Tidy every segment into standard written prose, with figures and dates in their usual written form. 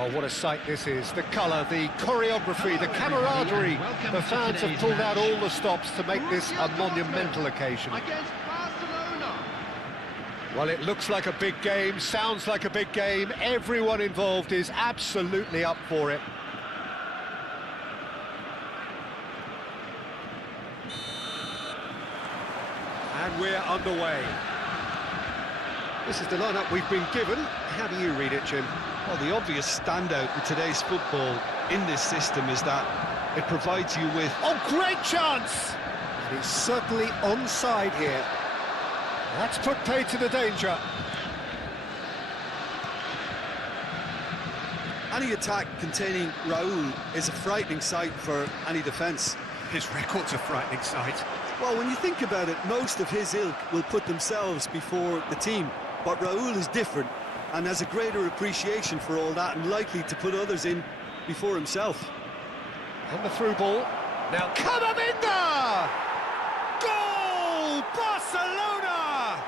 Well, what a sight this is. The colour, the choreography, the camaraderie. The fans have pulled out all the stops to make this a monumental occasion. Well, it looks like a big game, sounds like a big game. Everyone involved is absolutely up for it. And we're underway. This is the lineup we've been given. How do you read it, Jim? Well, the obvious standout with today's football in this system is that it provides you with... Oh, great chance! And he's certainly onside here. That's put paid to the danger. Any attack containing Raul is a frightening sight for any defence. His record's a frightening sight. Well, when you think about it, most of his ilk will put themselves before the team. But Raul is different and has a greater appreciation for all that and likely to put others in before himself. And the through ball. Now, Camavinga! Goal! Barcelona!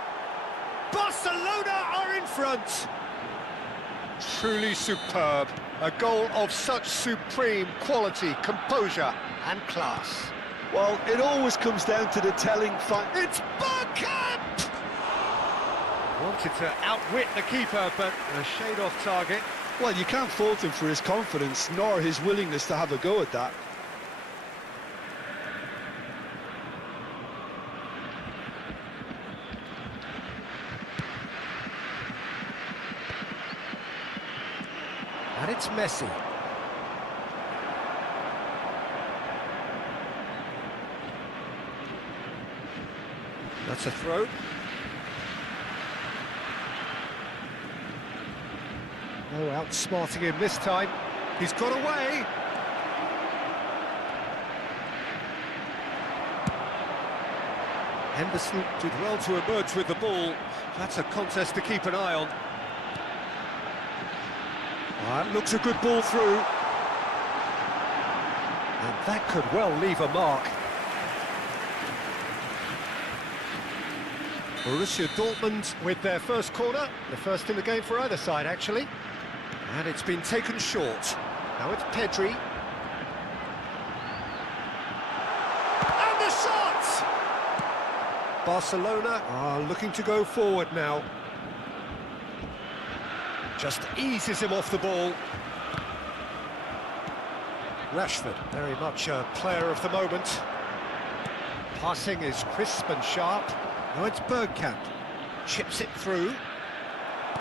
Barcelona are in front. Truly superb. A goal of such supreme quality, composure and class. Well, it always comes down to the telling It's Bergkamp! Wanted to outwit the keeper, but a shade off target. Well, you can't fault him for his confidence, nor his willingness to have a go at that. And it's Messi. That's a throw. Oh, outsmarting him this time. He's got away. Henderson did well to emerge with the ball. That's a contest to keep an eye on. That looks a good ball through. And that could well leave a mark. Borussia Dortmund with their first corner, the first in the game for either side, actually. And it's been taken short. Now it's Pedri. Barcelona are looking to go forward now. Just eases him off the ball. Rashford, very much a player of the moment. Passing is crisp and sharp. Now it's Bergkamp. Chips it through.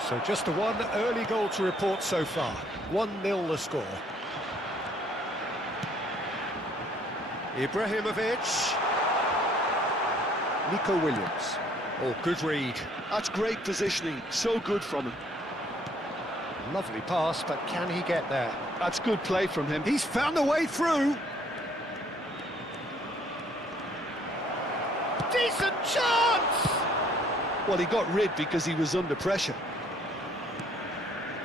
So just the one early goal to report so far. 1-0 the score. Ibrahimovic. Nico Williams. Oh, good read. That's great positioning, so good from him. Lovely pass, but can he get there? That's good play from him. He's found a way through. Decent chance! Well, he got rid because he was under pressure.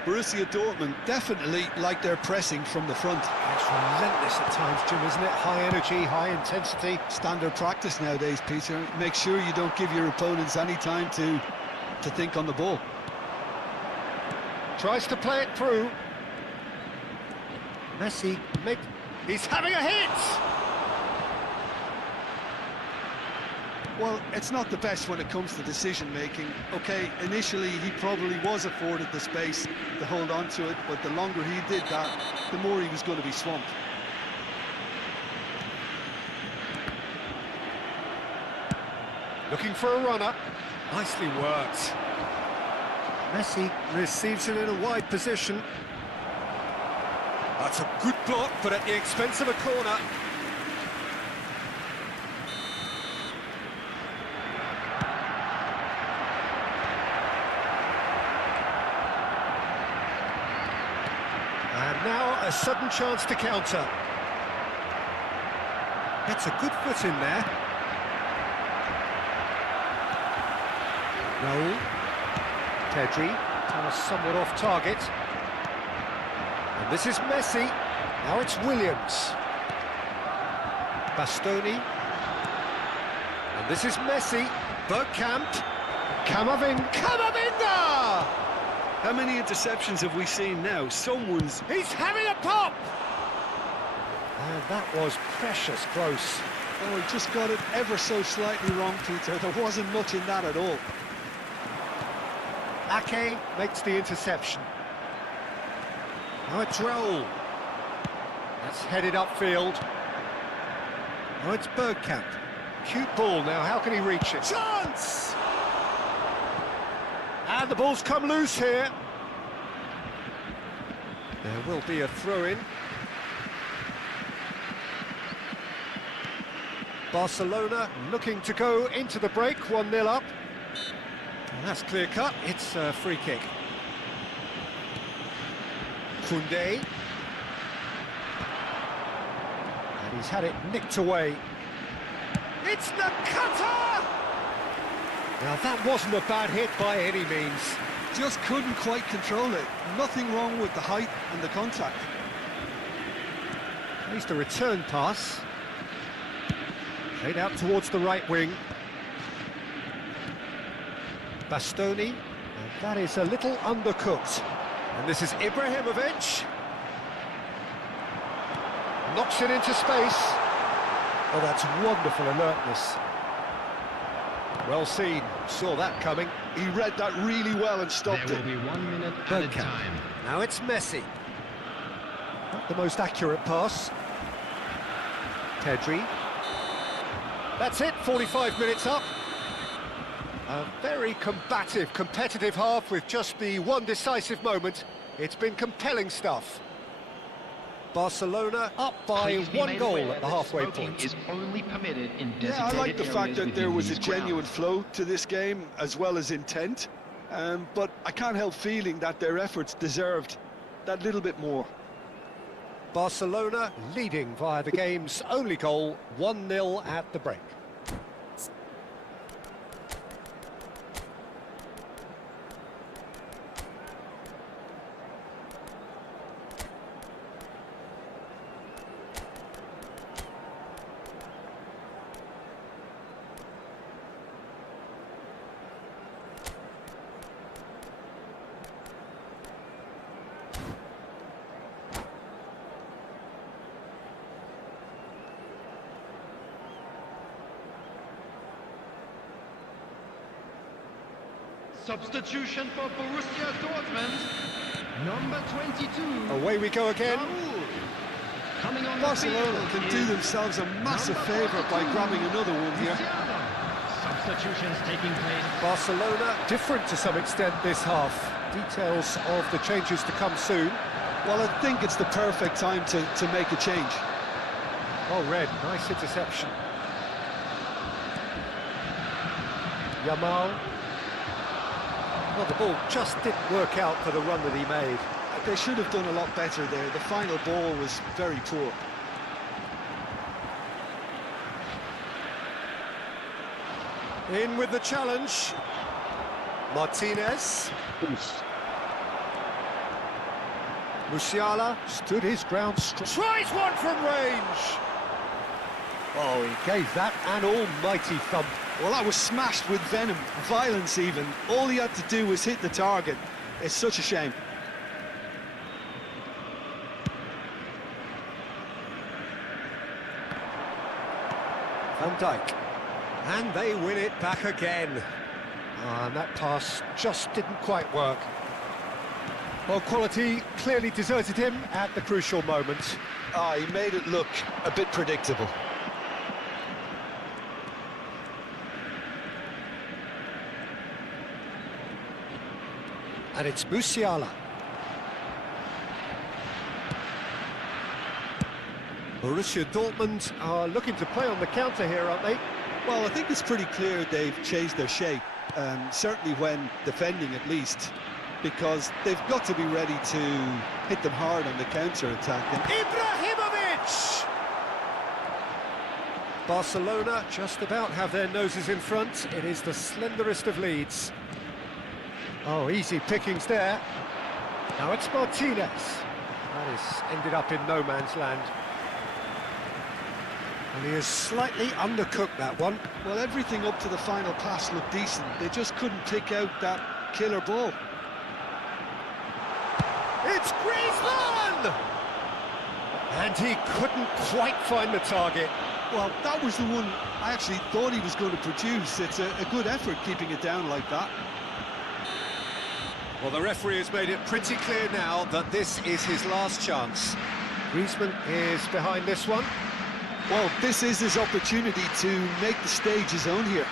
Borussia Dortmund definitely like their pressing from the front. It's relentless at times, Jim, isn't it? High energy, high intensity. Standard practice nowadays, Peter. Make sure you don't give your opponents any time to think on the ball. Tries to play it through. Messi, he's having a hit! Well, it's not the best when it comes to decision-making. Okay, initially he probably was afforded the space to hold on to it, but the longer he did that, the more he was going to be swamped. Looking for a runner. Nicely worked. Messi receives it in a wide position. That's a good block, but at the expense of a corner. And now a sudden chance to counter. Gets a good foot in there. Raul. Pedri, somewhat off target. And this is Messi. Now it's Williams. Bastoni. And this is Messi. Bergkamp. Camavinga! How many interceptions have we seen now? Someone's... He's having a pop! And that was precious close. Oh, he just got it ever so slightly wrong, Peter. There wasn't much in that at all. Ake makes the interception. Now it's Raul. That's headed upfield. Now it's Bergkamp. Cute ball now, how can he reach it? Chance! And the ball's come loose here. There will be a throw-in. Barcelona looking to go into the break, 1-0 up. And that's clear-cut, it's a free kick. Koundé. And he's had it nicked away. It's Nakata! Now that wasn't a bad hit by any means. Just couldn't quite control it. Nothing wrong with the height and the contact. At least a return pass. Played out towards the right wing. Bastoni, and that is a little undercooked. And this is Ibrahimovic. Knocks it into space. Oh, that's wonderful alertness. Well seen, saw that coming. He read that really well and stopped there it. There will be 1 minute at a time. Now it's Messi. Not the most accurate pass. Pedri. That's it, 45 minutes up. A very combative, competitive half with just the one decisive moment. It's been compelling stuff. Barcelona up by one goal at the halfway point. Is only permitted in Yeah, I like the fact that there was a genuine grounds. flow to this game as well as intent. But I can't help feeling that their efforts deserved that little bit more. Barcelona leading via the game's only goal, 1-0 at the break. Substitution for Borussia Dortmund. Number 22. Away we go again. Raul. Coming on Barcelona the field can do is themselves a massive number favour by 42. grabbing another one here. Musiala. Substitutions taking place. Barcelona different to some extent this half. Details of the changes to come soon. Well, I think it's the perfect time to make a change. Oh, Red, nice interception. Yamal. Well, the ball just didn't work out for the run that he made. They should have done a lot better there. The final ball was very poor. In with the challenge. Martinez. Musiala stood his ground. Tries one from range. Oh, he gave that an almighty thump. Well, that was smashed with venom, violence even. All he had to do was hit the target. It's such a shame. Van Dijk. And they win it back again. And that pass just didn't quite work. Well, quality clearly deserted him at the crucial moment. He made it look a bit predictable. And it's Musiala. Borussia Dortmund are looking to play on the counter here, aren't they? Well, I think it's pretty clear they've changed their shape, certainly when defending at least, because they've got to be ready to hit them hard on the counter-attack. Ibrahimovic! Barcelona just about have their noses in front. It is the slenderest of leads. Oh, easy pickings there. Now it's Martinez. That is ended up in no man's land. And he has slightly undercooked that one. Well, everything up to the final pass looked decent. They just couldn't pick out that killer ball. It's Griezmann! And he couldn't quite find the target. Well, that was the one I actually thought he was going to produce. It's a good effort keeping it down like that. Well, the referee has made it pretty clear now that this is his last chance. Griezmann is behind this one. Well, this is his opportunity to make the stage his own here.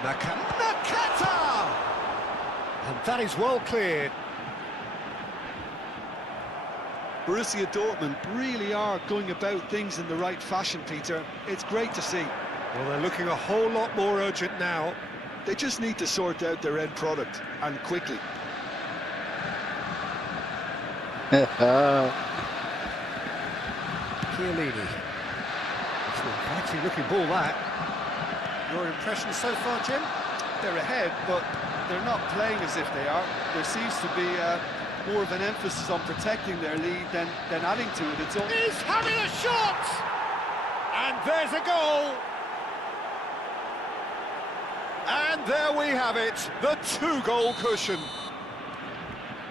Nakata! And that is well cleared. Borussia Dortmund really are going about things in the right fashion, Peter. It's great to see. Well, they're looking a whole lot more urgent now. They just need to sort out their end product, and quickly. Chiellini. It's an inviting looking ball, that. Your impression so far, Jim? They're ahead, but they're not playing as if they are. There seems to be more of an emphasis on protecting their lead than adding to it. It's all... He's having a shot! And there's a goal! And there we have it, the two-goal cushion.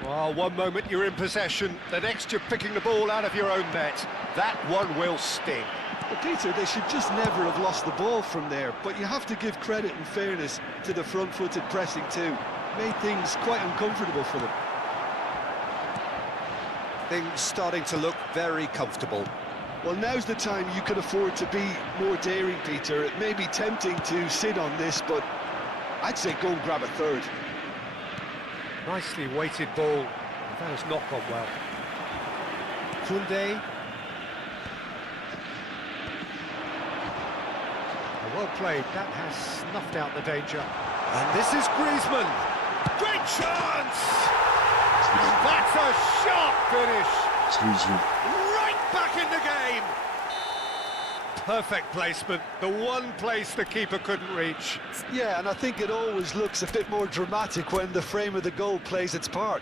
Well, one moment you're in possession, the next you're picking the ball out of your own net. That one will sting. Well, Peter, they should just never have lost the ball from there, but you have to give credit and fairness to the front-footed pressing too. Made things quite uncomfortable for them. Things starting to look very comfortable. Well, now's the time you can afford to be more daring, Peter. It may be tempting to sit on this, but I'd say go and grab a third. Nicely weighted ball. That has not gone well. Koundé. Well played. That has snuffed out the danger. And this is Griezmann. Great chance! That's a sharp finish. Right back in the game. Perfect placement. The one place the keeper couldn't reach. Yeah, and I think it always looks a bit more dramatic when the frame of the goal plays its part.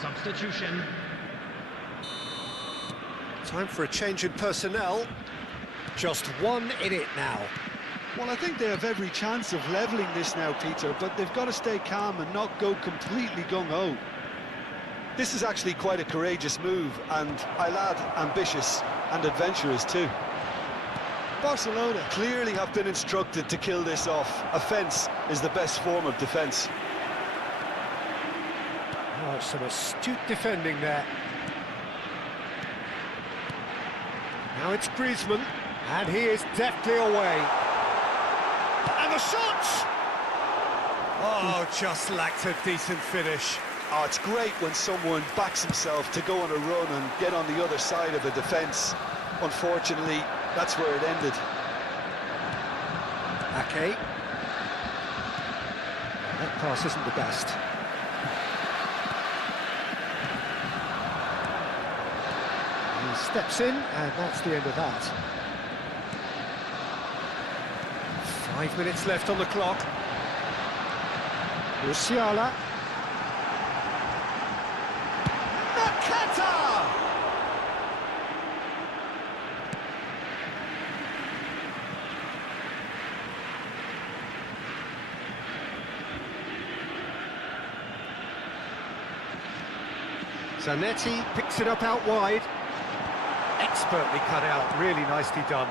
Substitution. Time for a change in personnel. Just one in it now. Well, I think they have every chance of levelling this now, Peter, but they've got to stay calm and not go completely gung-ho. This is actually quite a courageous move, and I'll add ambitious and adventurous too. Barcelona clearly have been instructed to kill this off. Offence is the best form of defence. Oh, some astute defending there. Now it's Griezmann, and he is deftly away. And the shot! Oh, just lacked a decent finish. Oh, it's great when someone backs himself to go on a run and get on the other side of a defence. Unfortunately, that's where it ended. Ake. That pass isn't the best. He steps in, and that's the end of that. 5 minutes left on the clock. Musiala. Nakata! Zanetti picks it up out wide. Expertly cut out, really nicely done.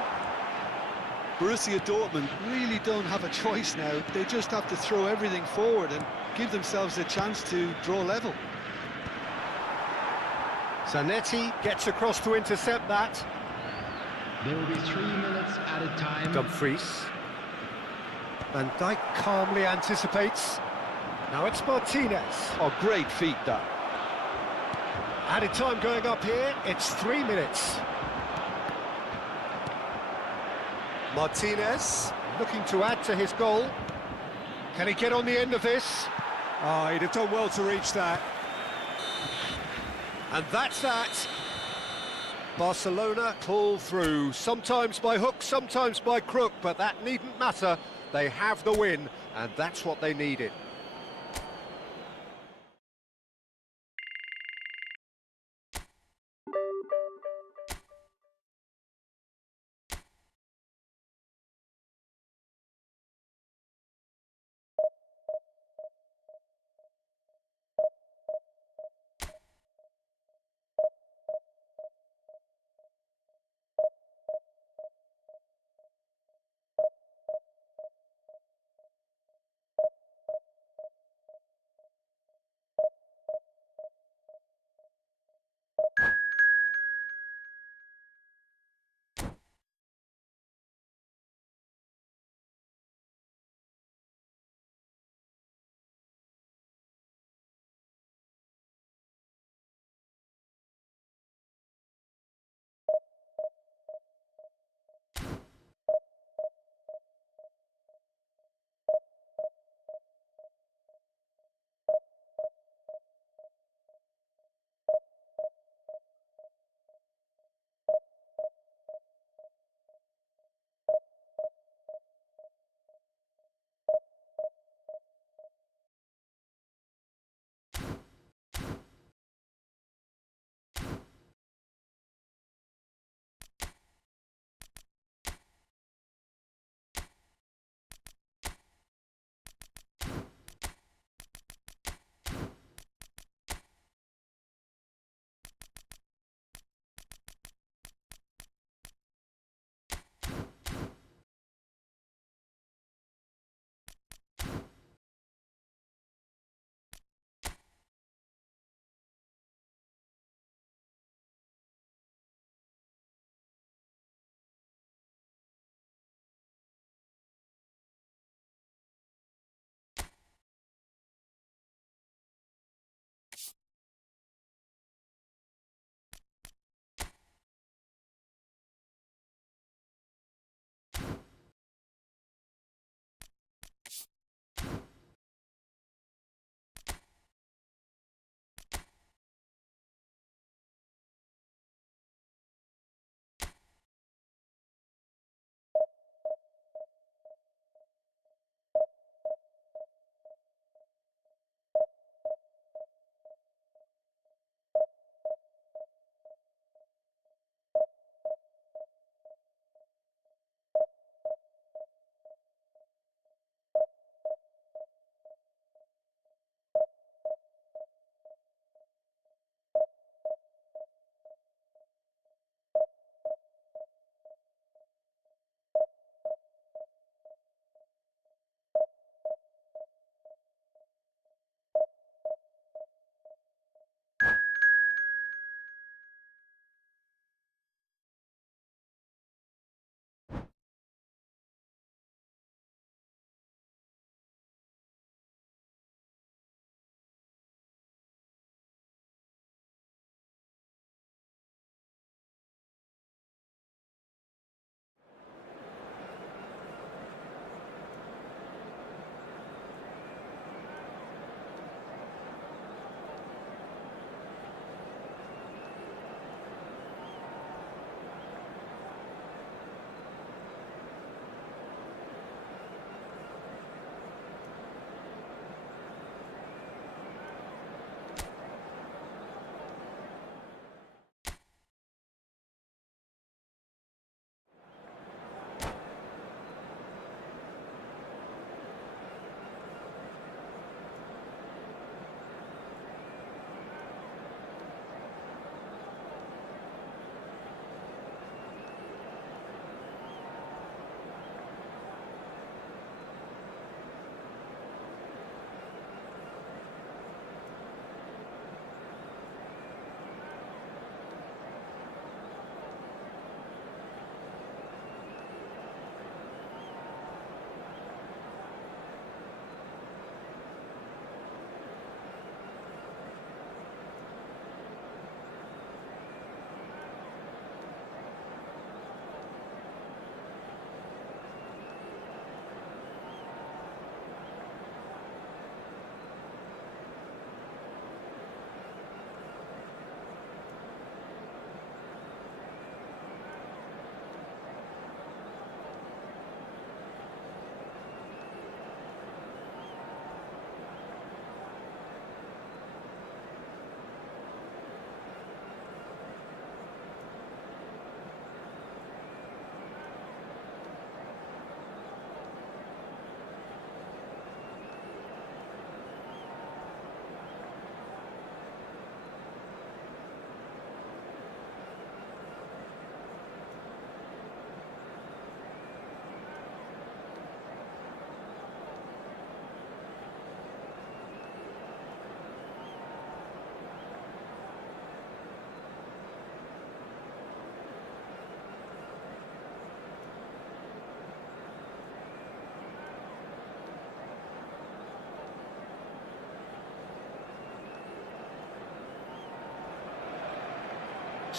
Borussia Dortmund really don't have a choice now. They just have to throw everything forward and give themselves a chance to draw level. Zanetti gets across to intercept that. There will be 3 minutes added time. Dumfries. Van Dijk calmly anticipates. Now it's Martinez. Oh, great feat, that. Added time going up here, it's 3 minutes. Martinez looking to add to his goal. Can he get on the end of this? Oh, he'd have done well to reach that. And that's that. Barcelona pull through, sometimes by hook, sometimes by crook, but that needn't matter. They have the win, and that's what they needed.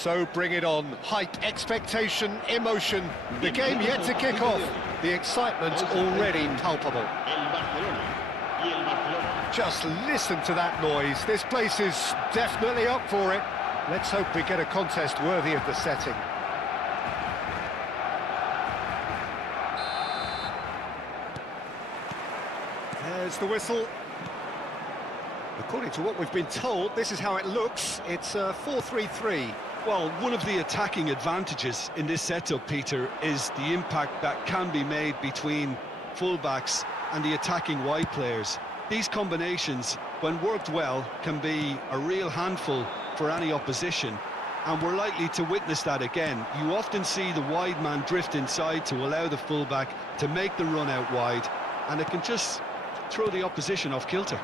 So bring it on. Hype, expectation, emotion. The game yet to kick off. The excitement already palpable. Just listen to that noise. This place is definitely up for it. Let's hope we get a contest worthy of the setting. There's the whistle. According to what we've been told, this is how it looks. It's a 4-3-3. Well, one of the attacking advantages in this setup, Peter, is the impact that can be made between fullbacks and the attacking wide players. These combinations, when worked well, can be a real handful for any opposition, and we're likely to witness that again. You often see the wide man drift inside to allow the fullback to make the run out wide, and it can just throw the opposition off kilter.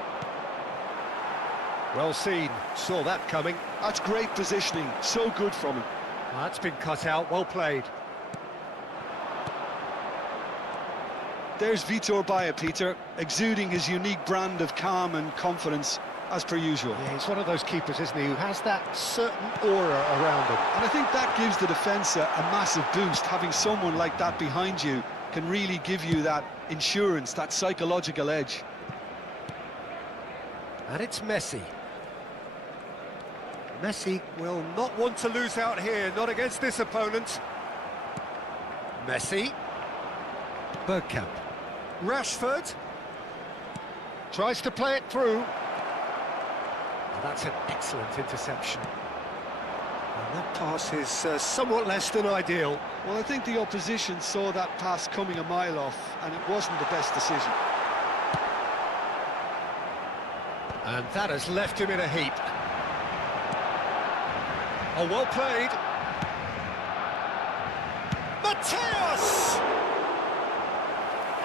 Well seen, saw that coming. That's great positioning, so good from him. That's been cut out, well played. There's Vitor Baia, Peter, exuding his unique brand of calm and confidence, as per usual. Yeah, he's one of those keepers, isn't he, who has that certain aura around him. And I think that gives the defence a massive boost. Having someone like that behind you can really give you that insurance, that psychological edge. And it's Messi. Messi will not want to lose out here, not against this opponent. Messi. Bergkamp. Rashford. Tries to play it through. And that's an excellent interception. And that pass is somewhat less than ideal. Well, I think the opposition saw that pass coming a mile off, and it wasn't the best decision. And that has left him in a heap. Oh, well played. Mateus!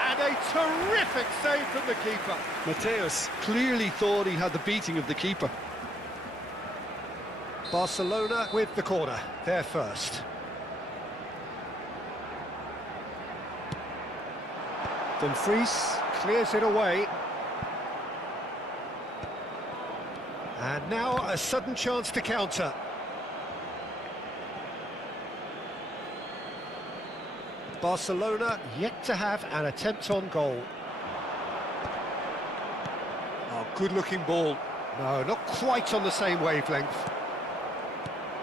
And a terrific save from the keeper. Mateus clearly thought he had the beating of the keeper. Barcelona with the corner, they're first. Dumfries clears it away. And now a sudden chance to counter. Barcelona yet to have an attempt on goal. Oh, good-looking ball. No, not quite on the same wavelength.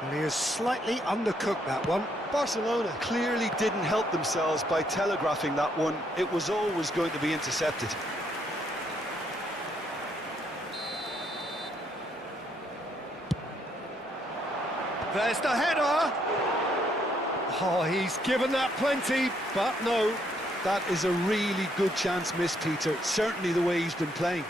And he has slightly undercooked that one. Barcelona clearly didn't help themselves by telegraphing that one. It was always going to be intercepted. There's the header! Oh, he's given that plenty, but no. That is a really good chance missed, Peter. Certainly the way he's been playing.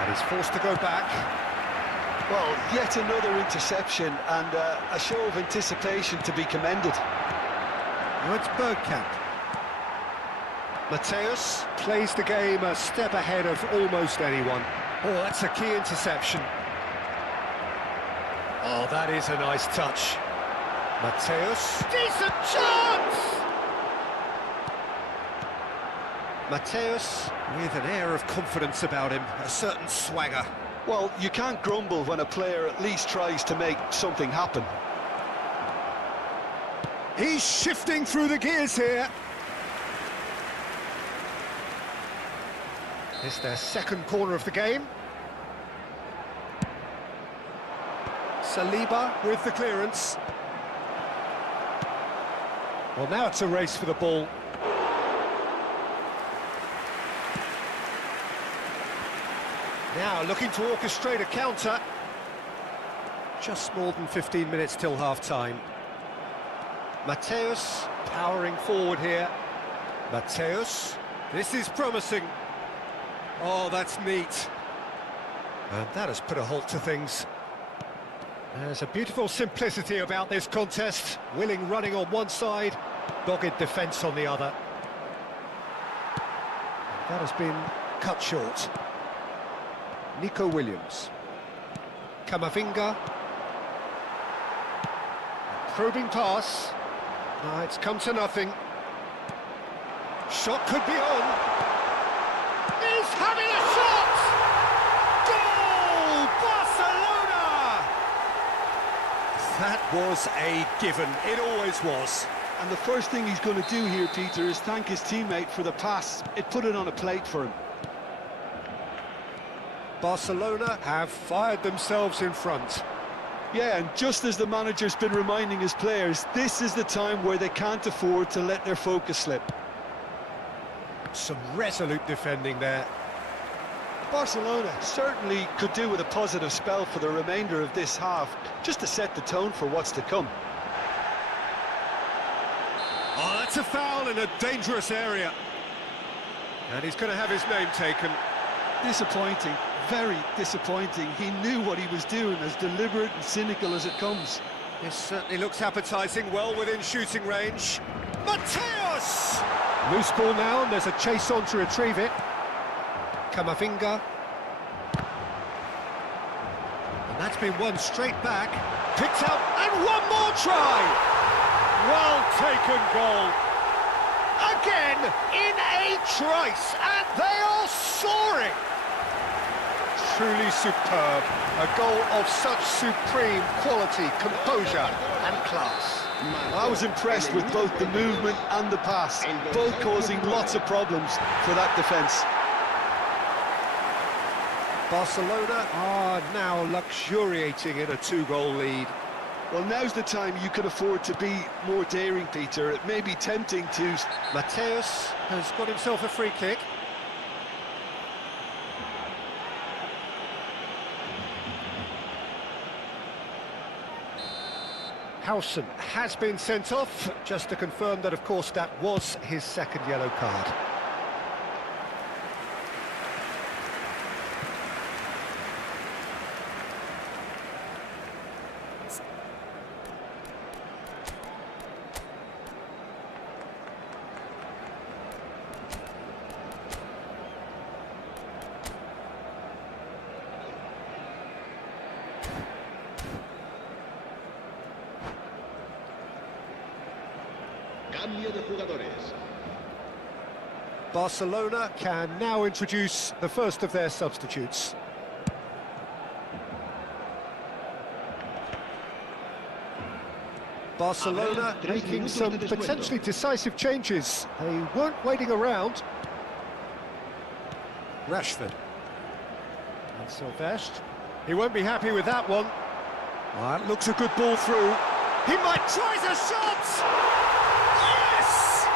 And he's forced to go back. Well, yet another interception and a show of anticipation to be commended. Now it's Bergkamp. Mateus plays the game a step ahead of almost anyone. Oh, that's a key interception. Oh, that is a nice touch. Mateus. Decent chance! Mateus with an air of confidence about him, a certain swagger. Well, you can't grumble when a player at least tries to make something happen. He's shifting through the gears here. It's their second corner of the game. Saliba with the clearance. Well, now it's a race for the ball. Now looking to orchestrate a counter. Just more than 15 minutes till half-time. Mateus powering forward here. Mateus, this is promising. Oh, that's neat. And that has put a halt to things. There's a beautiful simplicity about this contest. Willing running on one side, dogged defence on the other. That has been cut short. Nico Williams. Camavinga. Probing pass. It's come to nothing. Shot could be on. He's having a shot! Goal! Barcelona! That was a given. It always was. And the first thing he's going to do here, Peter, is thank his teammate for the pass. It put it on a plate for him. Barcelona have fired themselves in front. Yeah, and just as the manager's been reminding his players, this is the time where they can't afford to let their focus slip. Some resolute defending there. Barcelona certainly could do with a positive spell for the remainder of this half, just to set the tone for what's to come. Oh, that's a foul in a dangerous area. And he's going to have his name taken. Disappointing, very disappointing. He knew what he was doing, as deliberate and cynical as it comes. This certainly looks appetising, well within shooting range. Mateus! Loose ball now, and there's a chase on to retrieve it. Camavinga. And that's been won straight back. Picked out, and one more try! Well taken goal. Again, in a trice, and they are soaring. Truly superb. A goal of such supreme quality, composure and class. I was impressed with both the movement and the pass, both causing lots of problems for that defence. Barcelona are now luxuriating in a 2-goal lead. Well, now's the time you can afford to be more daring, Peter. It may be tempting to... Mateus has got himself a free kick. Howson has been sent off, just to confirm that, of course, that was his second yellow card. Cambio de jugadores. Barcelona can now introduce the first of their substitutes. Barcelona making some potentially decisive changes. They weren't waiting around. Rashford. And Sylvestre. He won't be happy with that one. That looks a good ball through. He might try the shot! Yes!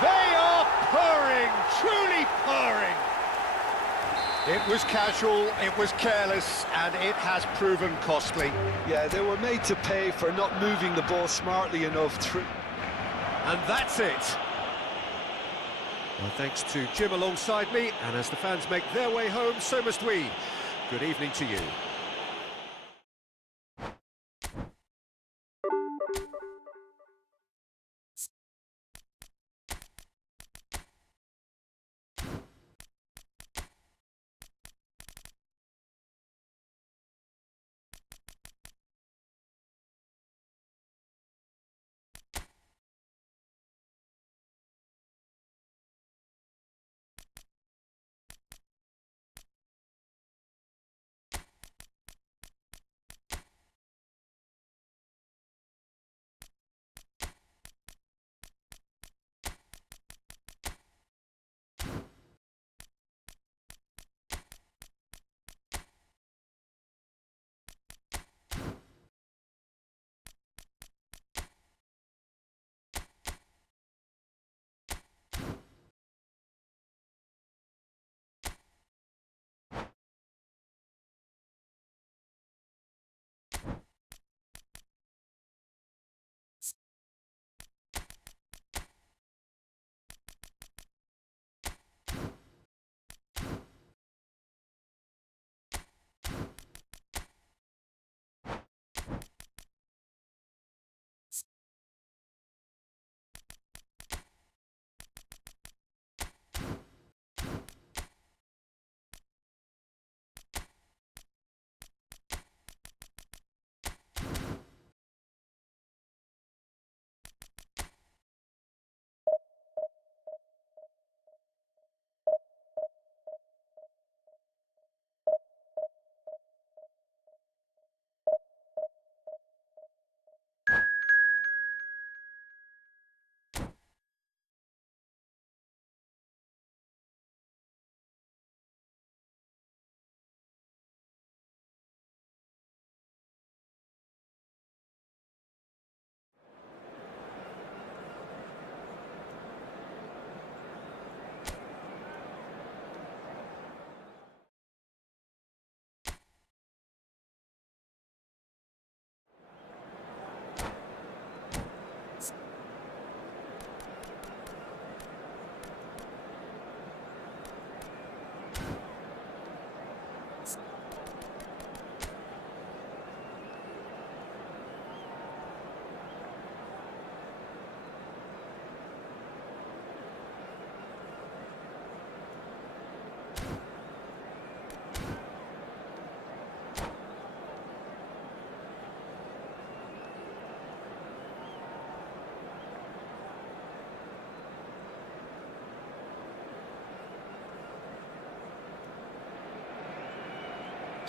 They are purring, truly purring. It was casual, it was careless, and it has proven costly. Yeah, they were made to pay for not moving the ball smartly enough through. And that's it. Well, thanks to Jim alongside me, and as the fans make their way home, so must we. Good evening to you.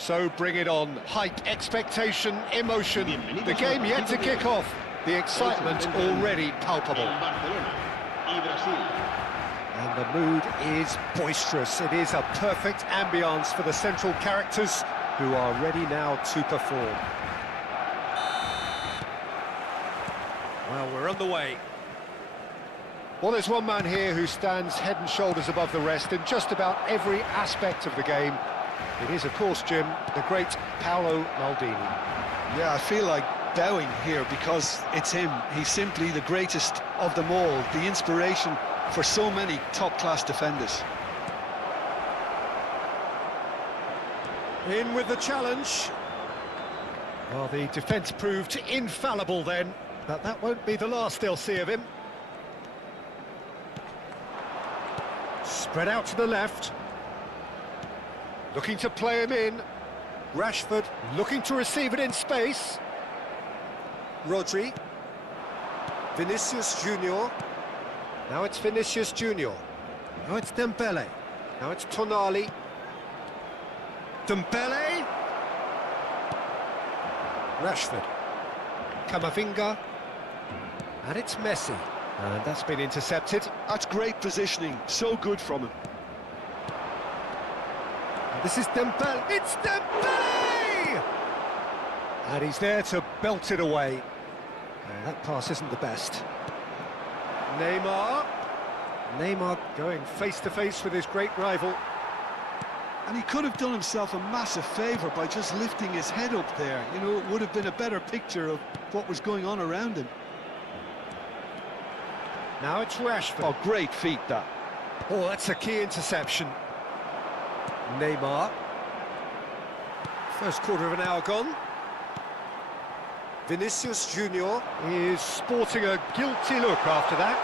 So bring it on. Hype, expectation, emotion. The game yet to kick off. The excitement already palpable. And the mood is boisterous. It is a perfect ambience for the central characters who are ready now to perform. Well, we're on the way. Well, there's one man here who stands head and shoulders above the rest in just about every aspect of the game. It is, of course, Jim, the great Paolo Maldini. Yeah, I feel like bowing here because it's him. He's simply the greatest of them all, the inspiration for so many top-class defenders. In with the challenge. Well, the defence proved infallible then, but that won't be the last they'll see of him. Spread out to the left. Looking to play him in. Rashford looking to receive it in space. Rodri. Vinicius Junior. Now it's Vinicius Junior. Now it's Dembele. Now it's Tonali. Dembele. Rashford. Camavinga. And it's Messi. And that's been intercepted. That's great positioning, so good from him. And this is Dembele. It's Dembele! And he's there to belt it away. And that pass isn't the best. Neymar. Neymar going face-to-face with his great rival. And he could have done himself a massive favour by just lifting his head up there. You know, it would have been a better picture of what was going on around him. Now it's Rashford. Oh, great feat, that. Oh, that's a key interception. Neymar. First quarter of an hour gone. Vinicius Junior is sporting a guilty look after that.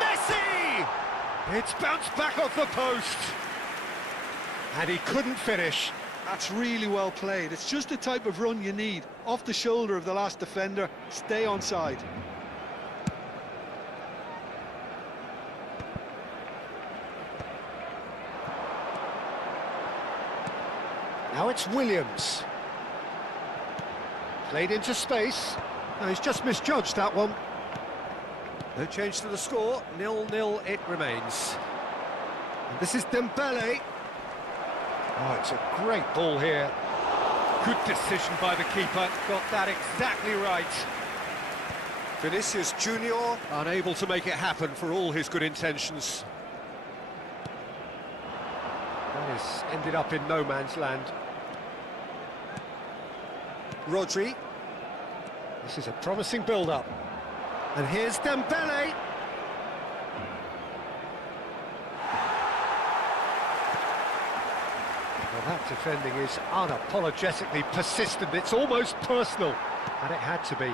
Messi! It's bounced back off the post. And he couldn't finish. That's really well played. It's just the type of run you need. Off the shoulder of the last defender, stay onside. Now it's Williams. Played into space. No, he's just misjudged that one. No change to the score. 0-0 it remains. And this is Dembele. Oh, it's a great ball here. Good decision by the keeper. Got that exactly right. Vinicius Junior unable to make it happen for all his good intentions. That has ended up in no man's land. Rodri. This is a promising build-up. And here's Dembele. Well, that defending is unapologetically persistent. It's almost personal. And it had to be.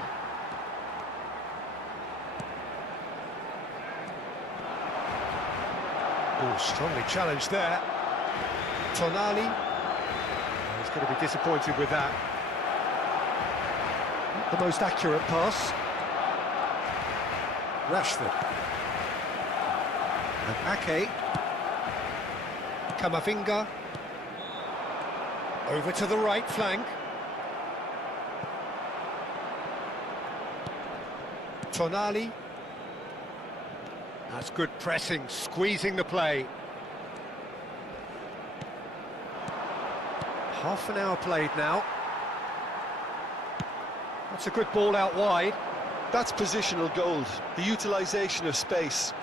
Oh, strongly challenged there. Tonali. He's going to be disappointed with that. Not the most accurate pass. Rashford. And Ake. Camavinga. Over to the right flank. Tonali. That's good pressing, squeezing the play. Half an hour played now. That's a good ball out wide. That's positional gold, the utilisation of space.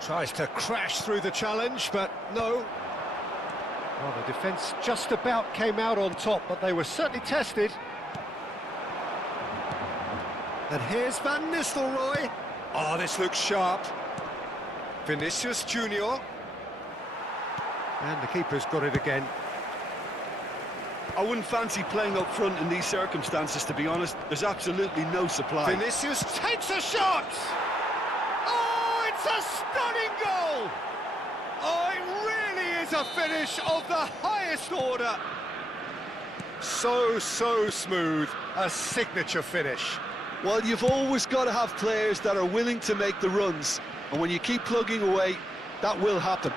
Tries to crash through the challenge, but no. Well, the defence just about came out on top, but they were certainly tested. And here's Van Nistelrooy. Oh, this looks sharp. Vinicius Junior. And the keeper's got it again. I wouldn't fancy playing up front in these circumstances, to be honest. There's absolutely no supply. Vinicius takes a shot! Oh, it's a stunning goal! Oh, it really is a finish of the highest order. So smooth. A signature finish. Well, you've always got to have players that are willing to make the runs. And when you keep plugging away, that will happen.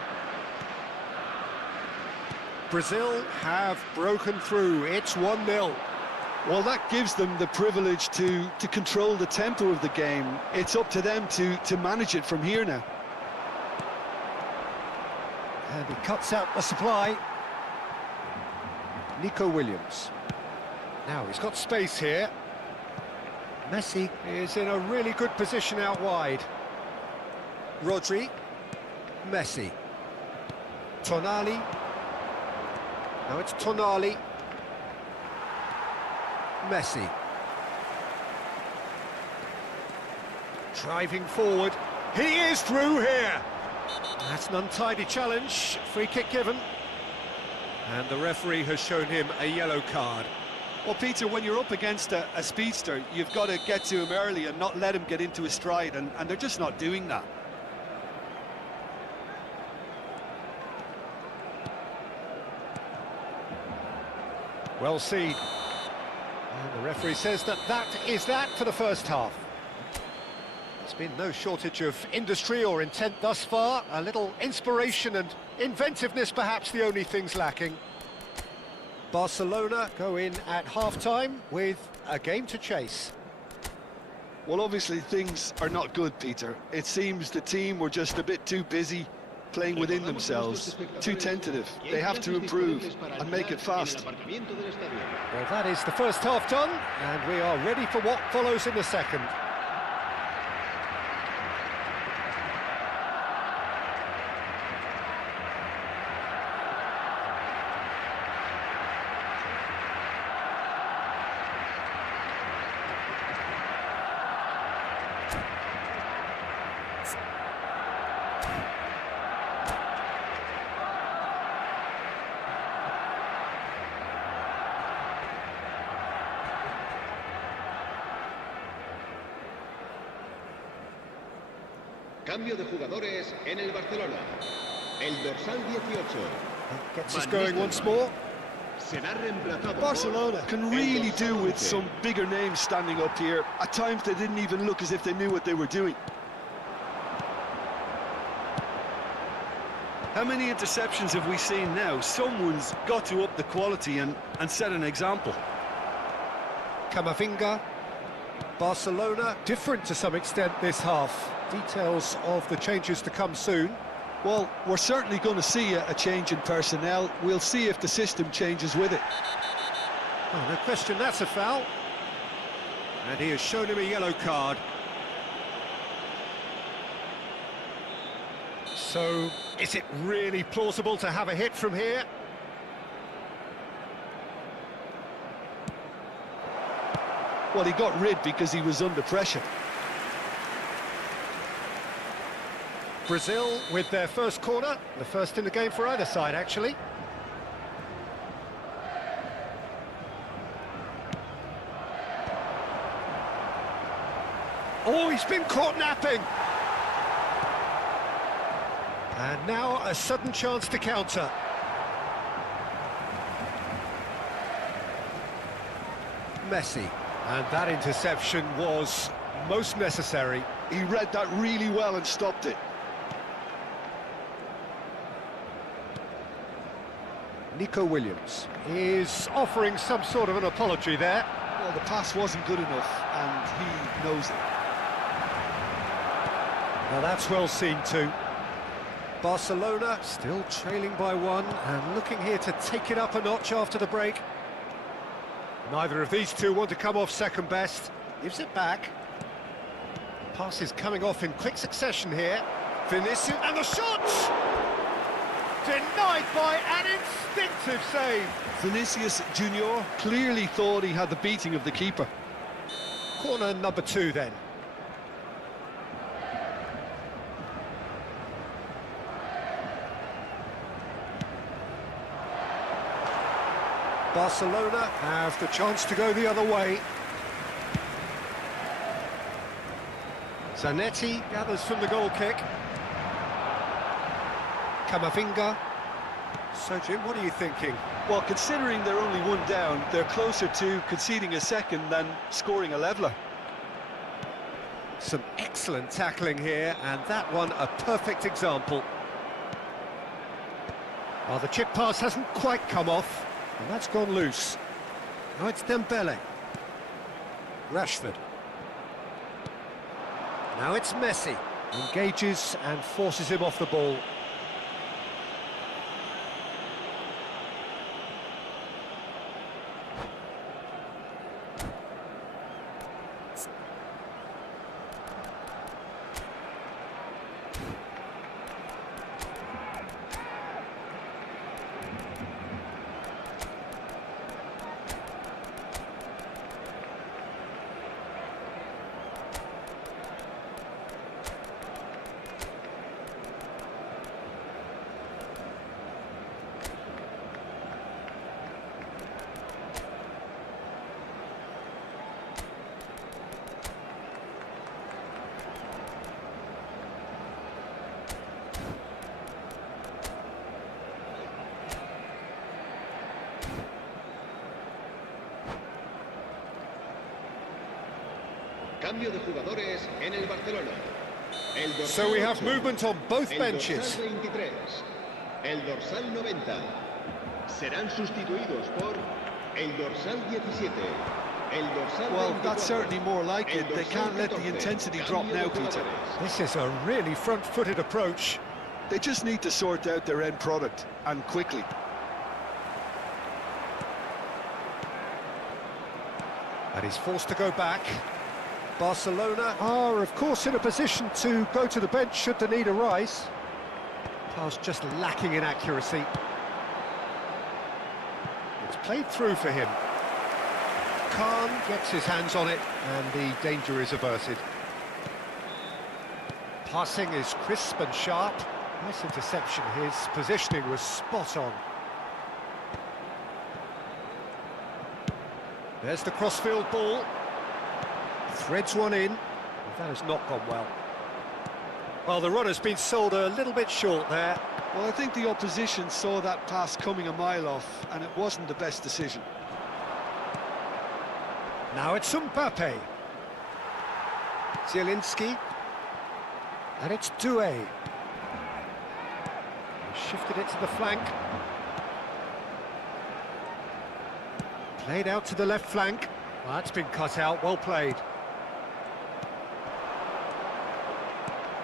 Brazil have broken through. It's 1-0. Well, that gives them the privilege to control the tempo of the game. It's up to them to manage it from here now. And he cuts out the supply. Nico Williams. Now he's got space here. Messi is in a really good position out wide. Rodri. Messi. Tonali. Now it's Tonali. Messi. Driving forward. He is through here. That's an untidy challenge. Free kick given. And the referee has shown him a yellow card. Well, Peter, when you're up against a speedster, you've got to get to him early and not let him get into his stride, and they're just not doing that. Well seen. And the referee says that is that for the first half. There's been no shortage of industry or intent thus far. A little inspiration and inventiveness, perhaps the only things lacking. Barcelona go in at half-time with a game to chase. Well, obviously things are not good, Peter. It seems the team were just a bit too busy playing within themselves, too tentative. They have to improve and make it fast. Well, that is the first half done, and we are ready for what follows in the second. Cambio de jugadores en el Barcelona. El dorsal 18. Gets us going once more. Será reemplazado. Barcelona can really do with some bigger names standing up here. At times they didn't even look as if they knew what they were doing. How many interceptions have we seen now? Someone's got to up the quality and set an example. Camavinga. Barcelona different to some extent this half. Details of the changes to come soon. Well, we're certainly going to see a change in personnel. We'll see if the system changes with it. Oh, no question, that's a foul. And he has shown him a yellow card. So, is it really plausible to have a hit from here? Well, he got rid because he was under pressure. Brazil with their first corner, the first in the game for either side, actually. Oh, he's been caught napping! And now a sudden chance to counter. Messi. And that interception was most necessary. He read that really well and stopped it. Nico Williams is offering some sort of an apology there. Well, the pass wasn't good enough, and he knows it. Now that's well seen too. Barcelona still trailing by one and looking here to take it up a notch after the break. Neither of these two want to come off second best. Gives it back. Pass is coming off in quick succession here. Vinicius, and the shot! Denied by an instinctive save. Vinicius Junior clearly thought he had the beating of the keeper. Corner number 2 then. Barcelona have the chance to go the other way. Zanetti gathers from the goal kick. Camavinga. So, Jim, what are you thinking? Well, considering they're only one down, they're closer to conceding a second than scoring a leveller. Some excellent tackling here, and that one a perfect example. Well, the chip pass hasn't quite come off, and that's gone loose. Now it's Dembele. Rashford. Now it's Messi. Engages and forces him off the ball. Cambio de jugadores en el Barcelona. So we have movement on both benches. El dorsal 23, el dorsal 90. Serán sustituidos por el dorsal 17, el dorsal 24. Well, that's certainly more like it. They can't let the intensity drop now, Peter. This is a really front-footed approach. They just need to sort out their end product, and quickly. And he's forced to go back. Barcelona are, of course, in a position to go to the bench should the need arise. Pass just lacking in accuracy. It's played through for him. Khan gets his hands on it, and the danger is averted. Passing is crisp and sharp. Nice interception. His positioning was spot on. There's the crossfield ball. Threads one in. That has not gone well. Well, the runner's been sold a little bit short there. Well, I think the opposition saw that pass coming a mile off, and it wasn't the best decision. Now it's Mbappe. Zielinski. And it's Doué. He shifted it to the flank. Played out to the left flank. Well, that's been cut out, well played.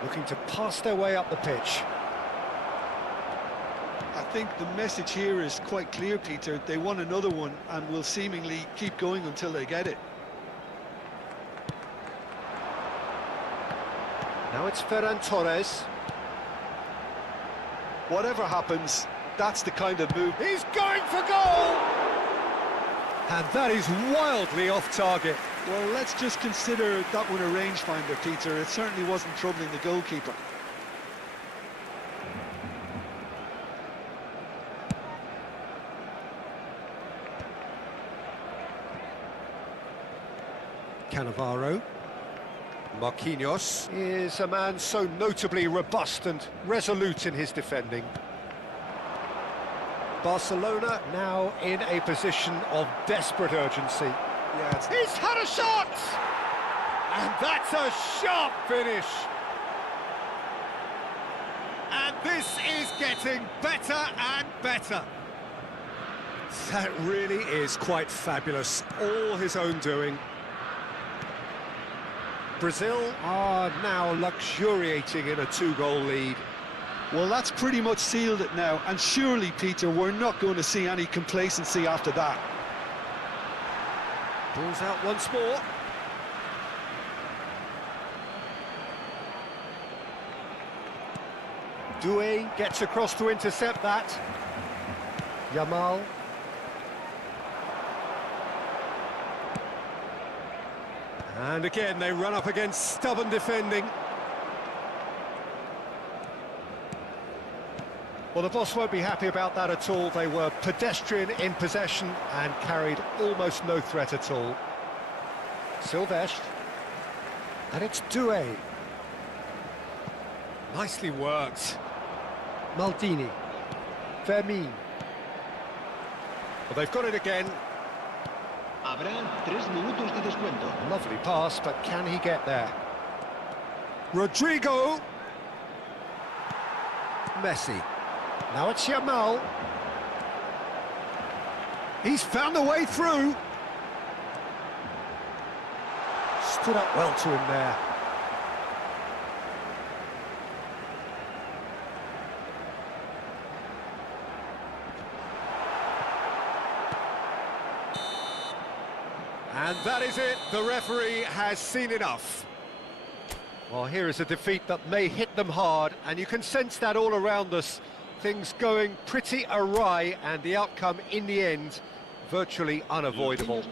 Looking to pass their way up the pitch. I think the message here is quite clear, Peter. They want another one and will seemingly keep going until they get it. Now it's Ferran Torres. Whatever happens, that's the kind of move. He's going for goal! And that is wildly off target. Well, let's just consider that one a rangefinder, Peter. It certainly wasn't troubling the goalkeeper. Cannavaro. Marquinhos is a man so notably robust and resolute in his defending. Barcelona now in a position of desperate urgency. Yeah, He's had a shot! And that's a sharp finish. And this is getting better and better. That really is quite fabulous. All his own doing. Brazil are now luxuriating in a two-goal lead. well, that's pretty much sealed it now. And surely, Peter, we're not going to see any complacency after that. Ball's out once more. Doué gets across to intercept that. Yamal. And again, they run up against stubborn defending. Well, the boss won't be happy about that at all. They were pedestrian in possession and carried almost no threat at all. Silvestre. And it's Doué. Nicely worked. Maldini. Fermin. Well, they've got it again. Habrá 3 minutos de descuento. Lovely pass, but can he get there? Rodrigo. Messi. Now it's Yamal. He's found a way through. Stood up well to him there. And that is it. The referee has seen enough. Well, here is a defeat that may hit them hard, and you can sense that all around us. Things going pretty awry, and the outcome in the end virtually unavoidable.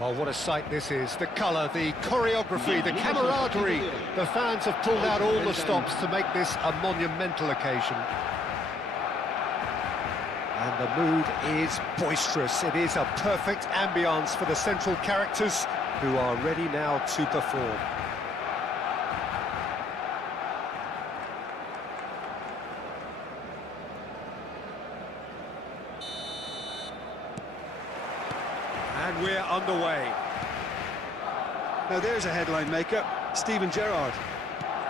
Oh, what a sight this is. The colour, the choreography, the camaraderie. The fans have pulled out all the stops to make this a monumental occasion. And the mood is boisterous. It is a perfect ambience for the central characters who are ready now to perform. And we're underway. Now there's a headline maker, Steven Gerrard.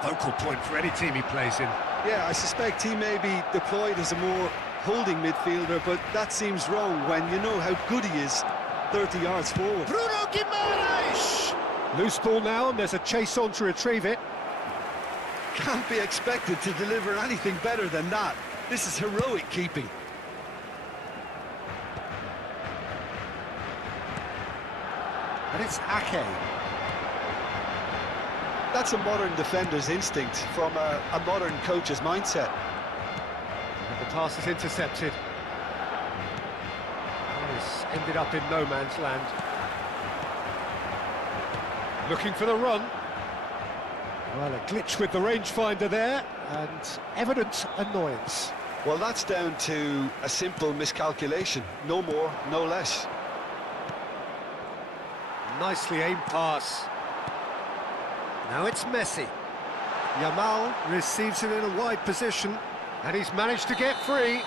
Focal point for any team he plays in. Yeah, I suspect he may be deployed as a more holding midfielder, but that seems wrong when you know how good he is 30 yards forward. Bruno Guimaraes! Loose ball now, and there's a chase on to retrieve it. Can't be expected to deliver anything better than that. This is heroic keeping. And it's Ake. That's a modern defender's instinct from a modern coach's mindset. And the pass is intercepted. And it's ended up in no man's land. Looking for the run. Well, a glitch with the rangefinder there, and evident annoyance. Well, that's down to a simple miscalculation. No more, no less. Nicely aimed pass. Now it's Messi. Yamal receives it in a wide position, and he's managed to get free.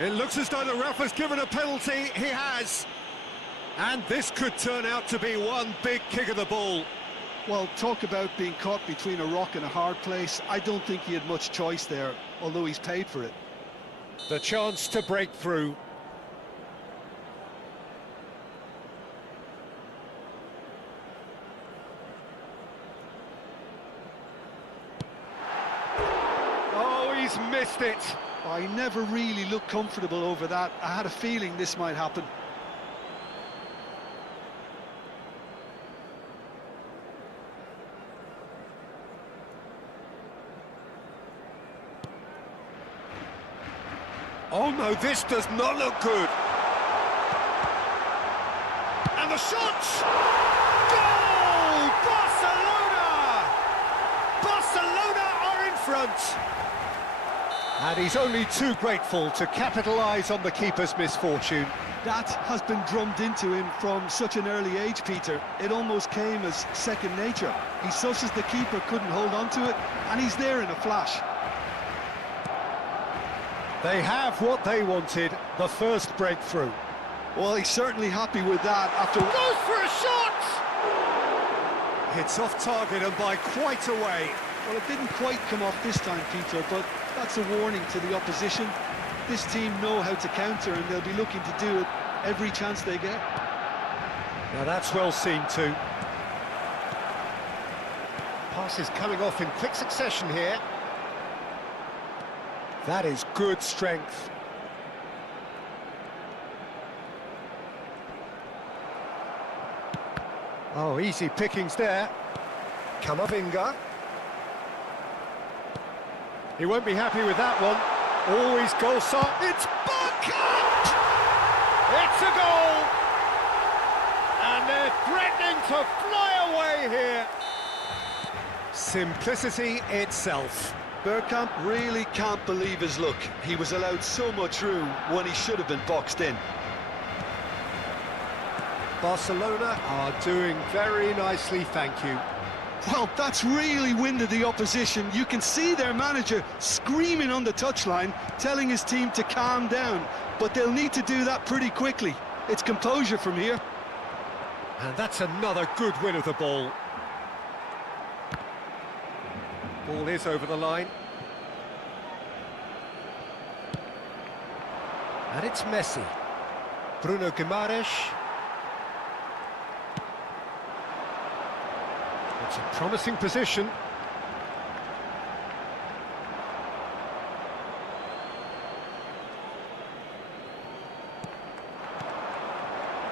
It looks as though the ref has given a penalty. He has. And this could turn out to be one big kick of the ball. Well, talk about being caught between a rock and a hard place. I don't think he had much choice there, although he's paid for it. The chance to break through. Oh, he's missed it. I never really looked comfortable over that. I had a feeling this might happen. Oh no, this does not look good. And the shots! Goal! Barcelona! Barcelona are in front. And he's only too grateful to capitalise on the keeper's misfortune. That has been drummed into him from such an early age, Peter. It almost came as second nature. He susses the keeper couldn't hold on to it, and he's there in a flash. They have what they wanted, the first breakthrough. Well, he's certainly happy with that after... Goes for a shot! Hits off target and by quite a way. Well, it didn't quite come off this time, Peter, but that's a warning to the opposition. This team know how to counter, and they'll be looking to do it every chance they get. Now that's well seen too. Passes coming off in quick succession here. That is good strength. Oh, easy pickings there. Camavinga. He won't be happy with that one. Always goal shot. It's Bergkamp! It's a goal! And they're threatening to fly away here. Simplicity itself. Bergkamp really can't believe his luck. He was allowed so much room when he should have been boxed in. Barcelona are doing very nicely, thank you. Well, that's really winded the opposition. You can see their manager screaming on the touchline, telling his team to calm down. But they'll need to do that pretty quickly. It's composure from here. And that's another good win of the ball. Ball is over the line. And it's Messi. Bruno Guimaraes. It's a promising position.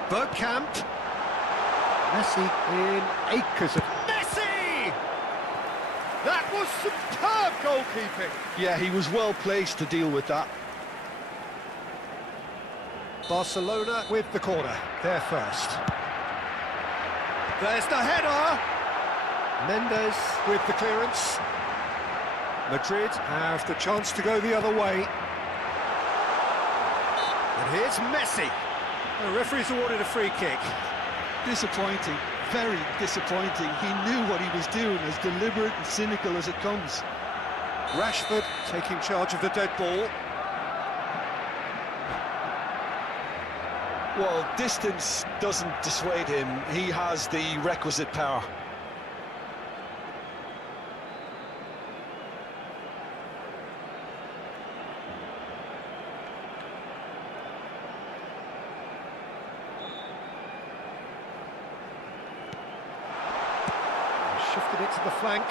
Bergkamp. Messi in acres of... Messi! That was superb goalkeeping. Yeah, he was well placed to deal with that. Barcelona with the corner. They're first. There's the header. Mendes with the clearance. Madrid have the chance to go the other way. And here's Messi. The referee's awarded a free kick. Disappointing, very disappointing. He knew what he was doing, as deliberate and cynical as it comes. Rashford taking charge of the dead ball. Well, distance doesn't dissuade him. He has the requisite power. Shifted it to the flank.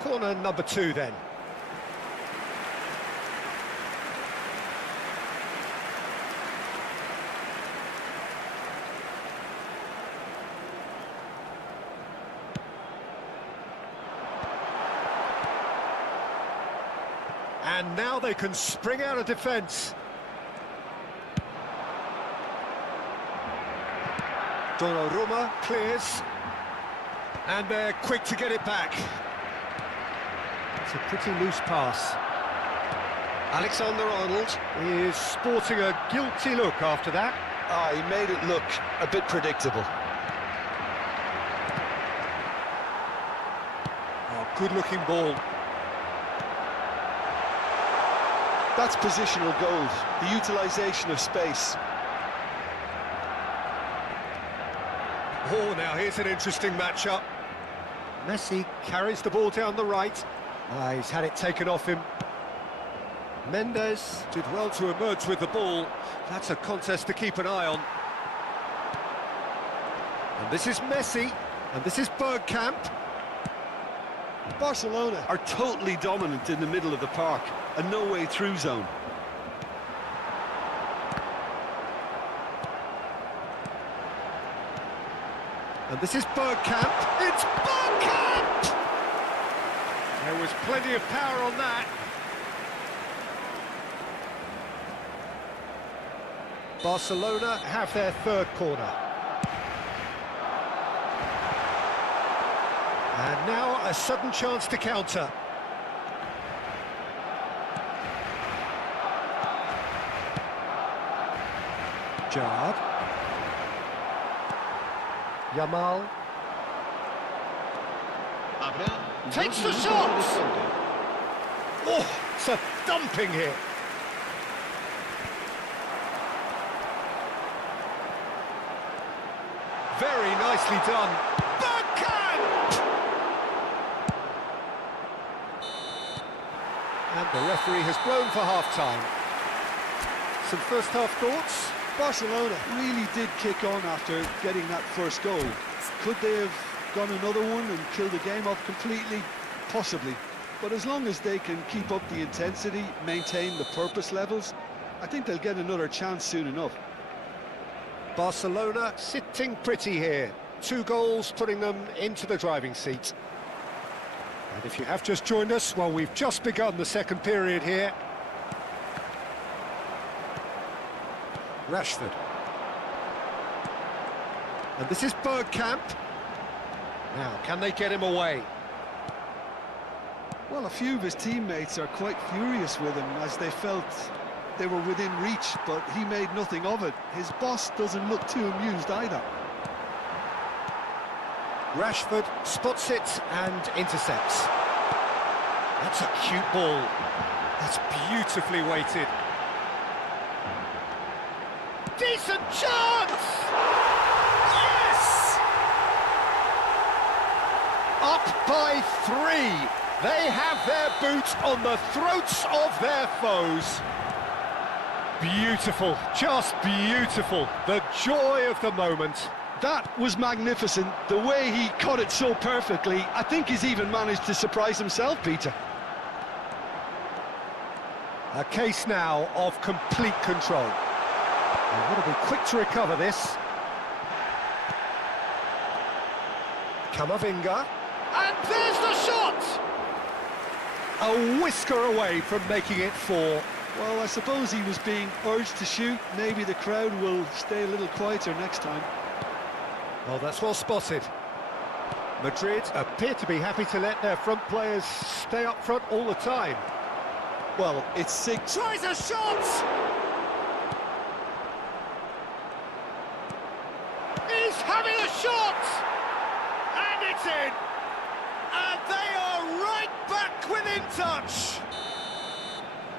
Corner number 2 then. And now they can spring out of defence. Donnarumma clears, and they're quick to get it back. It's a pretty loose pass. Alexander-Arnold is sporting a guilty look after that. He made it look a bit predictable. Oh, good-looking ball. That's positional gold, the utilisation of space. Oh, now here's an interesting matchup. Messi carries the ball down the right. He's had it taken off him. Mendes did well to emerge with the ball. That's a contest to keep an eye on. And this is Messi, and this is Bergkamp. Barcelona are totally dominant in the middle of the park, a no-way through zone. And this is Bergkamp. It's Bergkamp! There was plenty of power on that. Barcelona have their third corner. And now a sudden chance to counter. Jard. Yamal. Takes the shot! Oh, it's a dumping hit. Very nicely done. Backhand! And the referee has blown for half-time. Some first-half thoughts? Barcelona really did kick on after getting that first goal. Could they have gone another one and killed the game off completely? Possibly. But as long as they can keep up the intensity, maintain the purpose levels, I think they'll get another chance soon enough. Barcelona sitting pretty here. 2 goals putting them into the driving seat. And if you have just joined us, well, we've just begun the second period here. Rashford. And this is Bergkamp. Now, can they get him away? Well, a few of his teammates are quite furious with him as they felt they were within reach, but he made nothing of it. His boss doesn't look too amused either. Rashford spots it and intercepts. That's a cute ball. That's beautifully weighted. Decent chance! Yes! Up by 3. They have their boot on the throats of their foes. Beautiful, just beautiful. The joy of the moment. That was magnificent. The way he cut it so perfectly, I think he's even managed to surprise himself, Peter. A case now of complete control. They've got to be quick to recover this. Camavinga. And there's the shot! A whisker away from making it 4. Well, I suppose he was being urged to shoot. Maybe the crowd will stay a little quieter next time. Well, that's well spotted. Madrid appear to be happy to let their front players stay up front all the time. Well, it's sick. Tries a shot! He's having a shot! And it's in! And they are right back within touch!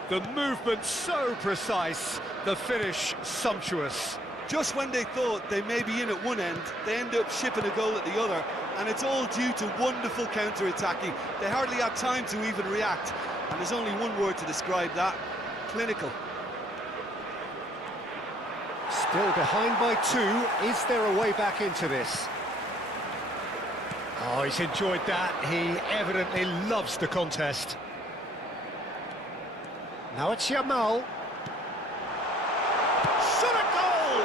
The movement so precise, the finish sumptuous. Just when they thought they may be in at one end, they end up shipping a goal at the other, and it's all due to wonderful counter-attacking. They hardly had time to even react, and there's only one word to describe that: clinical. Still behind by 2. Is there a way back into this? Oh, he's enjoyed that. He evidently loves the contest. Now it's Yamal. Shot a goal!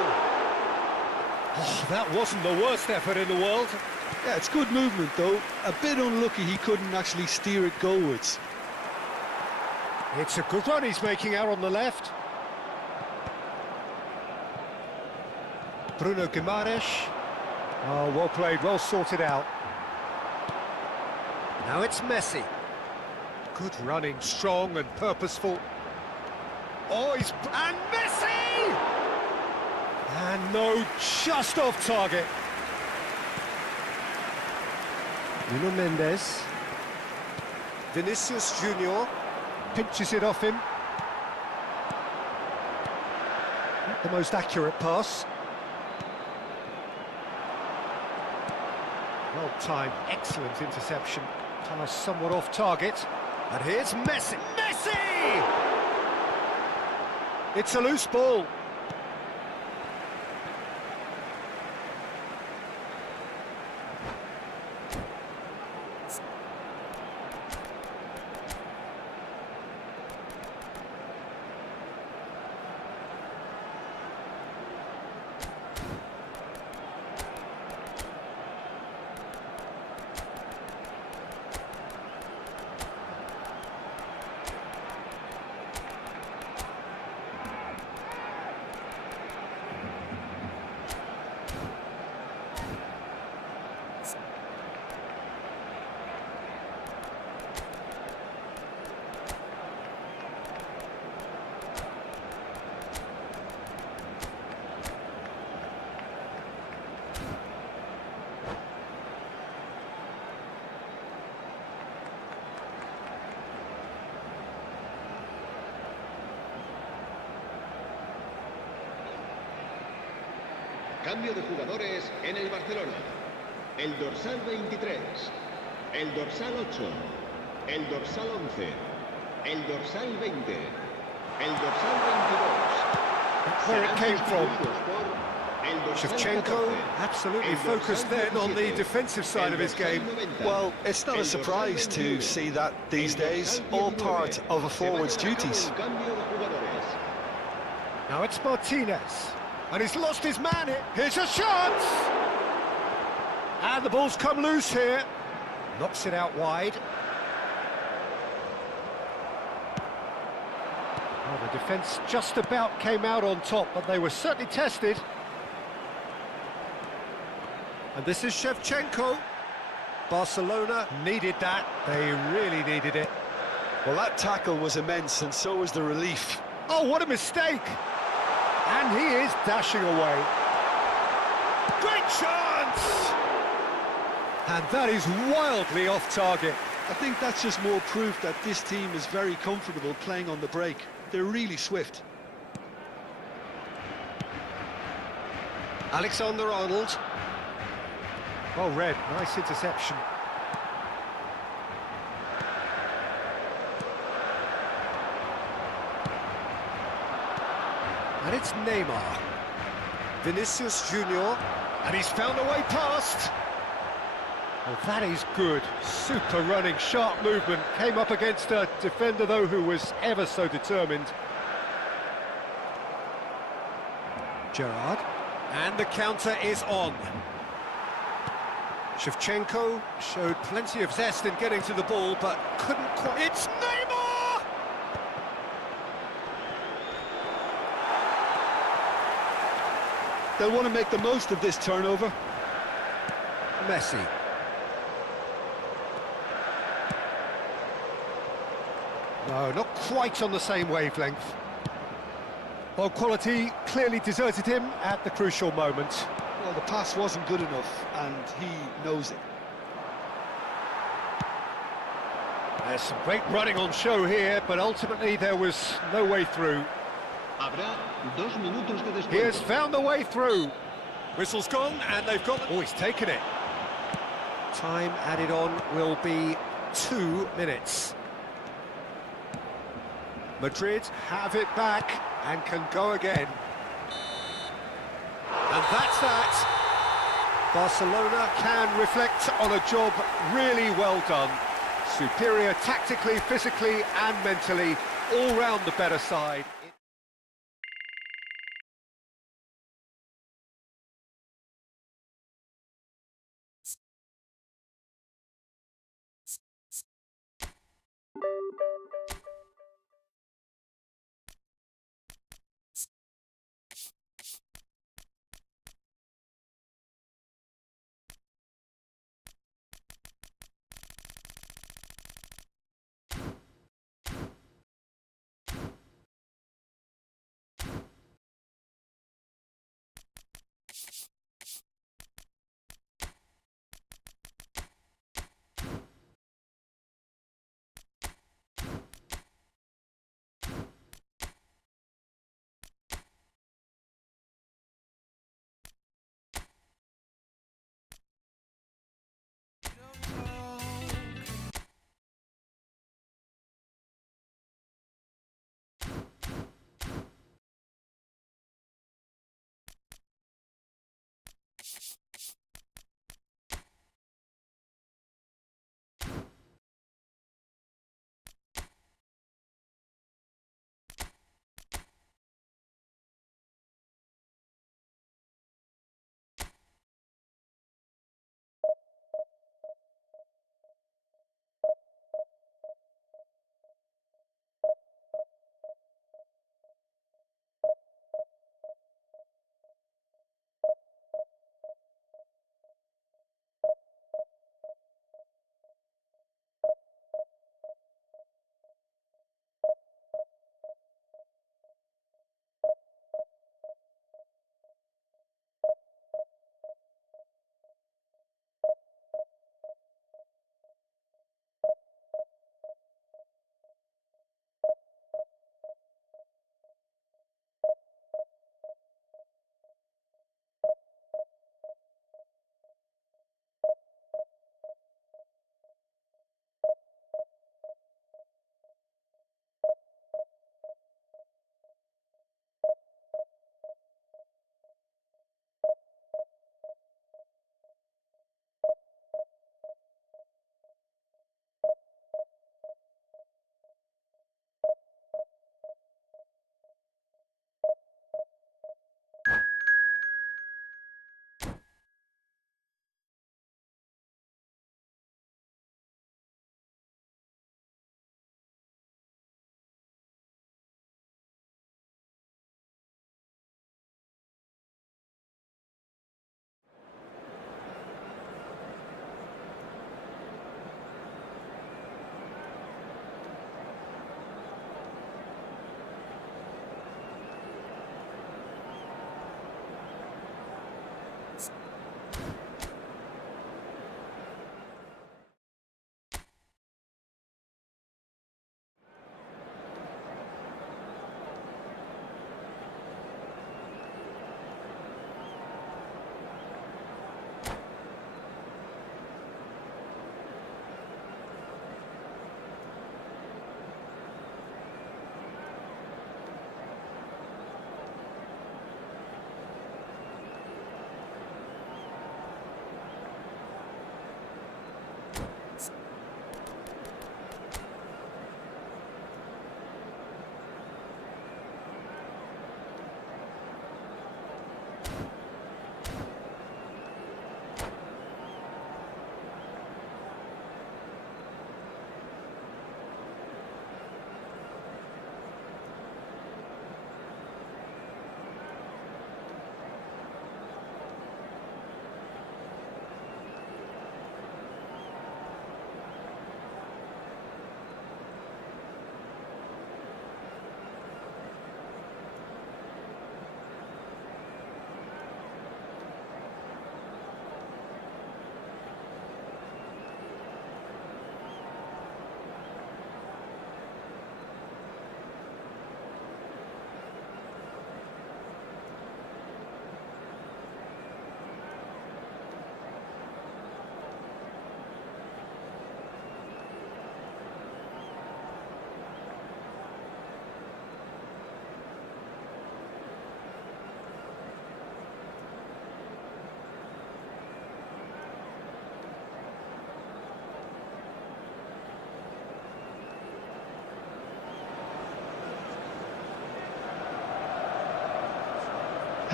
Oh, that wasn't the worst effort in the world. Yeah, it's good movement, though. A bit unlucky he couldn't actually steer it goalwards. It's a good run he's making out on the left. Bruno Guimaraes. Oh, well played, well sorted out. Now it's Messi. Good running, strong and purposeful. Oh, and Messi! And no, just off target. Nuno Mendes. Vinicius Junior pinches it off him. Not the most accurate pass. Well timed, excellent interception. Pass somewhat off target. And here's Messi. Messi! It's a loose ball. cambio de jugadores en el Barcelona. El dorsal 23, el dorsal 8, el dorsal 11, el dorsal 20, el dorsal 22. Where it came from. El dorsal Shevchenko 14, absolutely el dorsal focused then on the 17, defensive side of his el game. dorsal 90, Well, it's not a el dorsal surprise to 21, see that these el dorsal days, all 19. part of a Se va a forward's llevar a cabo duties. un cambio de jugadores. Now it's Martinez, and he's lost his man. Here's a shot! And the ball's come loose here. Knocks it out wide. Well, the defence just about came out on top, but they were certainly tested. And this is Shevchenko. Barcelona needed that. They really needed it. Well, that tackle was immense, and so was the relief. Oh, what a mistake! And he is dashing away. Great chance! And that is wildly off target. I think that's just more proof that this team is very comfortable playing on the break. They're really swift. Alexander-Arnold. Oh, Red, nice interception. And it's Neymar. Vinicius Junior. And he's found a way past. Oh, that is good. Super running, sharp movement. Came up against a defender, though, who was ever so determined. Gerrard. And the counter is on. Shevchenko showed plenty of zest in getting to the ball, but couldn't quite... It's Neymar! They'll want to make the most of this turnover. Messi. No, not quite on the same wavelength. Well, quality clearly deserted him at the crucial moment. Well, the pass wasn't good enough, and he knows it. There's some great running on show here, but ultimately there was no way through. Habrá 2 minutos de descuento. He has found the way through. Whistle's gone, and they've got... Oh, he's taken it. Time added on will be 2 minutes. Madrid have it back and can go again. And that's that. Barcelona can reflect on a job really well done. Superior tactically, physically and mentally, all round the better side.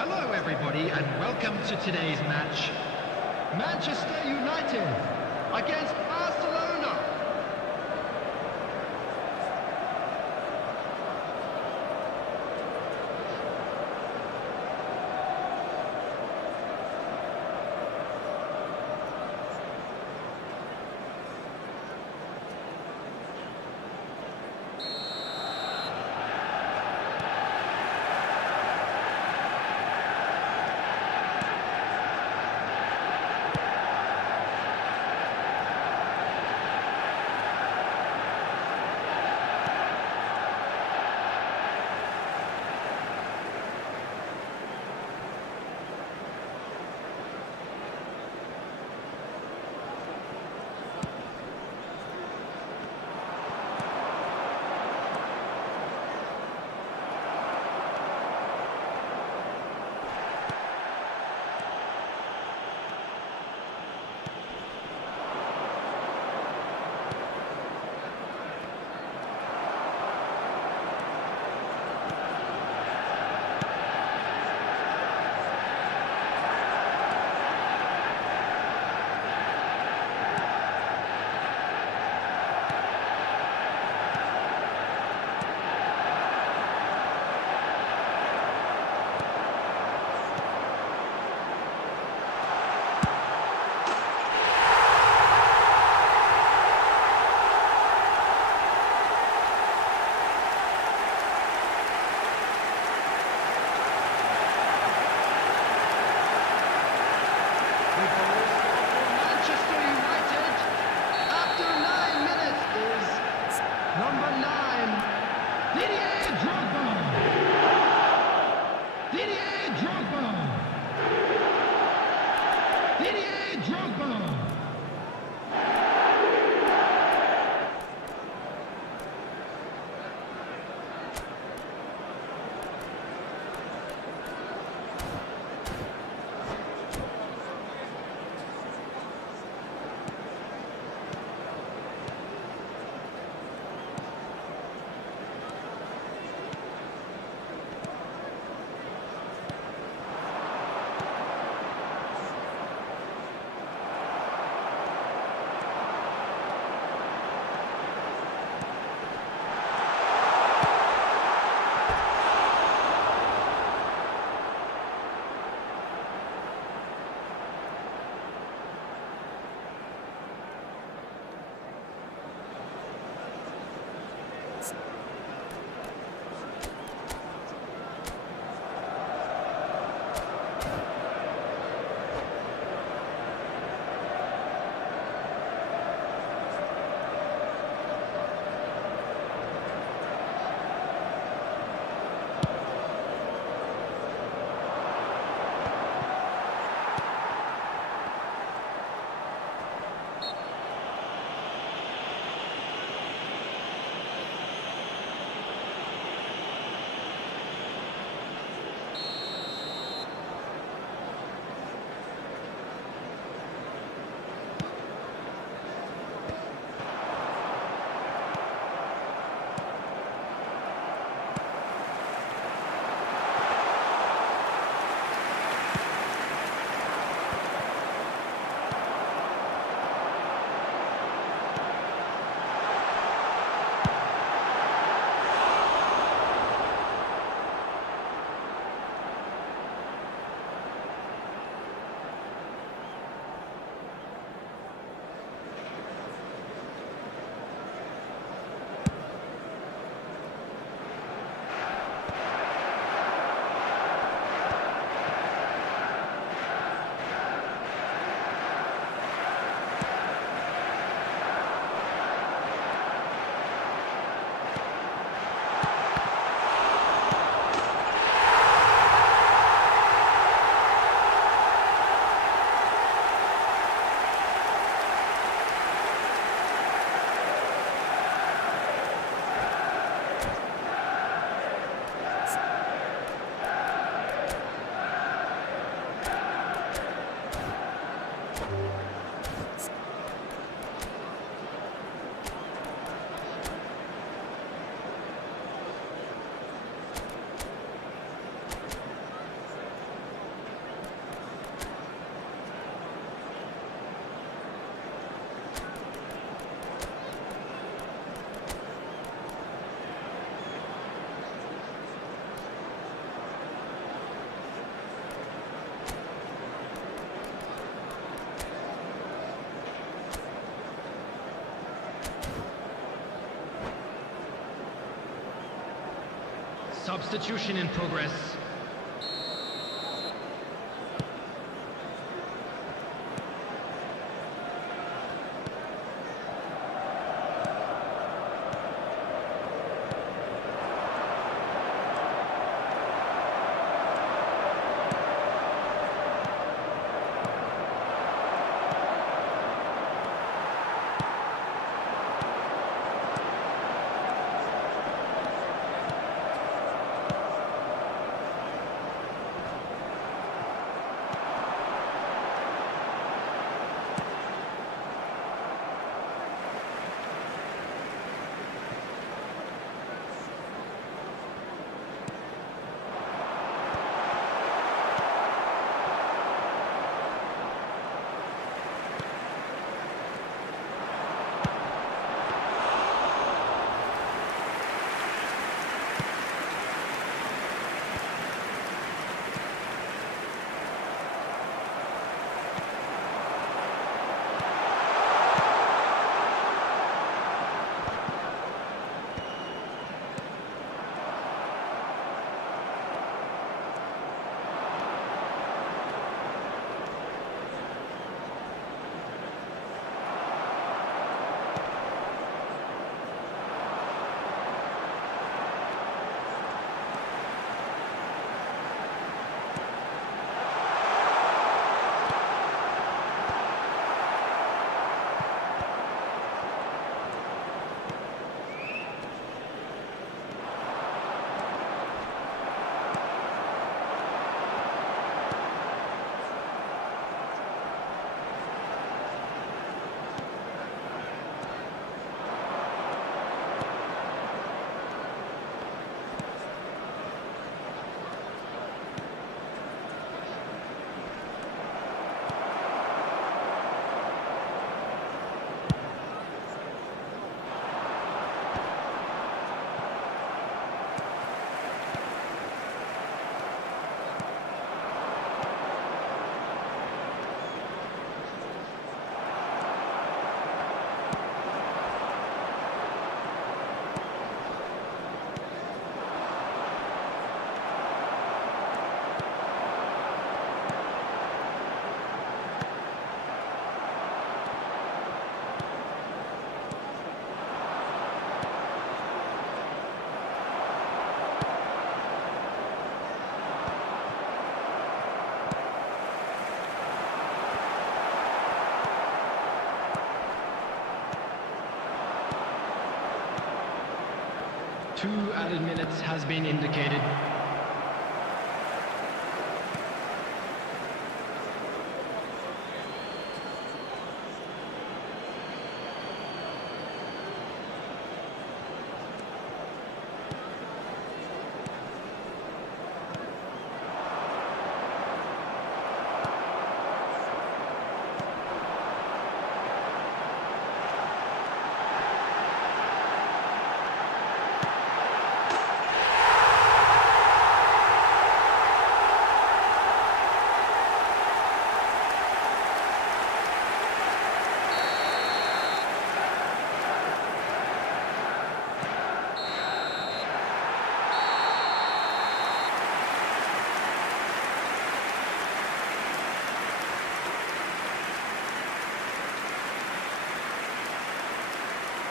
Hello everybody and welcome to today's match. Manchester United against Barcelona. Substitution in progress. Two added minutes has been indicated.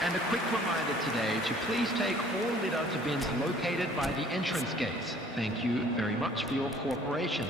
And a quick reminder today to please take all litter to bins located by the entrance gates. Thank you very much for your cooperation.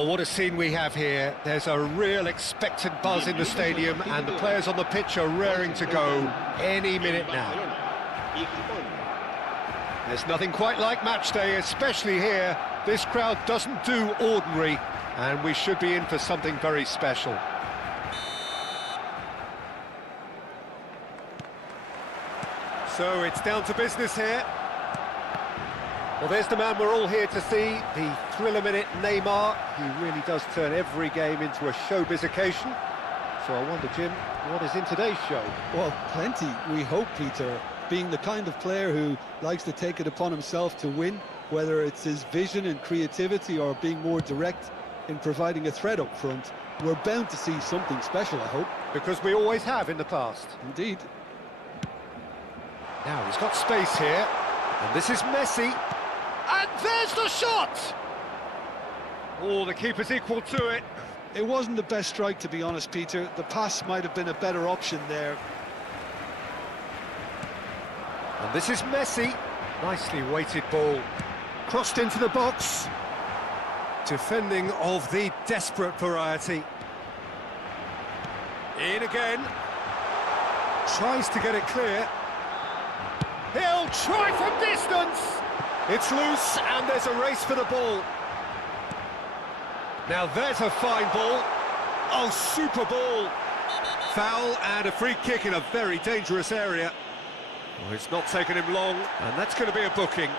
Well, what a scene we have here. There's a real expectant buzz in the stadium, and the players on the pitch are raring to go any minute now. There's nothing quite like match day, especially here. This crowd doesn't do ordinary, and we should be in for something very special. So it's down to business here. Well, there's the man we're all here to see, the thriller-minute Neymar. He really does turn every game into a showbiz occasion. So I wonder, Jim, what is in today's show? Well, plenty, we hope, Peter. Being the kind of player who likes to take it upon himself to win, whether it's his vision and creativity or being more direct in providing a threat up front, we're bound to see something special, I hope. Because we always have in the past. Indeed. Now, he's got space here, and this is Messi. And there's the shot! Oh, the keeper's equal to it. It wasn't the best strike, to be honest, Peter. The pass might have been a better option there. And this is Messi. Nicely weighted ball. Crossed into the box. Defending of the desperate variety. In again. Tries to get it clear. He'll try from distance. It's loose, and there's a race for the ball. Now there's a fine ball. Oh, super ball. Foul and a free kick in a very dangerous area. Well, it's not taken him long, and that's going to be a booking.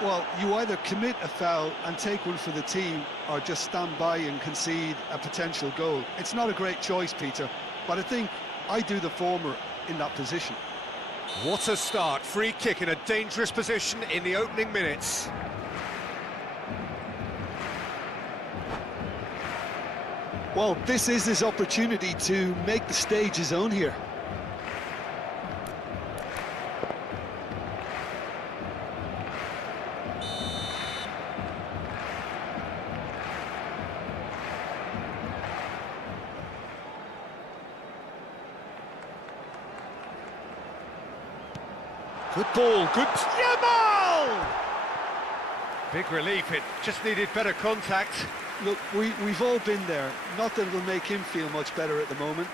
Well, you either commit a foul and take one for the team, or just stand by and concede a potential goal. It's not a great choice, Peter, but I think I do the former in that position. What a start. Free kick in a dangerous position in the opening minutes. Well, this is his opportunity to make the stage his own here. Good ball, good... Yamal! Big relief, it just needed better contact. Look, we've all been there. Not that it'll make him feel much better at the moment.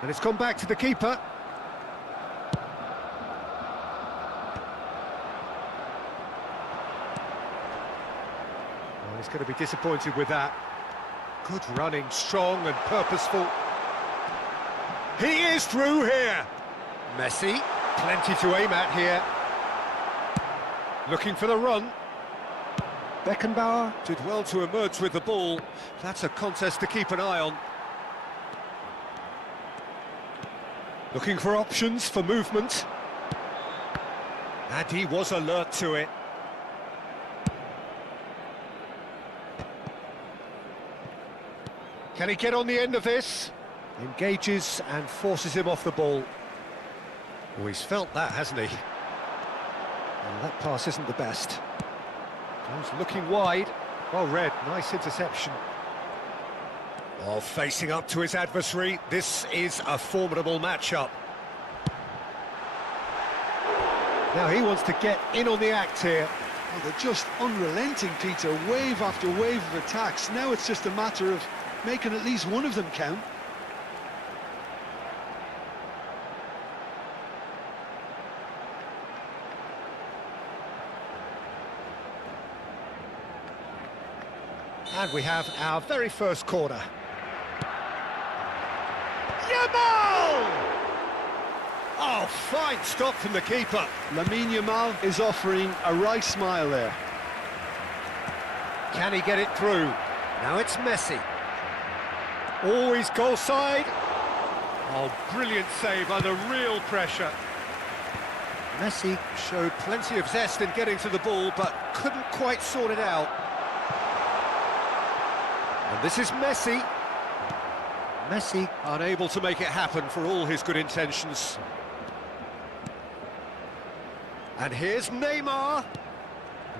And it's gone back to the keeper. He's going to be disappointed with that. Good running, strong and purposeful. He is through here. Messi, plenty to aim at here. Looking for the run. Beckenbauer did well to emerge with the ball. That's a contest to keep an eye on. Looking for options for movement. And he was alert to it. Can he get on the end of this? Engages and forces him off the ball. Oh, he's felt that, hasn't he? Well, that pass isn't the best. Goes looking wide. Well read, nice interception. Oh, facing up to his adversary. This is a formidable matchup. Now he wants to get in on the act here. Well, they're just unrelenting, Peter. Wave after wave of attacks. Now it's just a matter of making at least one of them count. And we have our very first corner. Yamal! Oh, fine stop from the keeper. Lamine Yamal is offering a right smile there. Can he get it through? Now it's Messi. Always goal side. Oh, brilliant save under real pressure. Messi showed plenty of zest in getting to the ball, but couldn't quite sort it out. And this is Messi. Messi unable to make it happen for all his good intentions. And here's Neymar.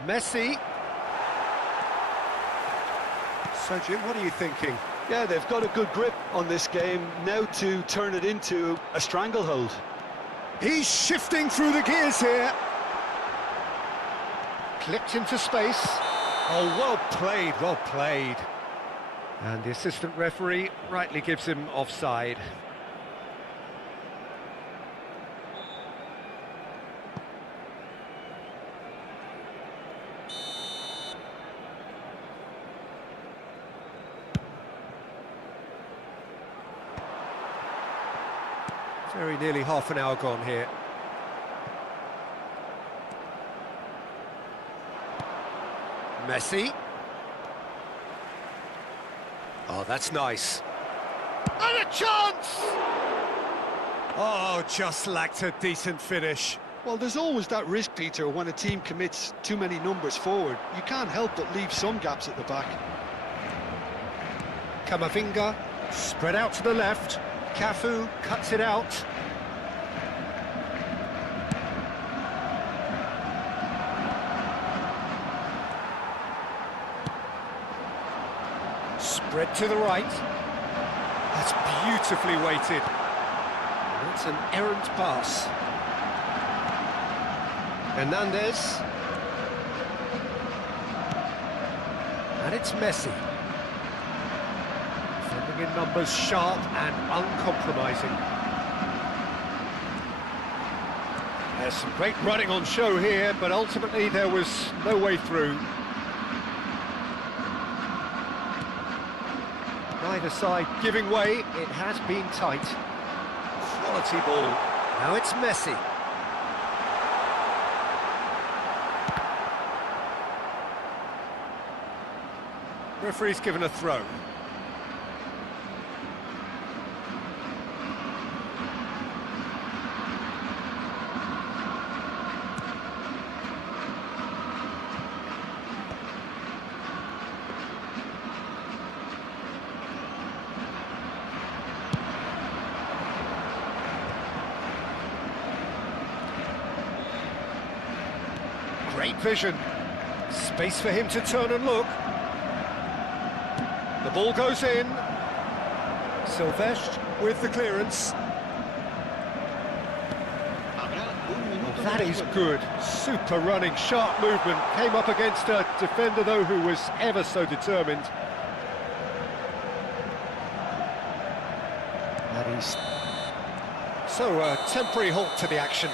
Messi. So, Jim, what are you thinking? Yeah, they've got a good grip on this game, now to turn it into a stranglehold. He's shifting through the gears here. Clipped into space. Oh, well played, well played. And the assistant referee rightly gives him offside. Very nearly half an hour gone here. Messi. Oh, that's nice. And a chance! Oh, just lacked a decent finish. Well, there's always that risk, Peter, when a team commits too many numbers forward. You can't help but leave some gaps at the back. Camavinga, spread out to the left. Cafu cuts it out. Spread to the right. That's beautifully weighted. That's an errant pass. Hernandez. And it's Messi. Defending in numbers, sharp and uncompromising. There's some great running on show here, but ultimately there was no way through. Neither side giving way, it has been tight. Quality ball. Now it's Messi. Referee's given a throw. Great vision. Space for him to turn and look. The ball goes in. Silvestre with the clearance. Oh, that is good. Super running, sharp movement. Came up against a defender, though, who was ever so determined. That is... So, a temporary halt to the action.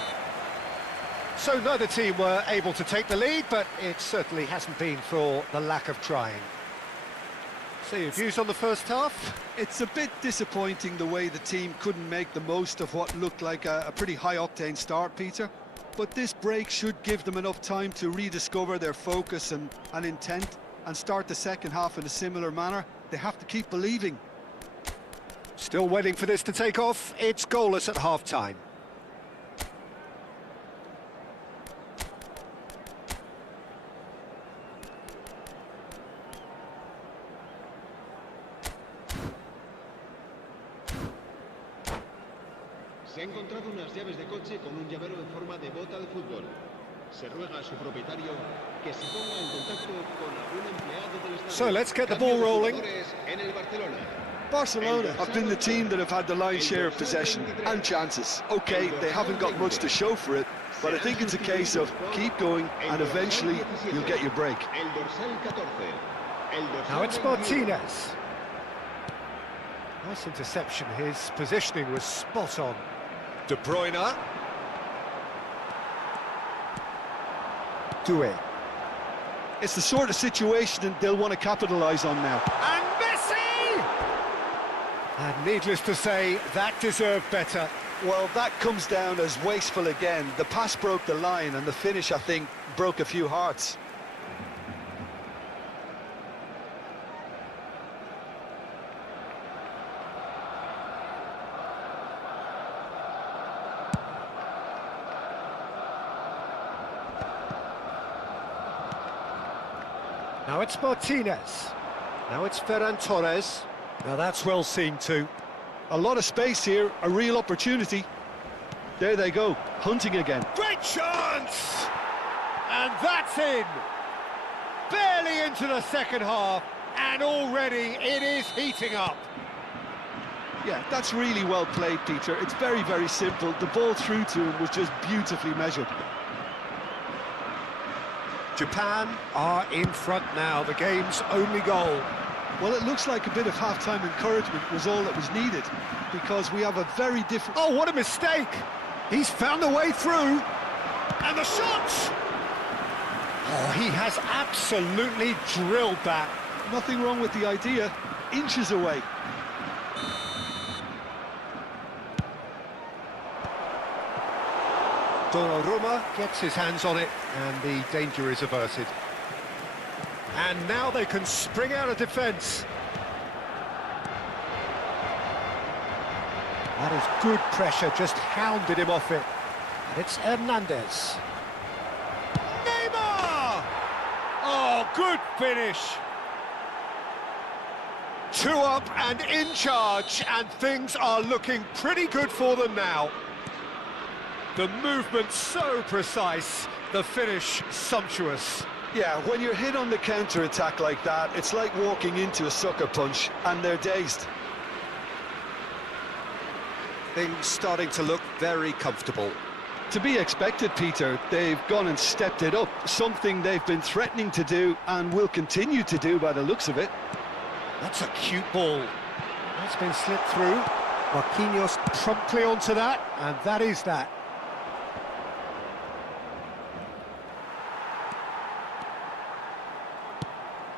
So neither team were able to take the lead, but it certainly hasn't been for the lack of trying. So your views on the first half? It's a bit disappointing the way the team couldn't make the most of what looked like a pretty high-octane start, Peter. But this break should give them enough time to rediscover their focus and intent and start the second half in a similar manner. They have to keep believing. Still waiting for this to take off. It's goalless at half-time. Se ha encontrado unas llaves de coche con un llavero en forma de bota de fútbol. Se ruega a su propietario que se ponga en contacto con algún empleado del estadio. So let's get the ball rolling. En el Barcelona. Barcelona have been the team that have had the lion's share of possession and chances. Okay, they haven't got much to show for it, but I think it's a case of keep going and eventually you'll get your break. Now it's Martinez. Nice interception. His positioning was spot on. De Bruyne. Doué. It's the sort of situation that they'll want to capitalise on now. And Messi! And needless to say, that deserved better. Well, that comes down as wasteful again. The pass broke the line and the finish, I think, broke a few hearts. Now it's Martinez. Now it's Ferran Torres. Now that's well seen too. A lot of space here, a real opportunity. There they go, hunting again. Great chance! And that's in! Barely into the second half, And already it is heating up. Yeah, that's really well played, Peter. It's very, very simple. The ball through to him was just beautifully measured. Japan are in front now, the game's only goal. Well, it looks like a bit of half-time encouragement was all that was needed, because we have a very different... Oh, what a mistake! He's found a way through. And the shots! Oh, he has absolutely drilled that. Nothing wrong with the idea. Inches away. Donnarumma gets his hands on it, and the danger is averted. And now they can spring out of defence. That is good pressure, just hounded him off it. And it's Hernandez. Neymar! Oh, good finish. 2 up and in charge, and things are looking pretty good for them now. The movement so precise, the finish sumptuous. Yeah, when you're hit on the counter-attack like that, it's like walking into a sucker punch, and they're dazed. Things starting to look very comfortable. To be expected, Peter. They've gone and stepped it up, something they've been threatening to do and will continue to do by the looks of it. That's a cute ball. That's been slipped through. Marquinhos promptly onto that, and that is that.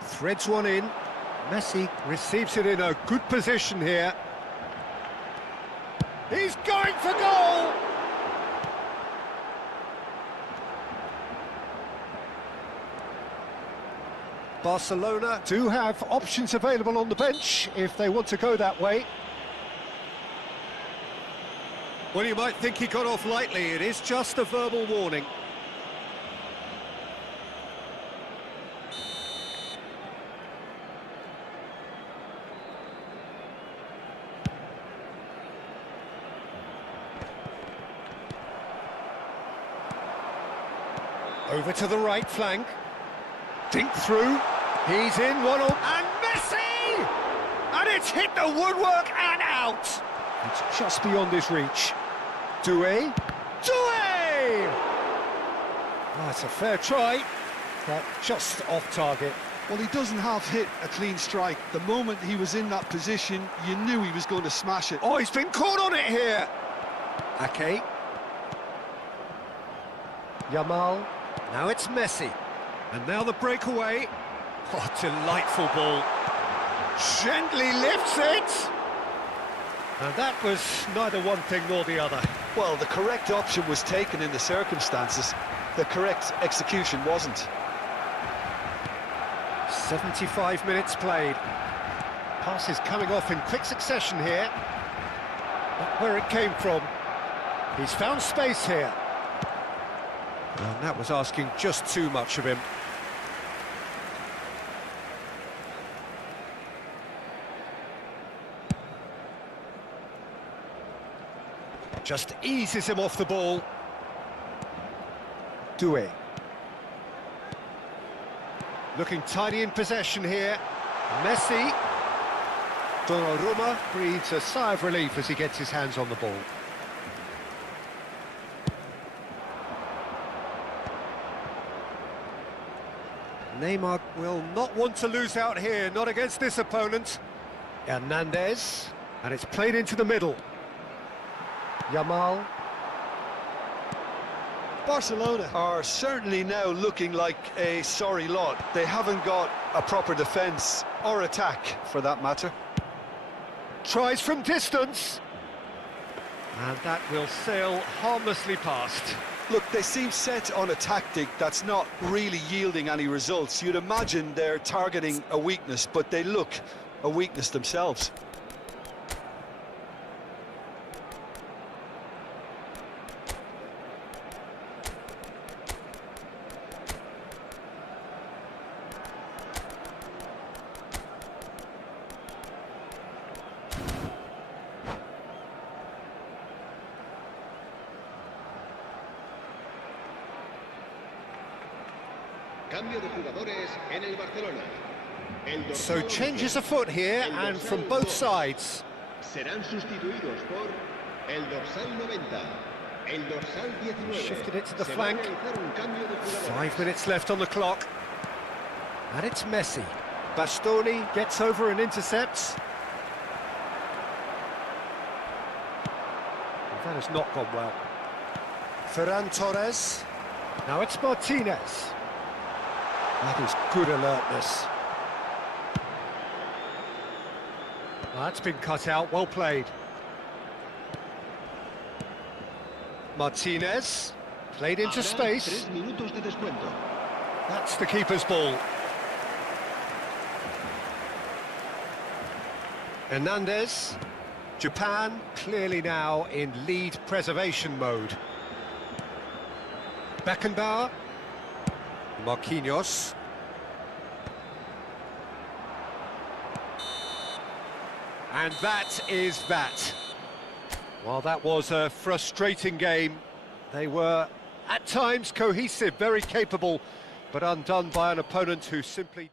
Threads one in. Messi receives it in a good position here. He's going for goal! Barcelona do have options available on the bench if they want to go that way. Well, you might think he got off lightly. It is just a verbal warning. Over to the right flank. Dink through. He's in, 1-all. And Messi! And it's hit the woodwork and out. It's just beyond his reach. Doué. Doué! Oh, it's a fair try, but just off target. Well, he doesn't have hit a clean strike. The moment he was in that position, you knew he was going to smash it. Oh, he's been caught on it here. Ake. Yamal. Now it's Messi. And now the breakaway. Oh, delightful ball. Gently lifts it. And that was neither one thing nor the other. Well, the correct option was taken in the circumstances. The correct execution wasn't. 75 minutes played. Passes coming off in quick succession here. Not where it came from. He's found space here. And that was asking just too much of him. Just eases him off the ball. Doué. Looking tidy in possession here. Messi. Donnarumma breathes a sigh of relief as he gets his hands on the ball. Neymar will not want to lose out here, not against this opponent. Hernandez, and it's played into the middle. Yamal. Barcelona are certainly now looking like a sorry lot. They haven't got a proper defence, or attack, for that matter. Tries from distance. And that will sail harmlessly past. Look, they seem set on a tactic that's not really yielding any results. You'd imagine they're targeting a weakness, but they look a weakness themselves. Cambio de jugadores en el Barcelona. So changes afoot here, and from both sides. Serán sustituidos por el dorsal 90, el dorsal 19. Shifted it to the Se va a flank. realizar un cambio de jugadores. 5 minutes left on the clock. And it's Messi. Bastoni gets over and intercepts. That has not gone well. Ferran Torres. Now it's Martinez. That is good alertness. That's been cut out, well played. Martinez, played into Habrá space. 3 minutos de descuento. That's the keeper's ball. Hernandez. Japan clearly now in lead preservation mode. Beckenbauer. Marquinhos. And that is that. Well, that was a frustrating game. They were, at times, cohesive, very capable, but undone by an opponent who simply...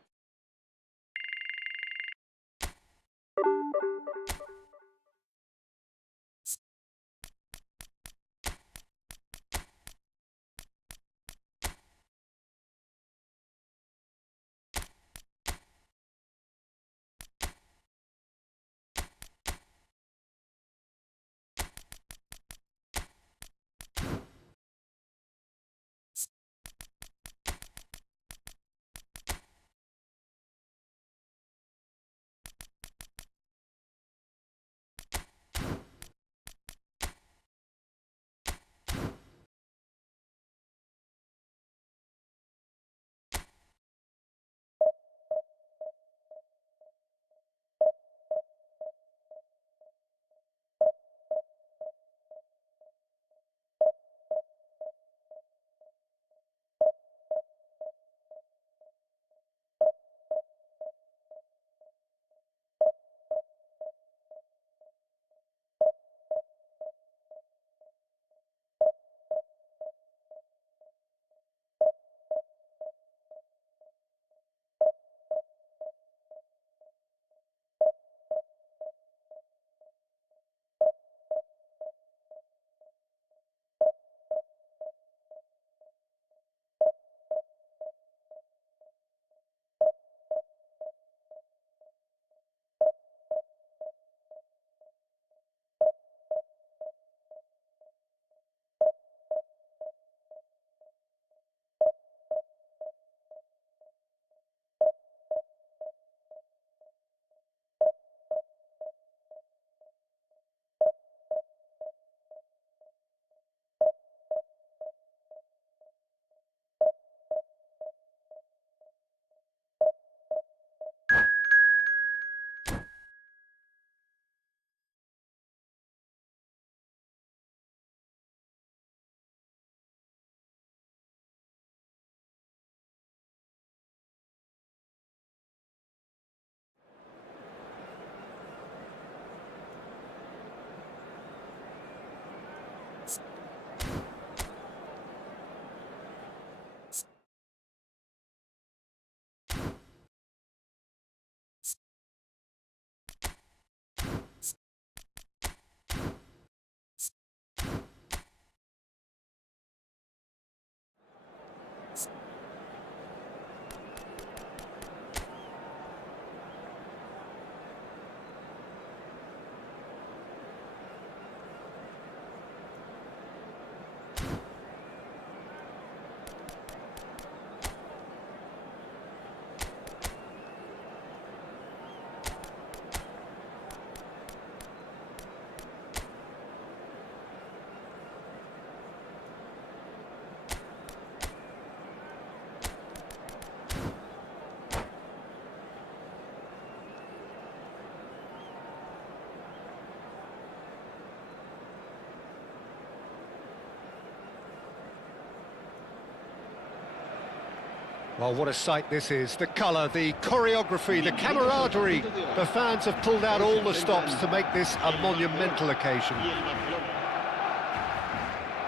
Well, what a sight this is. The colour, the choreography, the camaraderie. The fans have pulled out all the stops to make this a monumental occasion.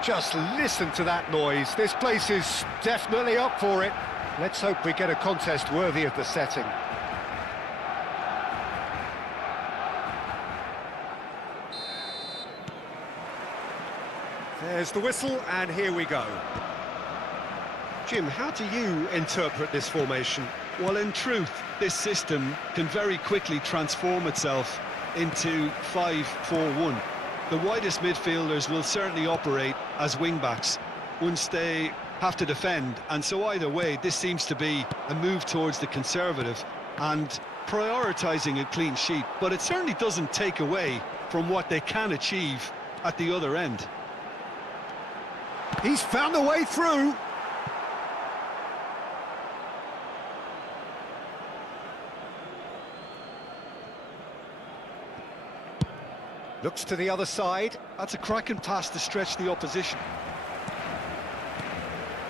Just listen to that noise. This place is definitely up for it. Let's hope we get a contest worthy of the setting. There's the whistle, and here we go. Jim, how do you interpret this formation? Well, in truth, this system can very quickly transform itself into 5-4-1. The widest midfielders will certainly operate as wing-backs once they have to defend, and so either way, this seems to be a move towards the conservative and prioritising a clean sheet, but it certainly doesn't take away from what they can achieve at the other end. He's found a way through. Looks to the other side. That's a cracking pass to stretch the opposition.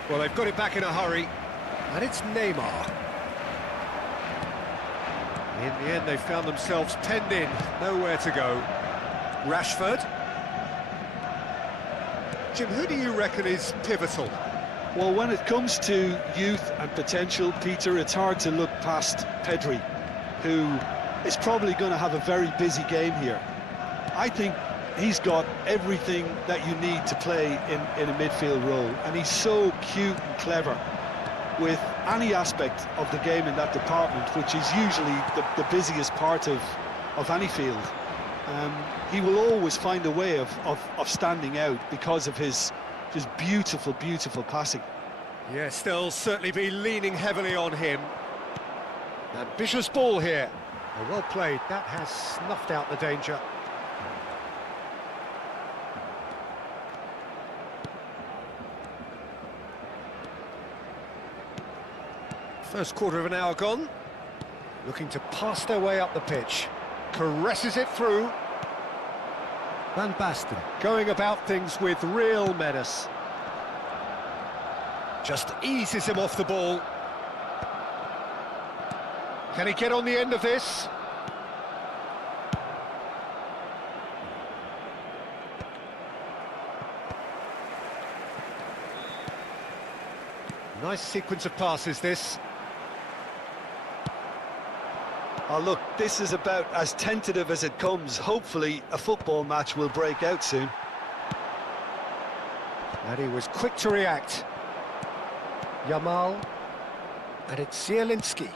Well, they've got it back in a hurry. And it's Neymar. In the end, they found themselves penned in. Nowhere to go. Rashford. Jim, who do you reckon is pivotal? Well, when it comes to youth and potential, Peter, it's hard to look past Pedri, who is probably going to have a very busy game here. I think he's got everything that you need to play in a midfield role, and he's so cute and clever with any aspect of the game in that department, which is usually the busiest part of any field. He will always find a way of standing out because of his beautiful, beautiful passing. Yes, they'll certainly be leaning heavily on him. Ambitious ball here. Oh, well played. That has snuffed out the danger. First quarter of an hour gone. Looking to pass their way up the pitch. Caresses it through. Van Basten going about things with real menace. Just eases him off the ball. Can he get on the end of this? Nice sequence of passes, this. Oh, look, this is about as tentative as it comes. Hopefully, a football match will break out soon. And he was quick to react. Yamal. And it's Zielinski.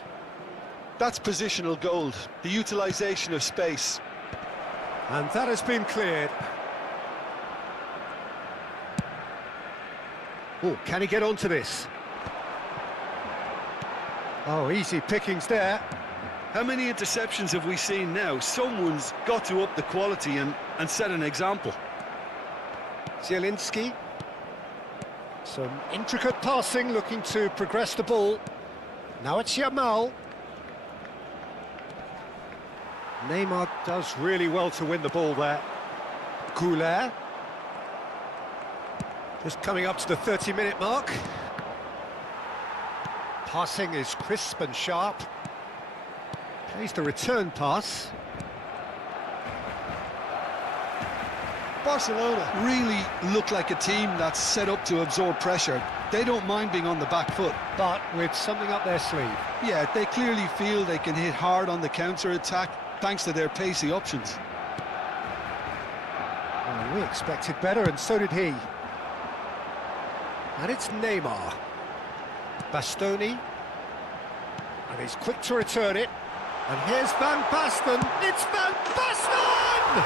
That's positional gold, the utilisation of space. And that has been cleared. Oh, can he get onto this? Oh, easy pickings there. How many interceptions have we seen now? Someone's got to up the quality and set an example. Zielinski. Some intricate passing, looking to progress the ball. Now it's Yamal. Neymar does really well to win the ball there. Goulet. Just coming up to the 30-minute mark. Passing is crisp and sharp. Plays the return pass. Barcelona really look like a team that's set up to absorb pressure. They don't mind being on the back foot. But with something up their sleeve. Yeah, they clearly feel they can hit hard on the counter-attack thanks to their pacey options. Well, we expected better, and so did he. And it's Neymar. Bastoni. And he's quick to return it. And here's Van Basten. It's Van Basten!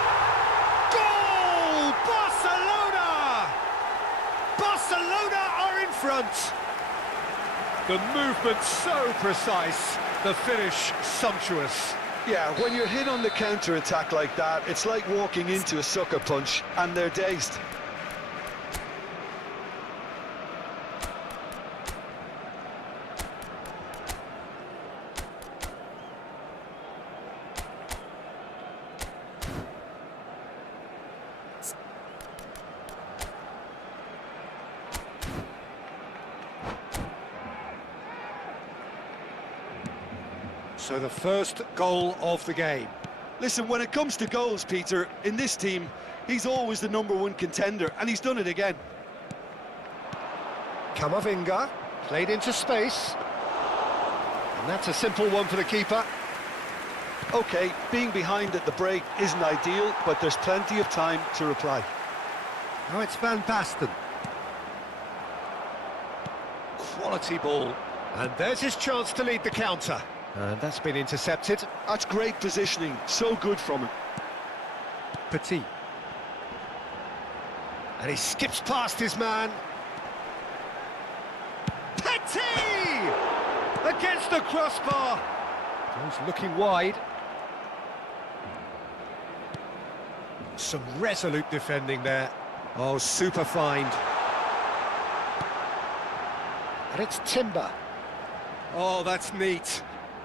Goal! Barcelona! Barcelona are in front. The movement so precise, the finish sumptuous. Yeah, when you're hit on the counter-attack like that, it's like walking into a sucker punch, and they're dazed. So the first goal of the game. Listen, when it comes to goals, Peter, in this team, he's always the #1 contender, and he's done it again. Camavinga, played into space. And that's a simple one for the keeper. OK, being behind at the break isn't ideal, but there's plenty of time to reply. Now it's Van Basten. Quality ball. And there's his chance to lead the counter. And that's been intercepted. That's great positioning, so good from him. Petit. And he skips past his man. Petit! Against the crossbar. Goes looking wide. Some resolute defending there. Oh, super find. And it's Timber. Oh, that's neat.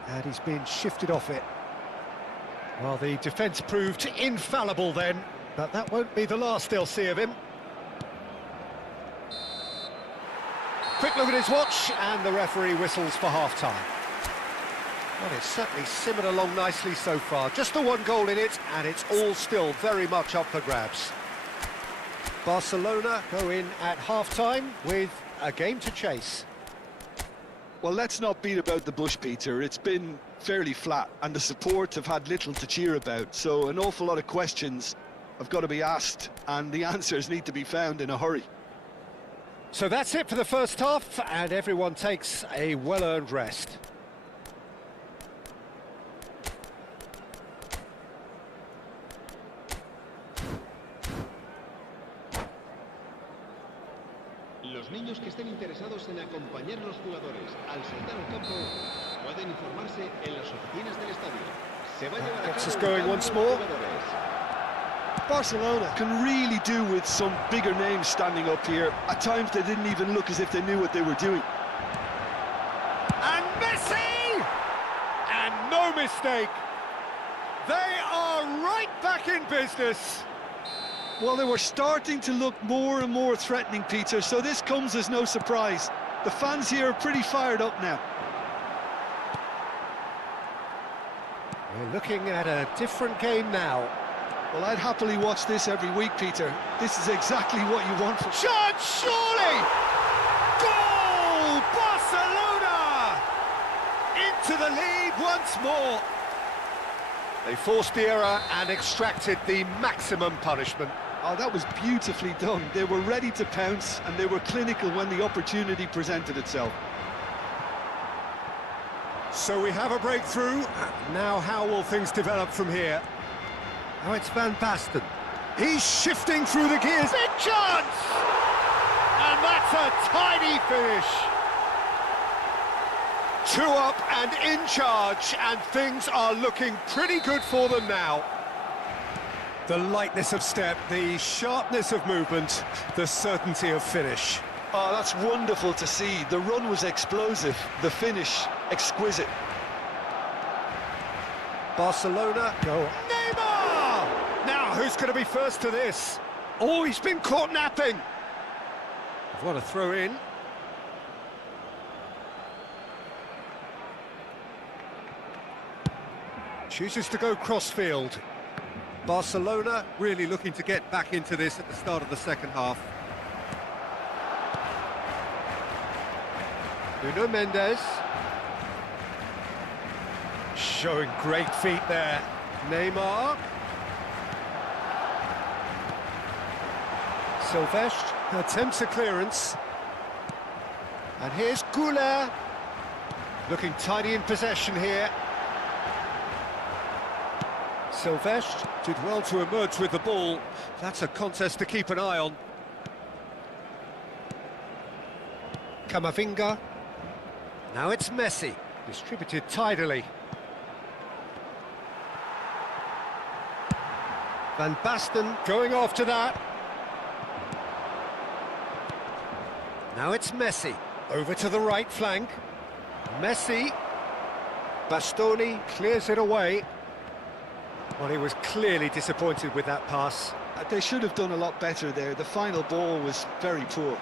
And he's been shifted off it. Well, the defence proved infallible then, but that won't be the last they'll see of him. Quick look at his watch, and the referee whistles for half-time. Well, it's certainly simmered along nicely so far. Just the one goal in it, and it's all still very much up for grabs. Barcelona go in at half-time with a game to chase. Well, let's not beat about the bush, Peter. It's been fairly flat, and the support have had little to cheer about. So an awful lot of questions have got to be asked, and the answers need to be found in a hurry. So that's it for the first half, and everyone takes a well-earned rest. Los niños que estén interesados en acompañar a los jugadores al saltar al campo pueden informarse en las oficinas del estadio. Se va a llevar a Gets us cabo going un once cambio de more. jugadores. Barcelona can really do with some bigger names standing up here. At times they didn't even look as if they knew what they were doing. And Messi! And no mistake. They are right back in business. Well, they were starting to look more and more threatening, Peter, so this comes as no surprise. The fans here are pretty fired up now. We're looking at a different game now. Well, I'd happily watch this every week, Peter. This is exactly what you want from... Chance, surely! Goal! Barcelona! Into the lead once more. They forced the error and extracted the maximum punishment. Oh, that was beautifully done. They were ready to pounce, and they were clinical when the opportunity presented itself. So we have a breakthrough. Now how will things develop from here? Now it's Van Basten. He's shifting through the gears. Big chance! And that's a tiny finish. 2 up and in charge, and things are looking pretty good for them now. The lightness of step, the sharpness of movement, the certainty of finish. Oh, that's wonderful to see. The run was explosive, the finish exquisite. Barcelona go. Neymar! Now, who's going to be first to this? Oh, he's been caught napping. What a throw in. Chooses to go crossfield. Barcelona really looking to get back into this at the start of the second half. Nuno Mendes. Showing great feet there. Neymar. Silvestre attempts a clearance. And here's Goulet. Looking tidy in possession here. Silvestre did well to emerge with the ball. That's a contest to keep an eye on. Camavinga. Now it's Messi. Distributed tidily. Van Basten going after that. Now it's Messi. Over to the right flank. Messi. Bastoni clears it away. Well, he was clearly disappointed with that pass. They should have done a lot better there. The final ball was very poor.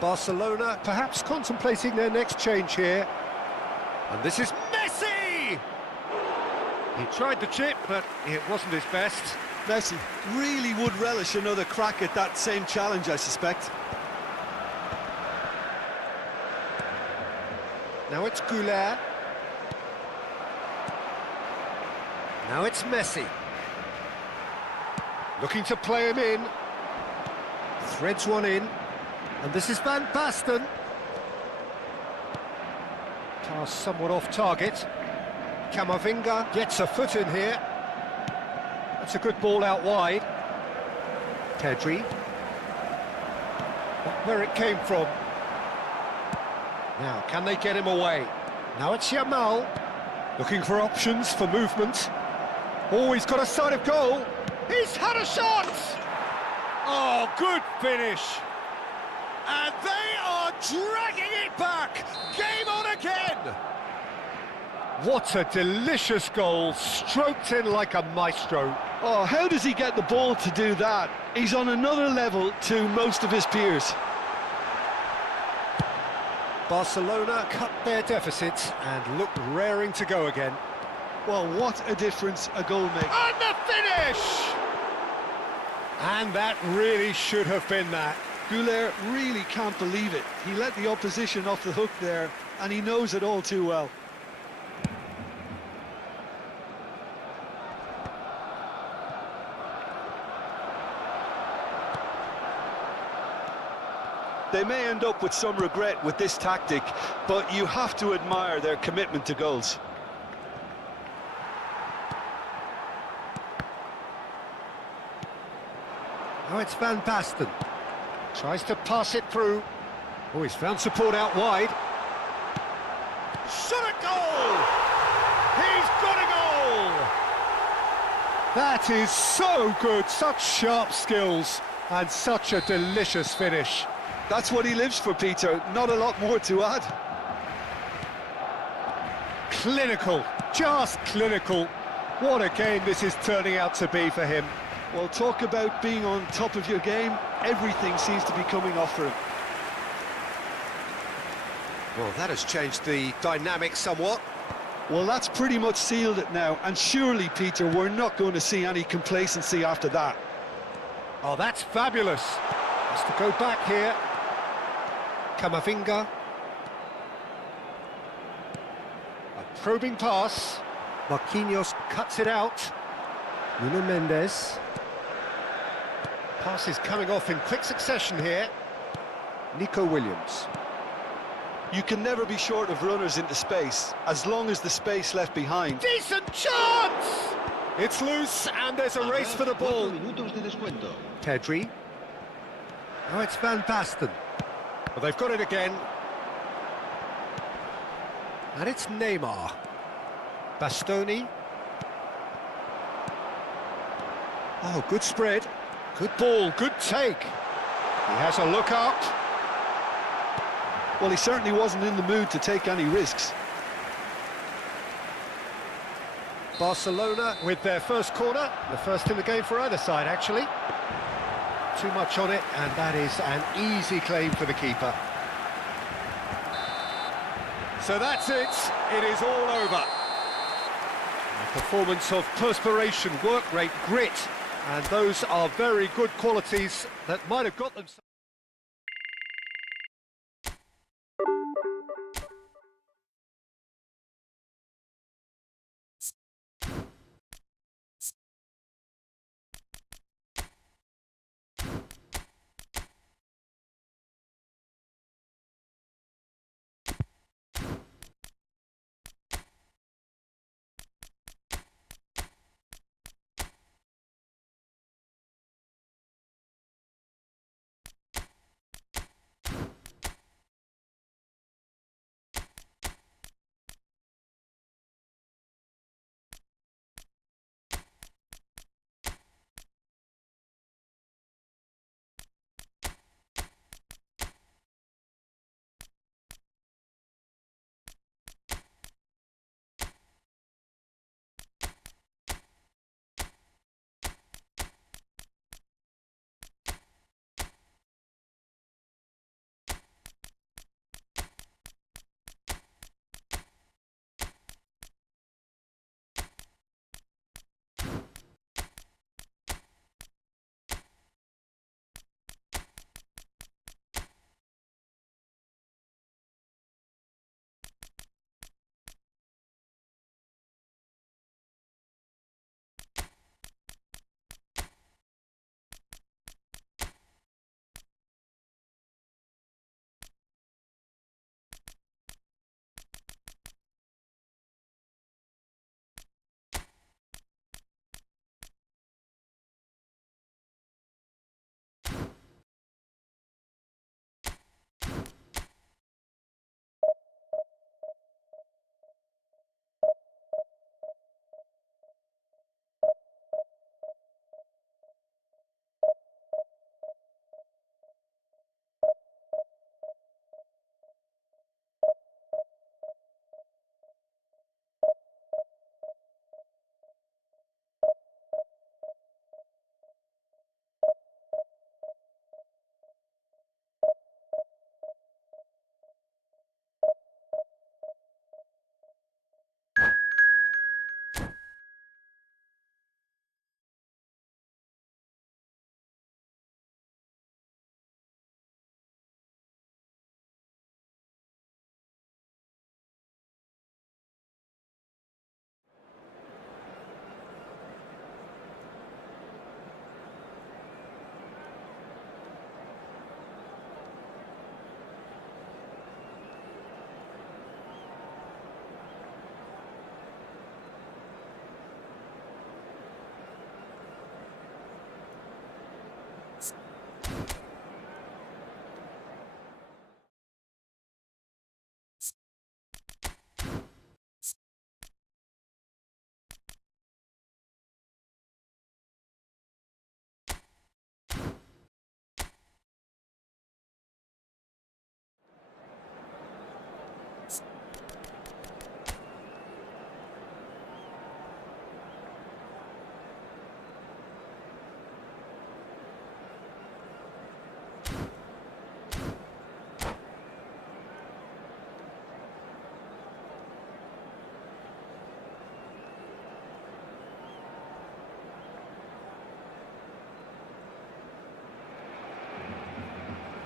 Barcelona perhaps contemplating their next change here. And this is Messi! He tried the chip, but it wasn't his best. Messi really would relish another crack at that same challenge, I suspect. Now it's Goulet. Now it's Messi. Looking to play him in. Threads one in. And this is Van Basten. Pass somewhat off target. Camavinga gets a foot in here. That's a good ball out wide. Pedri. Not where it came from. Now, can they get him away? Now it's Yamal. Looking for options for movement. Oh, he's got a sight of goal. He's had a shot! Oh, good finish. And they are dragging it back. Game on again. What a delicious goal, stroked in like a maestro. Oh, how does he get the ball to do that? He's on another level to most of his peers. Barcelona cut their deficit and look raring to go again. Well, what a difference a goal makes. And the finish! And that really should have been that. Goulet really can't believe it. He let the opposition off the hook there, and he knows it all too well. They may end up with some regret with this tactic, but you have to admire their commitment to goals. Now it's Van Basten. Tries to pass it through. Oh, he's found support out wide. Shot a goal! He's got a goal! That is so good, such sharp skills, and such a delicious finish. That's what he lives for, Peter. Not a lot more to add. Clinical, just clinical. What a game this is turning out to be for him. Well, talk about being on top of your game. Everything seems to be coming off for him. Well, that has changed the dynamic somewhat. Well, that's pretty much sealed it now. And surely, Peter, we're not going to see any complacency after that. Oh, that's fabulous. Has to go back here. Camavinga. A probing pass. Marquinhos cuts it out. Nuno Mendes. Pass is coming off in quick succession here. Nico Williams. You can never be short of runners into space, as long as the space left behind. Decent chance! It's loose, and there's a race for the ball. Pedri. Now it's Van Basten. Well, they've got it again. And it's Neymar. Bastoni. Oh, good spread. Good ball, good take. He has a look up. Well, he certainly wasn't in the mood to take any risks. Barcelona with their first corner, the first in the game for either side, actually. Too much on it, and that is an easy claim for the keeper. So that's it. It is all over. A performance of perspiration, work rate, grit, and those are very good qualities that might have got them...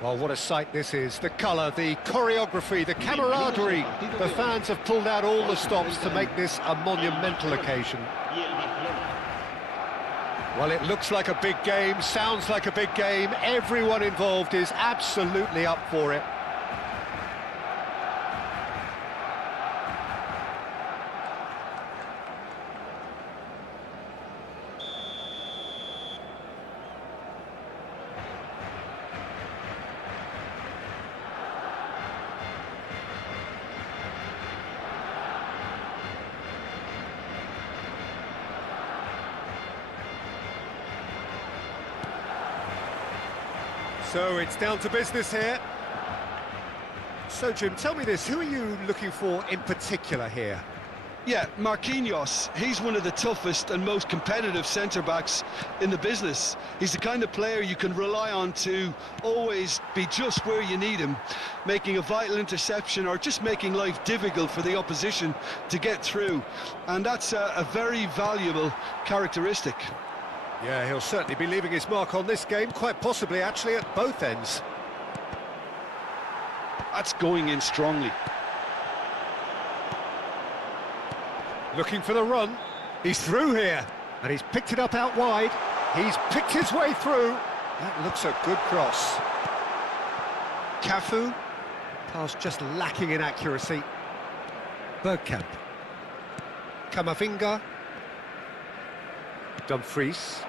Well, what a sight this is. The colour, the choreography, the camaraderie. The fans have pulled out all the stops to make this a monumental occasion. Well, it looks like a big game, sounds like a big game. Everyone involved is absolutely up for it. So it's down to business here. So, Jim, tell me this, who are you looking for in particular here? Yeah, Marquinhos, he's one of the toughest and most competitive centre-backs in the business. He's the kind of player you can rely on to always be just where you need him, making a vital interception or just making life difficult for the opposition to get through. And that's a very valuable characteristic. Yeah, he'll certainly be leaving his mark on this game, quite possibly actually at both ends. That's going in strongly. Looking for the run. He's through here, and he's picked it up out wide. He's picked his way through. That looks a good cross. Cafu. Pass just lacking in accuracy. Bergkamp. Camavinga. Dumfries.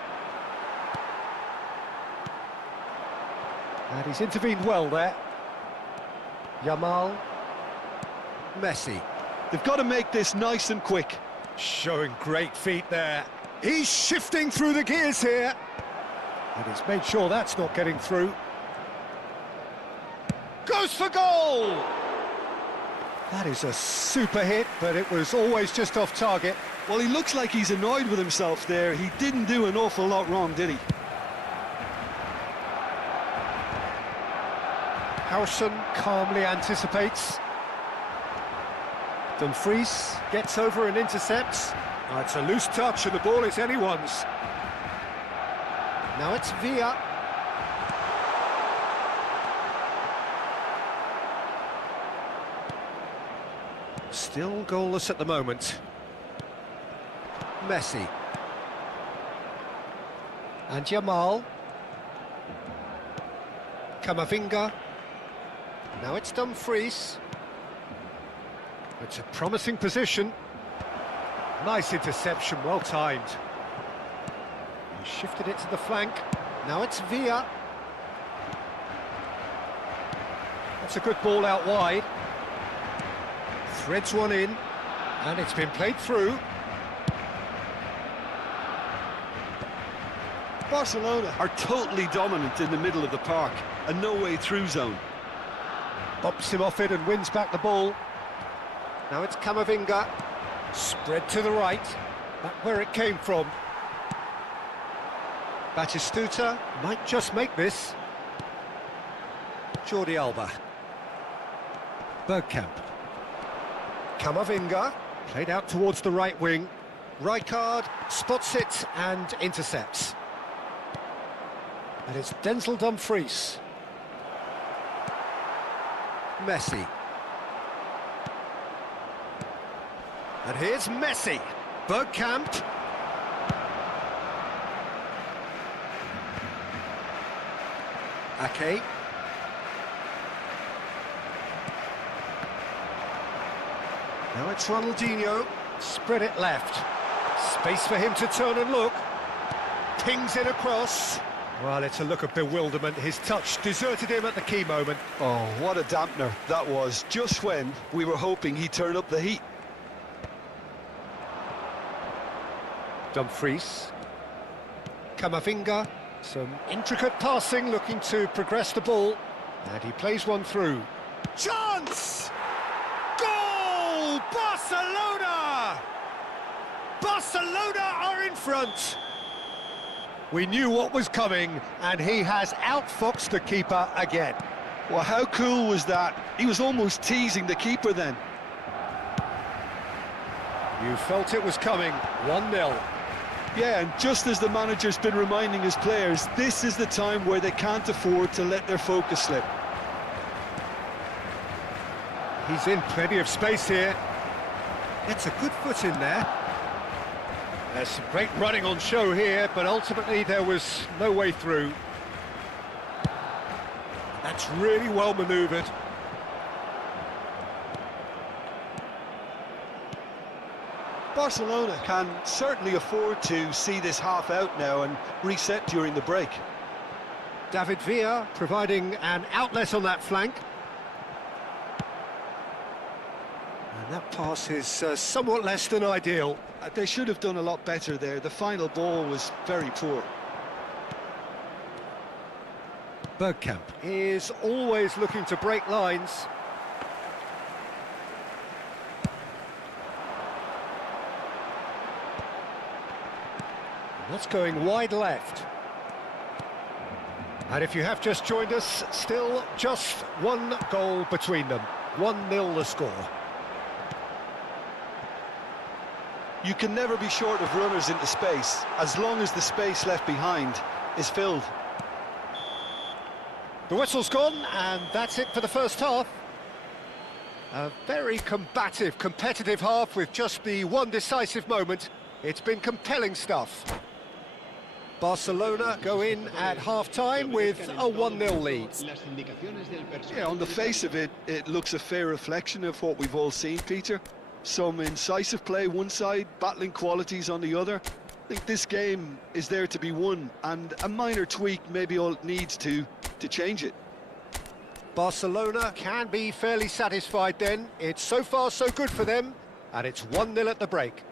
And he's intervened well there. Yamal. Messi. They've got to make this nice and quick. Showing great feet there. He's shifting through the gears here. And he's made sure that's not getting through. Goes for goal! That is a super hit, but it was always just off target. Well, he looks like he's annoyed with himself there. He didn't do an awful lot wrong, did he? Howson calmly anticipates. Dumfries gets over and intercepts. Oh, it's a loose touch and the ball is anyone's. Now it's Villa. Still goalless at the moment. Messi. And Yamal. Camavinga. Now it's Dumfries. It's a promising position. Nice interception, well timed. He shifted it to the flank. Now it's Villa. That's a good ball out wide. Threads one in, and it's been played through. Barcelona are totally dominant in the middle of the park, a no-way-through zone. Bumps him off it and wins back the ball. Now it's Camavinga. Spread to the right. Back where it came from. Batistuta might just make this. Jordi Alba. Bergkamp. Camavinga. Played out towards the right wing. Rijkaard spots it and intercepts. And it's Denzel Dumfries. Messi. And here's Messi. Bergkamp. Ake. Now it's Ronaldinho. Spread it left. Space for him to turn and look. Pings it across. Well, it's a look of bewilderment. His touch deserted him at the key moment. Oh, what a dampener that was, just when we were hoping he'd turn up the heat. Dumfries. Camavinga. Some intricate passing, looking to progress the ball. And he plays one through. Chance! Goal! Barcelona! Barcelona are in front! We knew what was coming, and he has outfoxed the keeper again. Well, how cool was that? He was almost teasing the keeper then. You felt it was coming. 1-0. Yeah, and just as the manager's been reminding his players, this is the time where they can't afford to let their focus slip. He's in plenty of space here. Gets a good foot in there. There's some great running on show here, but ultimately there was no way through. That's really well manoeuvred. Barcelona can certainly afford to see this half out now and reset during the break. David Villa providing an outlet on that flank. And that pass is somewhat less than ideal. They should have done a lot better there. The final ball was very poor. Bergkamp is always looking to break lines. That's going wide left. And if you have just joined us, still just one goal between them. 1-0 the score. You can never be short of runners into space, as long as the space left behind is filled. The whistle's gone, and that's it for the first half. A very combative, competitive half with just the one decisive moment. It's been compelling stuff. Barcelona go in at half-time with a 1-0 lead. Yeah, on the face of it, it looks a fair reflection of what we've all seen, Peter. Some incisive play one side, battling qualities on the other. I think this game is there to be won, and a minor tweak maybe all it needs to change it. Barcelona can be fairly satisfied then. It's so far so good for them, and it's 1-0 at the break.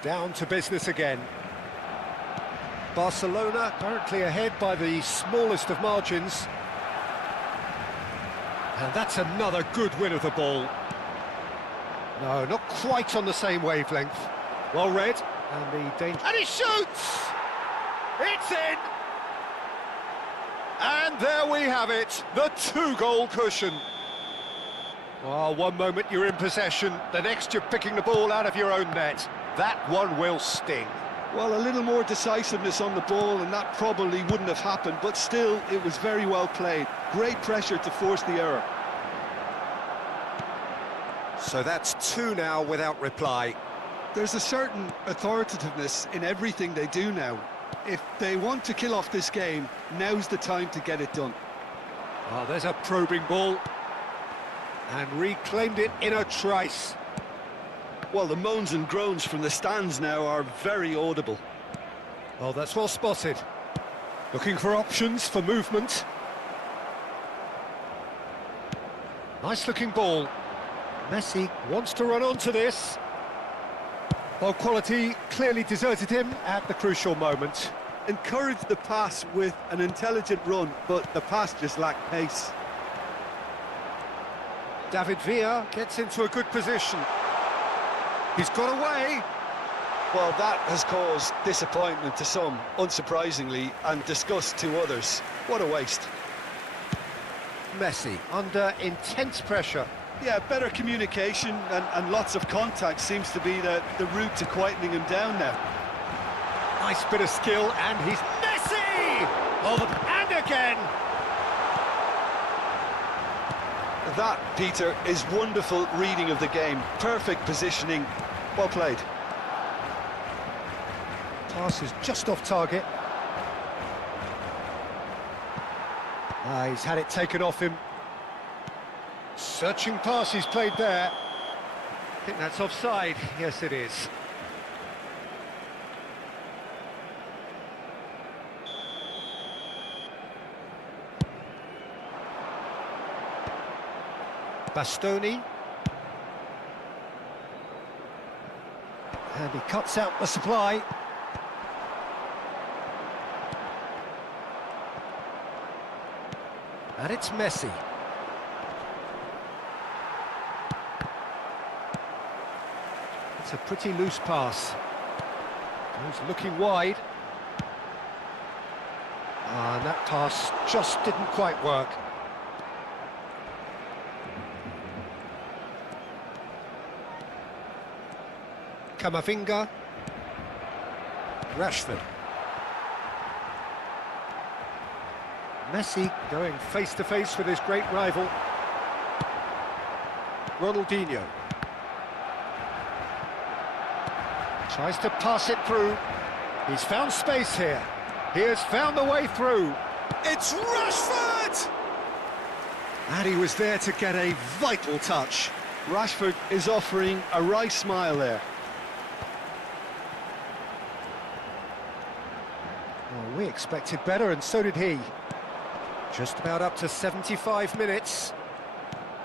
Down to business again. Barcelona currently ahead by the smallest of margins. And that's another good win of the ball. No, not quite on the same wavelength. Well read, and the danger... And he shoots! It's in! And there we have it, the two-goal cushion. Well, one moment you're in possession, the next you're picking the ball out of your own net. That one will sting. Well, a little more decisiveness on the ball and that probably wouldn't have happened, but still, it was very well played. Great pressure to force the error. So that's two now without reply. There's a certain authoritativeness in everything they do now. If they want to kill off this game, now's the time to get it done. Oh, there's a probing ball. And reclaimed it in a trice. Well, the moans and groans from the stands now are very audible. Oh, that's well spotted. Looking for options for movement. Nice looking ball. Messi wants to run onto this. Well, quality clearly deserted him at the crucial moment. Encouraged the pass with an intelligent run, but the pass just lacked pace. David Villa gets into a good position. He's got away. Well, that has caused disappointment to some, unsurprisingly, and disgust to others. What a waste. Messi under intense pressure. Yeah, better communication and lots of contact seems to be the route to quietening him down now. Nice bit of skill, and he's Messi! Oh, and again! That, Peter, is wonderful reading of the game. Perfect positioning. Well played. Pass is just off target. He's had it taken off him. Searching pass he's played there. I think that's offside. Yes, it is. Bastoni. And he cuts out the supply. And it's Messi. It's a pretty loose pass. He's looking wide. And that pass just didn't quite work. Camavinga. Rashford. Messi going face-to-face with his great rival. Ronaldinho. Tries to pass it through. He's found space here. He has found the way through. It's Rashford! And he was there to get a vital touch. Rashford is offering a wry smile there. Well, we expected better, and so did he. Just about up to 75 minutes.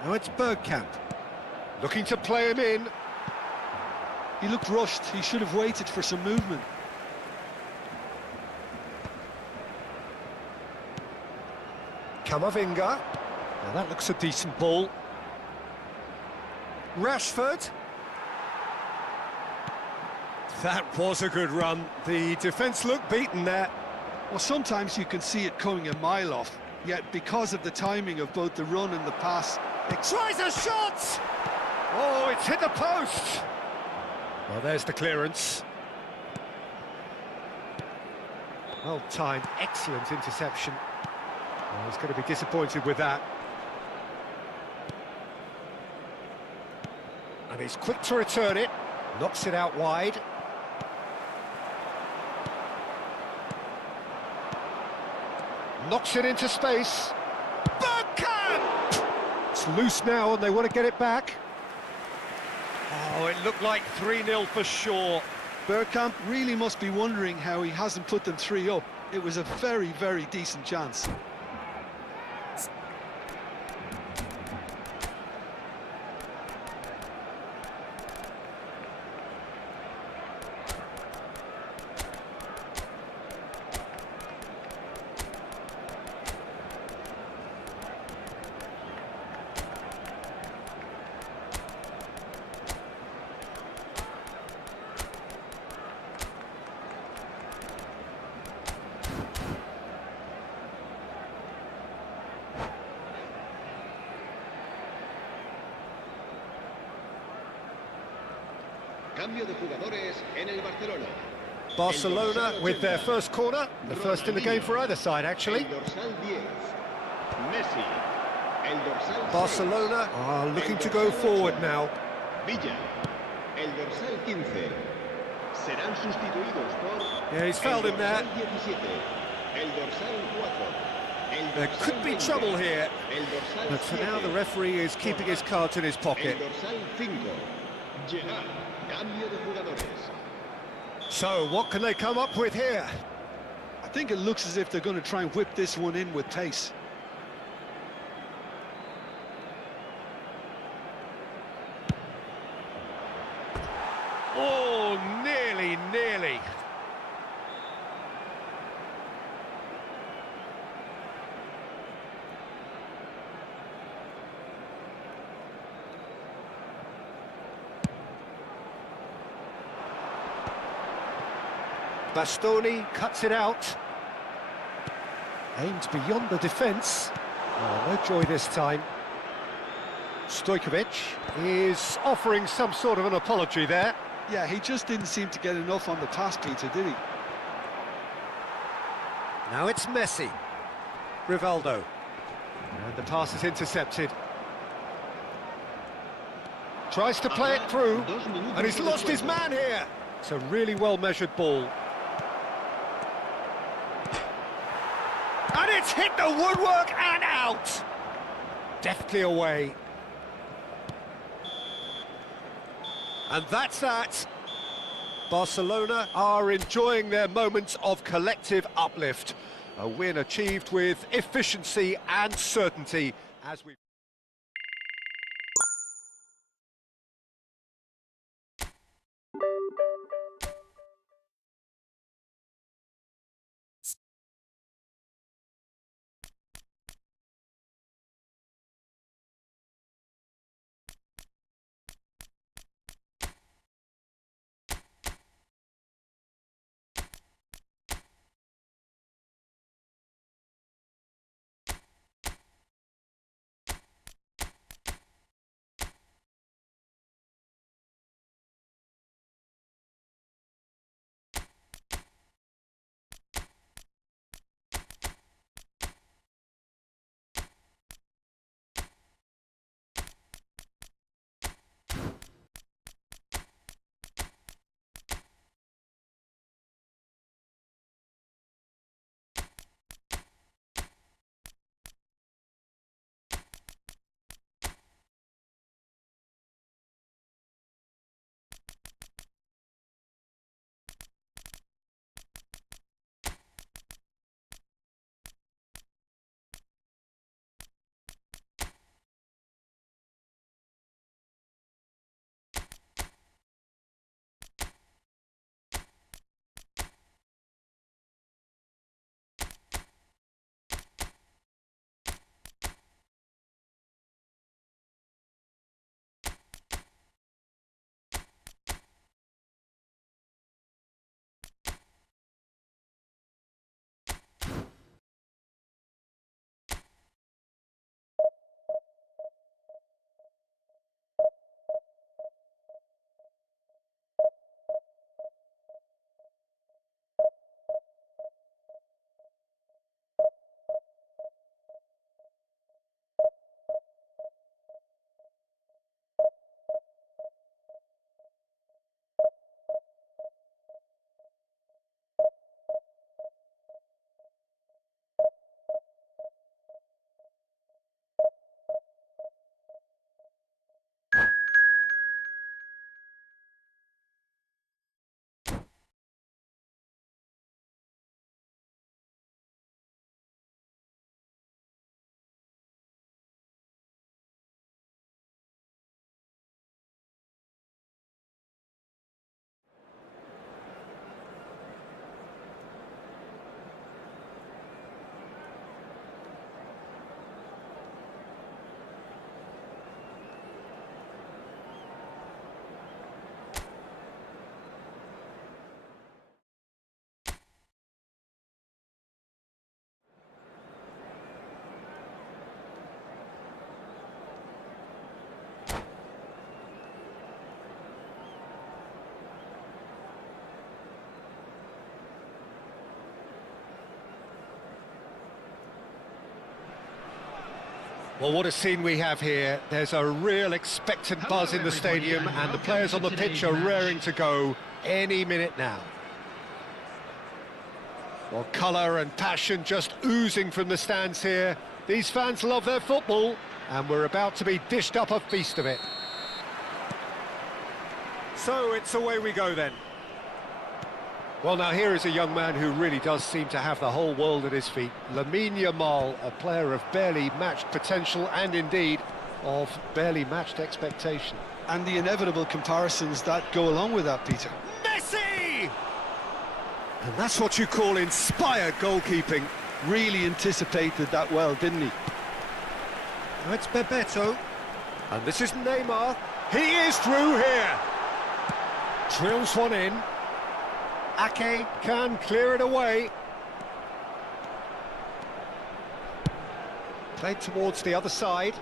Now it's Bergkamp. Looking to play him in. He looked rushed. He should have waited for some movement. Camavinga. Now that looks a decent ball. Rashford. That was a good run. The defence looked beaten there. Well, sometimes you can see it coming a mile off, yet because of the timing of both the run and the pass... Tries a shot! Oh, it's hit the post! Well, there's the clearance. Well timed, excellent interception. Well, he's going to be disappointed with that. And he's quick to return it. Knocks it out wide. Knocks it into space. Bergkamp! It's loose now and they want to get it back. Oh, it looked like 3-0 for sure. Bergkamp really must be wondering how he hasn't put them 3 up. It was a very, very decent chance. Cambio de jugadores en el Barcelona. Barcelona with their first corner, the first in the game for either side, actually. Barcelona are looking to go forward now. Villa, el dorsal 15. Serán sustituidos por... Yeah, he's fouled him there. El dorsal 4. There could be trouble here, but for now the referee is keeping his cards in his pocket. So, what can they come up with here? I think it looks as if they're going to try and whip this one in with pace. Oh, nearly. Bastoni cuts it out. Aimed beyond the defence. Oh, no joy this time. Stojkovic is offering some sort of an apology there. Yeah, he just didn't seem to get enough on the pass, Peter, did he? Now it's Messi. Rivaldo. And the pass is intercepted. Tries to play it through, and he's lost his man here. It's a really well-measured ball. And it's hit the woodwork and out! Deftly away. And that's that. Barcelona are enjoying their moments of collective uplift. A win achieved with efficiency and certainty as we... Well, what a scene we have here. There's a real expectant buzz in the stadium, and the players on the pitch are raring to go any minute now. Well, colour and passion just oozing from the stands here. These fans love their football, and we're about to be dished up a feast of it. So it's away we go then. Well, now here is a young man who really does seem to have the whole world at his feet. Lamine Yamal, a player of barely matched potential and indeed of barely matched expectation. And the inevitable comparisons that go along with that, Peter. Messi! And that's what you call inspired goalkeeping. Really anticipated that well, didn't he? Now it's Bebeto. And this is Neymar. He is through here. Drills one in. Ake can clear it away. Played towards the other side.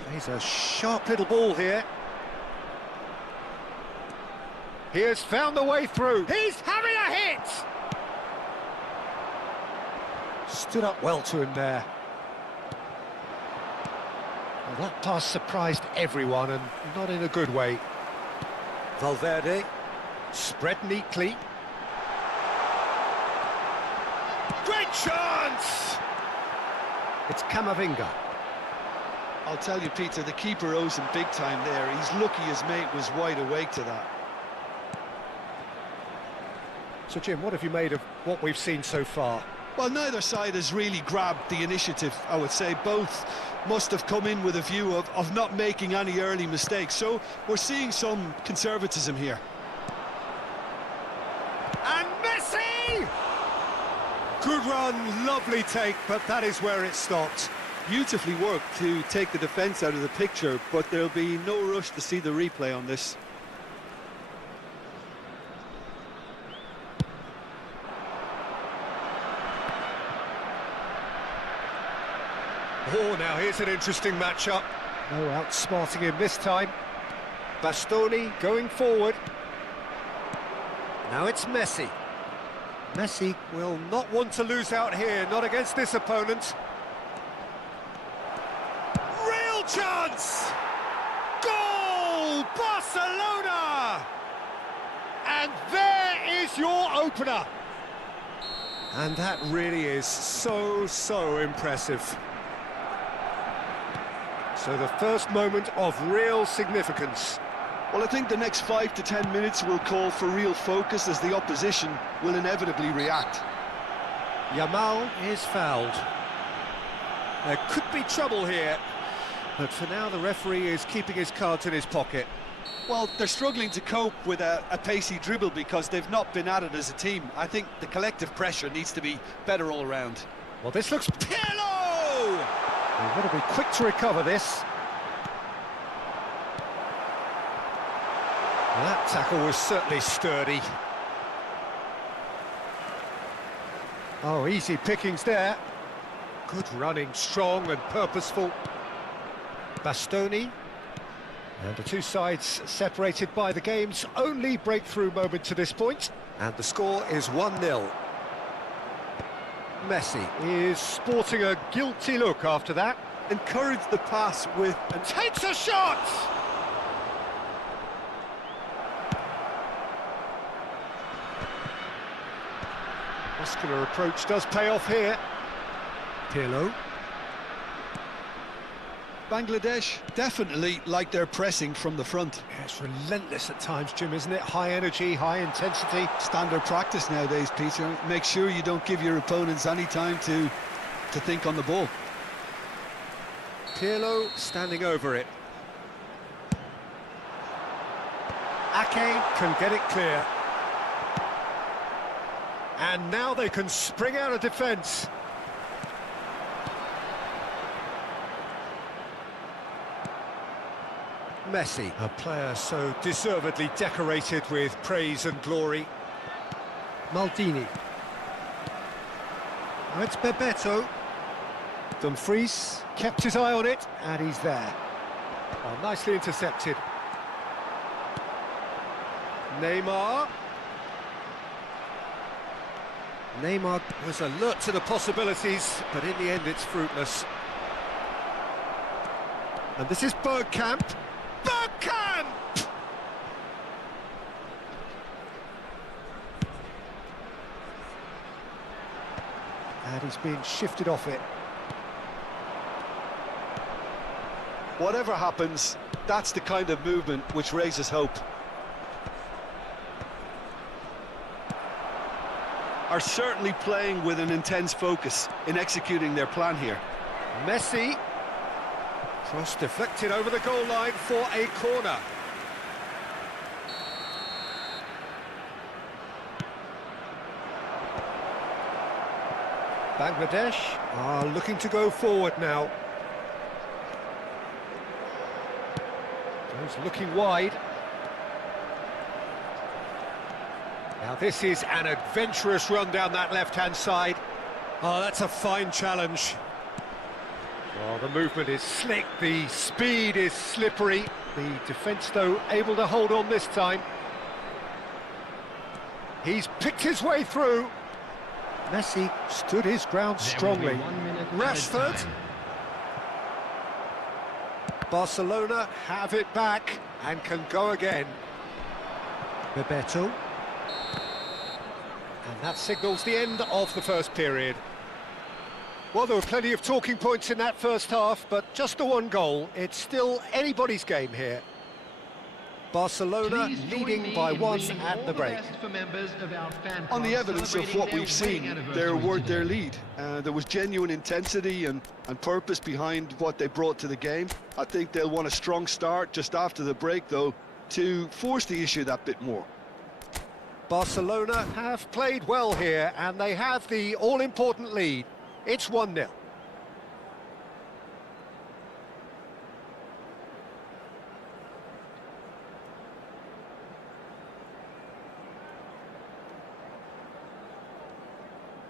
Plays a sharp little ball here. He has found the way through. He's having a hit! Stood up well to him there. Well, that pass surprised everyone, and not in a good way. Valverde, spread neatly. Great chance! It's Camavinga. I'll tell you, Peter, the keeper owes him big time there. He's lucky his mate was wide awake to that. So, Jim, what have you made of what we've seen so far? Well, neither side has really grabbed the initiative, I would say. Both must have come in with a view of not making any early mistakes. So we're seeing some conservatism here. And Messi! Good run, lovely take, but that is where it stopped. Beautifully worked to take the defence out of the picture, but there'll be no rush to see the replay on this. Oh, now here's an interesting matchup. No outsmarting him this time. Bastoni going forward. Now it's Messi. Messi will not want to lose out here, not against this opponent. Real chance! Goal! Barcelona! And there is your opener. And that really is so impressive. So the first moment of real significance. Well, I think the next 5 to 10 minutes will call for real focus as the opposition will inevitably react. Yamal is fouled. There could be trouble here, but for now the referee is keeping his cards in his pocket. Well, they're struggling to cope with a pacey dribble because they've not been at it as a team. I think the collective pressure needs to be better all round. Well, this looks... Pirlo! They've got to be quick to recover this. That tackle was certainly sturdy. Oh, easy pickings there. Good running, strong and purposeful. Bastoni. And the two sides separated by the game's only breakthrough moment to this point. And the score is 1-0. Messi is sporting a guilty look after that. Encouraged the pass with... And takes a shot! Muscular approach does pay off here. Pirlo. Bangladesh definitely like their pressing from the front. Yeah, it's relentless at times, Jim, isn't it? High energy, high intensity. Standard practice nowadays, Peter. Make sure you don't give your opponents any time to think on the ball. Pirlo standing over it. Ake can get it clear. And now they can spring out of defence. Messi, a player so deservedly decorated with praise and glory. Maldini. Now it's Bebeto. Dumfries kept his eye on it, and he's there. Oh, nicely intercepted. Neymar. Neymar was alert to the possibilities, but in the end it's fruitless. And this is Bergkamp. Bergkamp! And he's being shifted off it. Whatever happens, that's the kind of movement which raises hope. Are certainly playing with an intense focus in executing their plan here. Messi. Cross deflected over the goal line for a corner. Bangladesh are looking to go forward now. Goes looking wide. Now this is an adventurous run down that left-hand side. Oh, that's a fine challenge. Well, the movement is slick, the speed is slippery. The defence, though, able to hold on this time. He's picked his way through. Messi stood his ground strongly. Rashford. Barcelona have it back and can go again. Bebeto. And that signals the end of the first period. Well, there were plenty of talking points in that first half, but just the one goal. It's still anybody's game here. Barcelona leading by one at the break. On the evidence of what we've seen, they're worth their lead. There was genuine intensity and purpose behind what they brought to the game. I think they'll want a strong start just after the break, though, to force the issue that bit more. Barcelona have played well here, and they have the all-important lead. It's 1-0.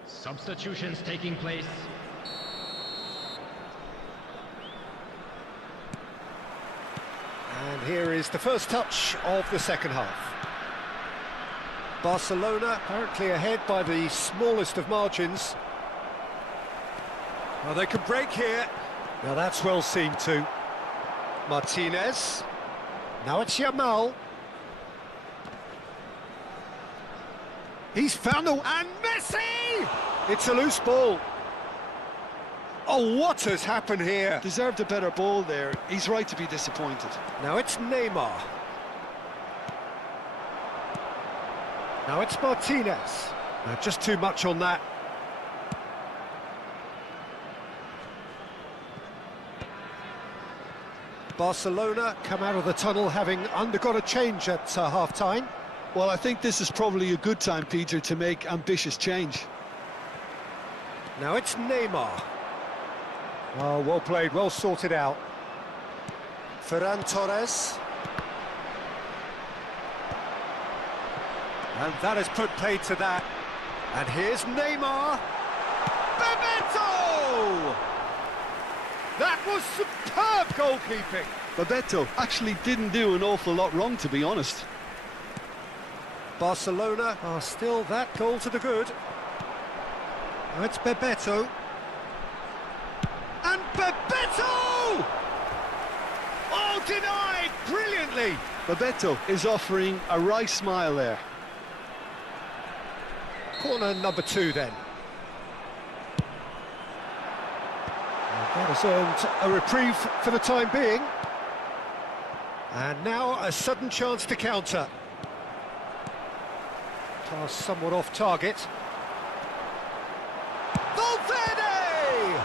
Substitutions taking place. And here is the first touch of the second half. Barcelona currently ahead by the smallest of margins. Well, they could break here. Now that's well seen too. Martinez. Now it's Yamal. He's found the... And Messi! It's a loose ball. Oh, what has happened here? Deserved a better ball there. He's right to be disappointed. Now it's Neymar. Now it's Martinez. Just too much on that. Barcelona come out of the tunnel having undergone a change at half-time. Well, I think this is probably a good time, Peter, to make ambitious change. Now it's Neymar. Oh, well played, well sorted out. Ferran Torres. And that has put paid to that. And here's Neymar. Bebeto! That was superb goalkeeping. Bebeto actually didn't do an awful lot wrong, to be honest. Barcelona are still that goal to the good. Now it's Bebeto. And Bebeto! Oh, denied brilliantly. Bebeto is offering a wry smile there. Corner number 2 then. That has earned a reprieve for the time being. And now a sudden chance to counter. Pass somewhat off target. Valverde!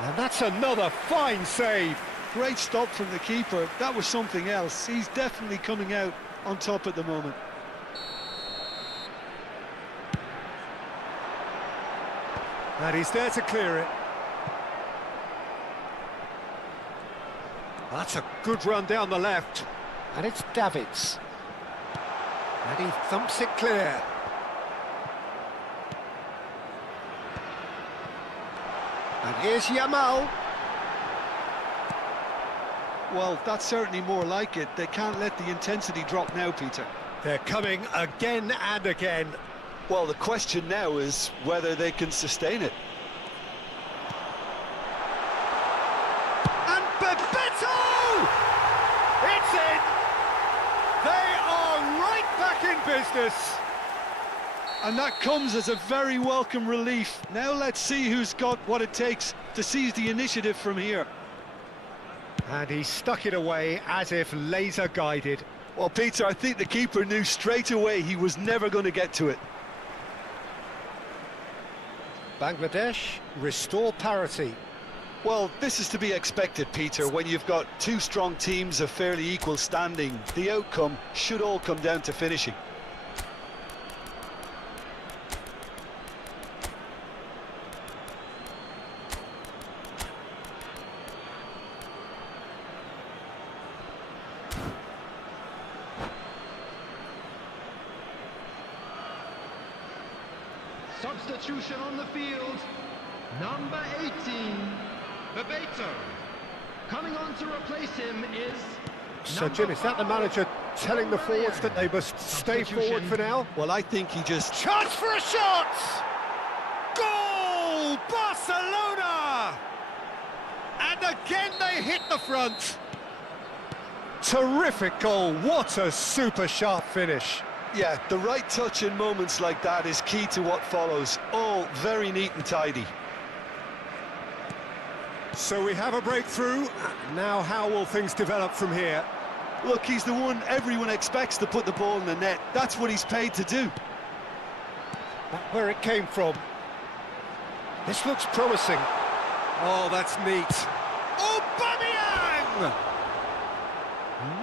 And that's another fine save. Great stop from the keeper. That was something else. He's definitely coming out on top at the moment. And he's there to clear it. That's a good run down the left. And it's Davids. And he thumps it clear. And here's Yamal. Well, that's certainly more like it. They can't let the intensity drop now, Peter. They're coming again and again. Well, the question now is whether they can sustain it. And Bebeto! It's in! They are right back in business. And that comes as a very welcome relief. Now let's see who's got what it takes to seize the initiative from here. And he stuck it away as if laser guided. Well, Peter, I think the keeper knew straight away he was never going to get to it. Bangladesh restore parity. Well, this is to be expected, Peter, when you've got two strong teams of fairly equal standing. The outcome should all come down to finishing. Substitution on the field, number 18, Bebeto. Coming on to replace him is... So, Jim, is that the manager telling the forwards that they must stay forward for now? Well, I think he just... Chance for a shot! Goal! Barcelona! And again they hit the front. Terrific goal. What a super sharp finish. Yeah, the right touch in moments like that is key to what follows. All very neat and tidy. So we have a breakthrough. Now how will things develop from here? Look, he's the one everyone expects to put the ball in the net. That's what he's paid to do. That's where it came from. This looks promising. Oh, that's neat. Aubameyang!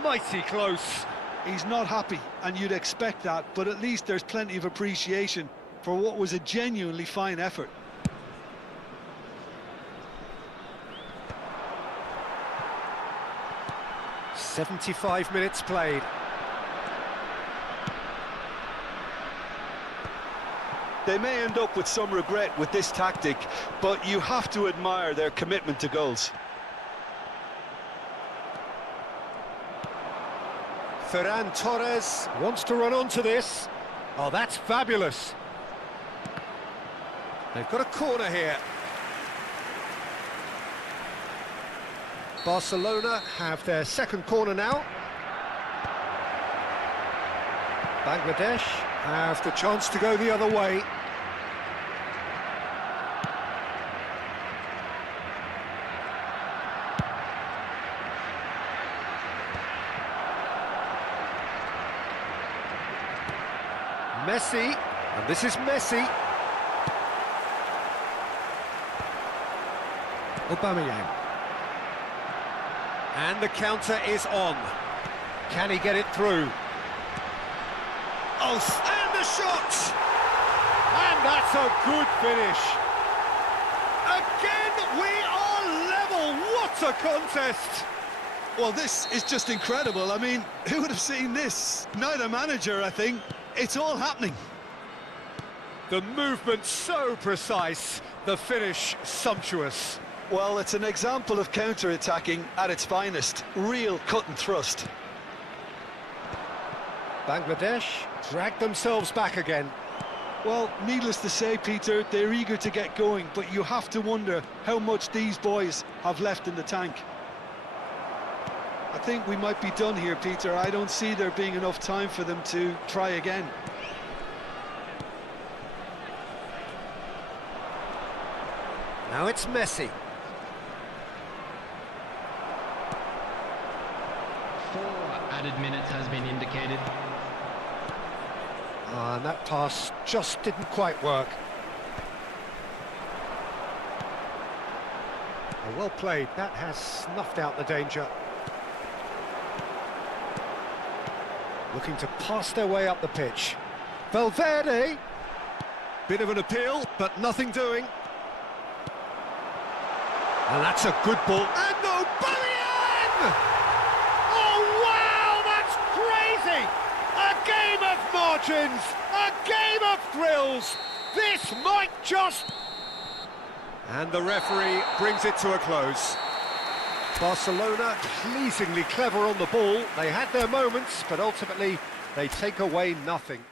Mighty close. He's not happy, and you'd expect that, but at least there's plenty of appreciation for what was a genuinely fine effort. "75 minutes played. They may end up with some regret with this tactic, but you have to admire their commitment to goals. Ferran Torres wants to run onto this. Oh, that's fabulous. They've got a corner here. Barcelona have their second corner now. Bangladesh have the chance to go the other way. Messi, and this is Messi. Aubameyang. And the counter is on. Can he get it through? Oh, and the shot! And that's a good finish. Again, we are level. What a contest! Well, this is just incredible. I mean, who would have seen this? Neither manager, I think. It's all happening. The movement so precise, the finish sumptuous. Well, it's an example of counter-attacking at its finest. Real cut and thrust. Bangladesh drag themselves back again. Well, needless to say, Peter, they're eager to get going, but you have to wonder how much these boys have left in the tank. I think we might be done here, Peter. I don't see there being enough time for them to try again. Now it's Messi. 4 added minutes has been indicated. And that pass just didn't quite work. Oh, well played. That has snuffed out the danger. Looking to pass their way up the pitch. Valverde. Bit of an appeal, but nothing doing. And that's a good ball. And Aubameyang! Oh, wow, that's crazy! A game of margins, a game of thrills. This might just... And the referee brings it to a close. Barcelona pleasingly clever on the ball. They had their moments, but ultimately they take away nothing.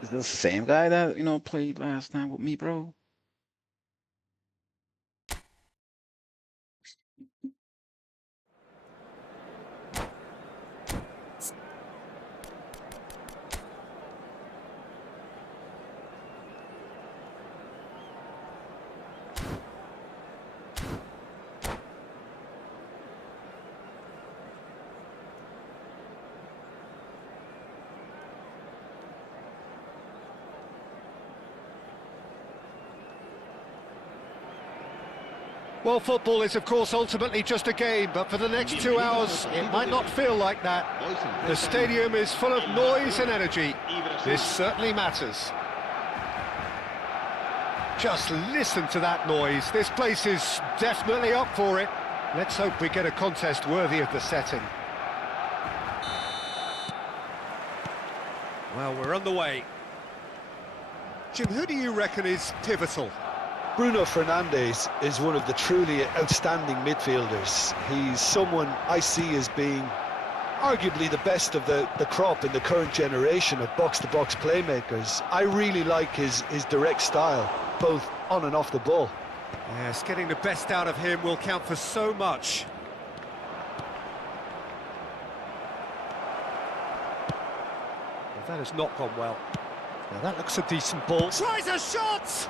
Is this the same guy that, played last night with me, bro? Well, football is, of course, ultimately just a game, but for the next 2 hours, it might not feel like that. The stadium is full of noise and energy. This certainly matters. Just listen to that noise. This place is definitely up for it. Let's hope we get a contest worthy of the setting. Well, we're on the way. Jim, who do you reckon is pivotal? Bruno Fernandes is one of the truly outstanding midfielders. He's someone I see as being arguably the best of the crop in the current generation of box-to-box playmakers. I really like his direct style, both on and off the ball. Yes, getting the best out of him will count for so much. Well, that has not gone well. Now that looks a decent ball. Tries a shot!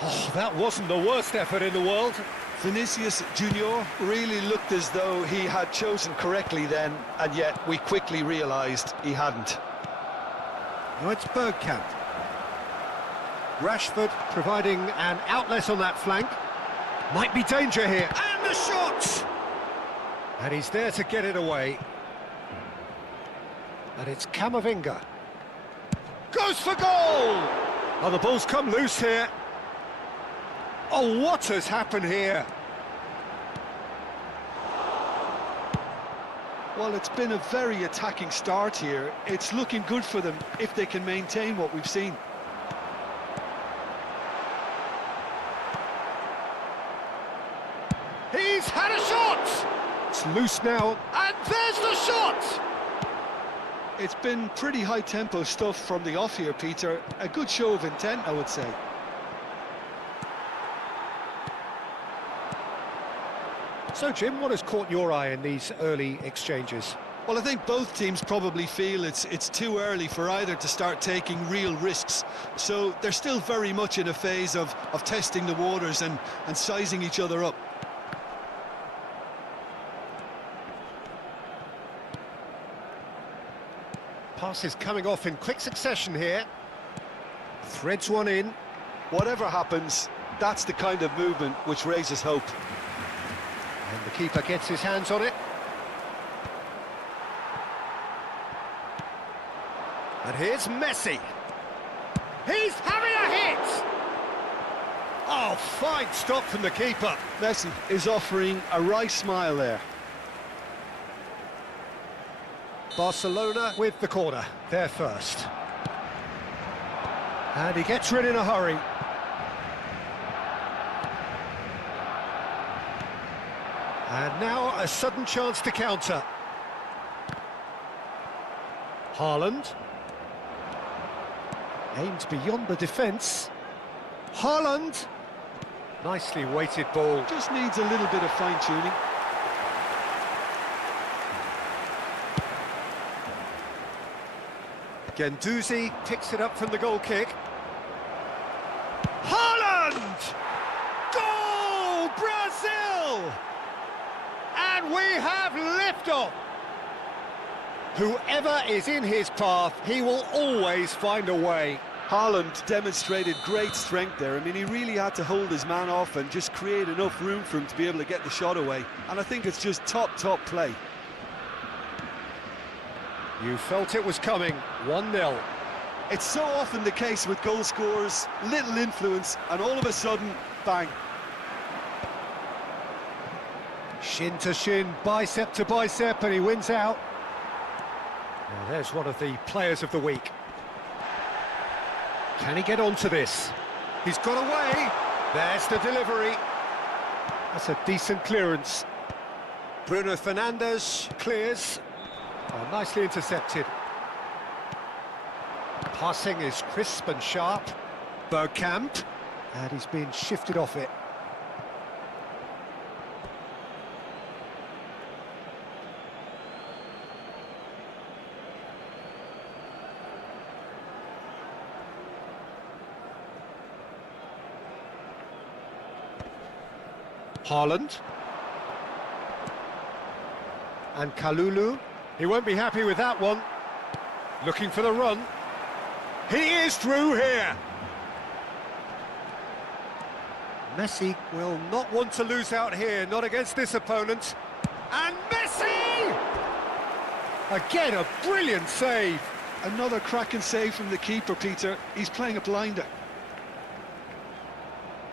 Oh, that wasn't the worst effort in the world. Vinicius Junior really looked as though he had chosen correctly then, and yet we quickly realised he hadn't. Now it's Bergkamp. Rashford providing an outlet on that flank. Might be danger here. And the shot! And he's there to get it away. And it's Camavinga. Goes for goal! Oh, the ball's come loose here. Oh, what has happened here? Well, it's been a very attacking start here. It's looking good for them if they can maintain what we've seen. He's had a shot! It's loose now, and there's the shot! It's been pretty high-tempo stuff from the off here, Peter. A good show of intent, I would say. So, Jim, what has caught your eye in these early exchanges? Well, I think both teams probably feel it's too early for either to start taking real risks. So they're still very much in a phase of testing the waters and sizing each other up. Passes coming off in quick succession here. Threads one in. Whatever happens, that's the kind of movement which raises hope. And the keeper gets his hands on it. And here's Messi. He's having a hit! Oh, fine stop from the keeper. Messi is offering a wry smile there. Barcelona with the corner, there first. And he gets rid in a hurry. And now a sudden chance to counter. Haaland. Aimed beyond the defence. Haaland. Nicely weighted ball. Just needs a little bit of fine-tuning. Guendouzi picks it up from the goal kick. Haaland! Goal! Brazil! And we have liftoff. Whoever is in his path, he will always find a way. Haaland demonstrated great strength there. I mean, he really had to hold his man off and just create enough room for him to be able to get the shot away. And I think it's just top play. You felt it was coming, 1-0. It's so often the case with goal scorers, little influence, and all of a sudden, bang. Shin to shin, bicep to bicep, and he wins out. Now there's one of the players of the week. Can he get onto this? He's got away. There's the delivery. That's a decent clearance. Bruno Fernandes clears. Oh, nicely intercepted. Passing is crisp and sharp. Bergkamp. And he's been shifted off it. Haaland. And Kalulu. He won't be happy with that one. Looking for the run. He is through here. Messi will not want to lose out here, not against this opponent. And Messi! Again, a brilliant save. Another cracking save from the keeper, Peter. He's playing a blinder.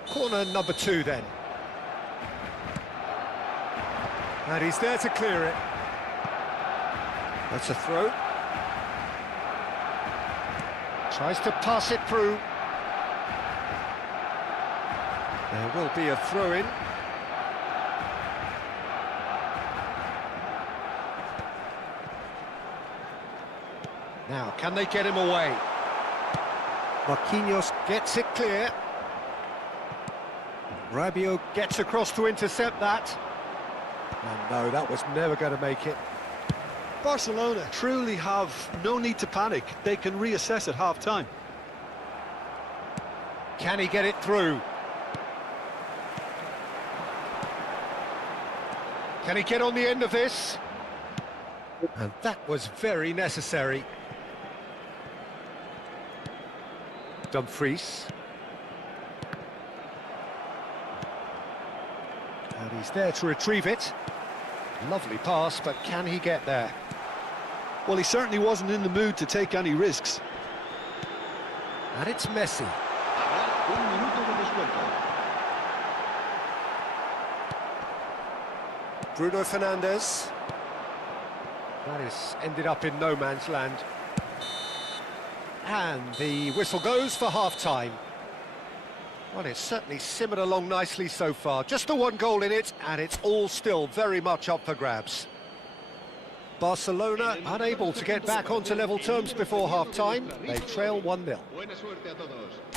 Corner number 2 then. And he's there to clear it. That's a throw. Tries to pass it through. There will be a throw-in. Now, can they get him away? Marquinhos gets it clear. Rabiot gets across to intercept that. And no, that was never going to make it. Barcelona truly have no need to panic. They can reassess at half-time. Can he get it through? Can he get on the end of this? And that was very necessary. Dumfries. And he's there to retrieve it. Lovely pass, but can he get there? Well, he certainly wasn't in the mood to take any risks. And it's Messi. Habrá un minuto de descuento. Bruno Fernandes. That is ended up in no man's land. And the whistle goes for half-time. Well, it's certainly simmered along nicely so far. Just the one goal in it, and it's all still very much up for grabs. Barcelona unable to get back onto level terms before half-time. They trail 1-0.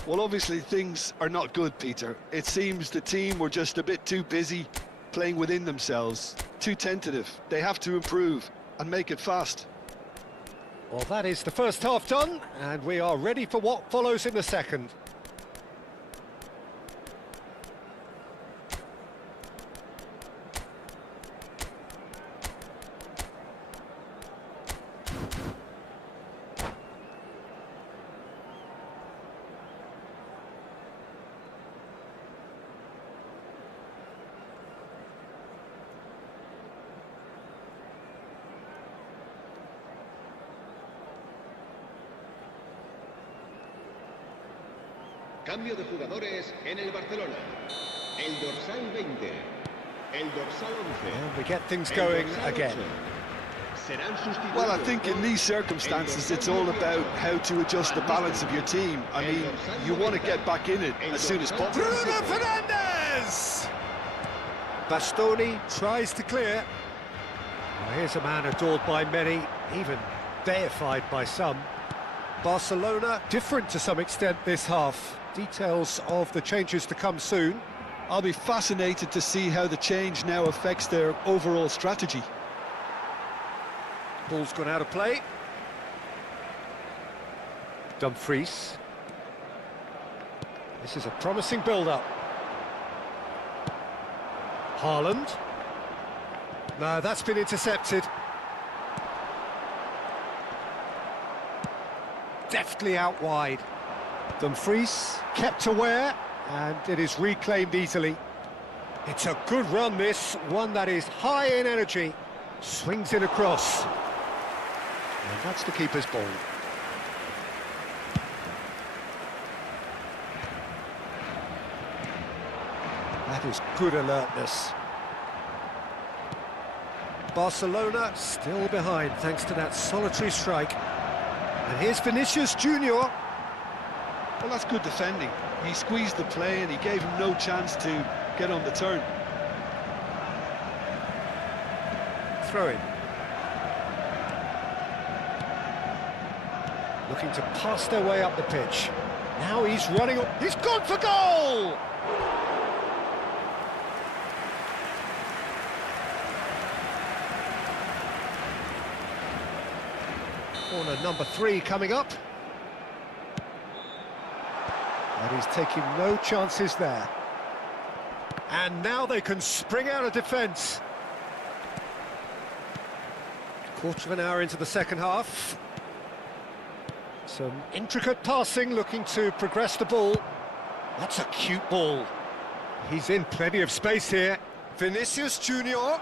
Well, obviously things are not good, Peter. It seems the team were just a bit too busy playing within themselves, too tentative. They have to improve. and make it fast. Well, that is the first half done, and we are ready for what follows in the second. Cambio de jugadores en el Barcelona. El dorsal 20. El dorsal 11. And we get things going again. Serán sustituidos. Well, I think in these circumstances, it's all about how to adjust the balance of your team. I mean, you want to get back in it as soon as possible. Bruno Fernandes! Bastoni tries to clear. Well, here's a man adored by many, even deified by some. Barcelona different to some extent this half. Details of the changes to come soon. I'll be fascinated to see how the change now affects their overall strategy. Ball's gone out of play. Dumfries. This is a promising build-up. Haaland. No, that's been intercepted. Deftly out wide. Dumfries kept aware, and it is reclaimed easily. It's a good run, this, one that is high in energy. Swings it across. And that's the keeper's ball. That is good alertness. Barcelona still behind thanks to that solitary strike. And here's Vinicius Junior. Well, that's good defending. He squeezed the play and he gave him no chance to get on the turn. Throw in. Looking to pass their way up the pitch. Now he's running. He's gone for goal! Corner number 3 coming up. And he's taking no chances there. And now they can spring out of defence. Quarter of an hour into the second half. Some intricate passing, looking to progress the ball. That's a cute ball. He's in plenty of space here. Vinicius Junior.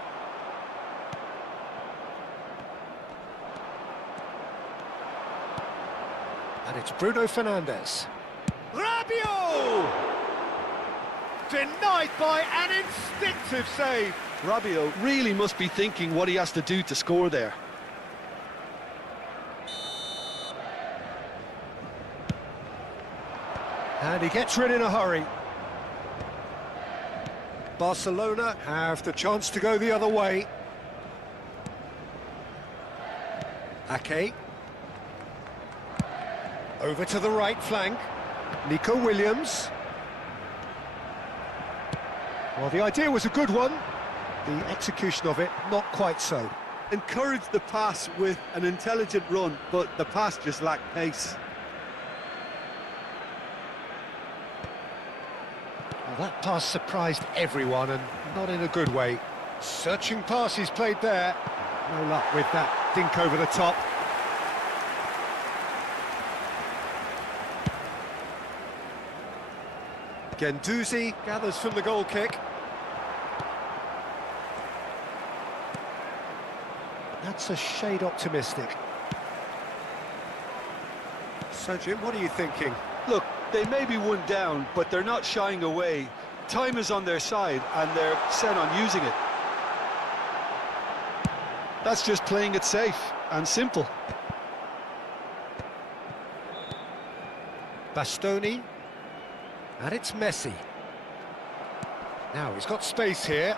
And it's Bruno Fernandes. Rabiot! Denied by an instinctive save. Rabiot really must be thinking what he has to do to score there. And he gets rid in a hurry. Barcelona have the chance to go the other way. Ake. Over to the right flank. Nico Williams. Well, the idea was a good one. The execution of it, not quite so. Encouraged the pass with an intelligent run, but the pass just lacked pace. Well, that pass surprised everyone, and not in a good way. Searching pass he's played there. No luck with that dink over the top. Guendouzi gathers from the goal kick. That's a shade optimistic. So, Jim, what are you thinking? Look, they may be one down, but they're not shying away. Time is on their side, and they're set on using it. That's just playing it safe and simple. Bastoni. And it's Messi. Now he's got space here.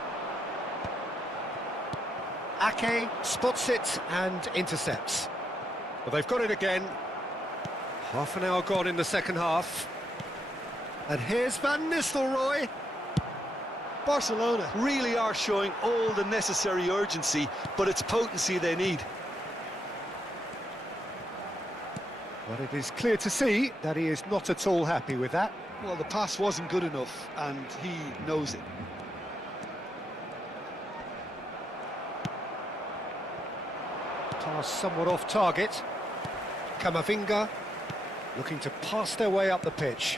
Ake spots it and intercepts. Well, they've got it again. Half an hour gone in the second half. And here's Van Nistelrooy. Barcelona really are showing all the necessary urgency, but it's potency they need. But it is clear to see that he is not at all happy with that. Well, the pass wasn't good enough, and he knows it. Pass somewhat off target. Camavinga looking to pass their way up the pitch.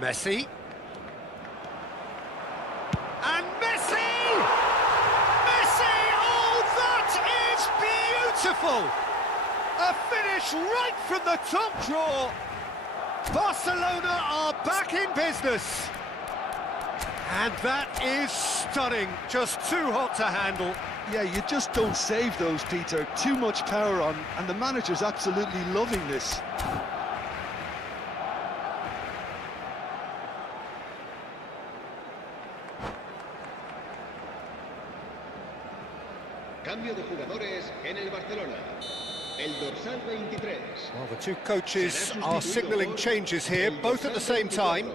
Messi. And Messi! Messi! Oh, that is beautiful! A finish right from the top drawer. Barcelona are back in business. And that is stunning. Just too hot to handle. Yeah, you just don't save those, Peter. Too much power on, and the manager's absolutely loving this. Cambio de jugadores en el Barcelona. El dorsal 23. Well, the two coaches are signalling changes here, both at the same time.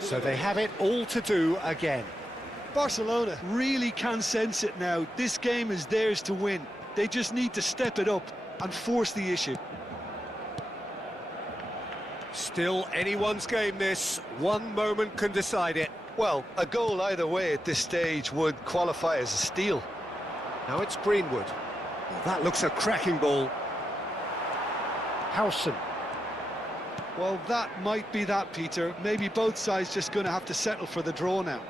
So they have it all to do again. Barcelona really can sense it now. This game is theirs to win. They just need to step it up and force the issue. Still anyone's game, this. One moment can decide it. Well, a goal either way at this stage would qualify as a steal. Now it's Greenwood. Well, that looks a cracking ball. Howson. Well, that might be that, Peter. Maybe both sides just going to have to settle for the draw now.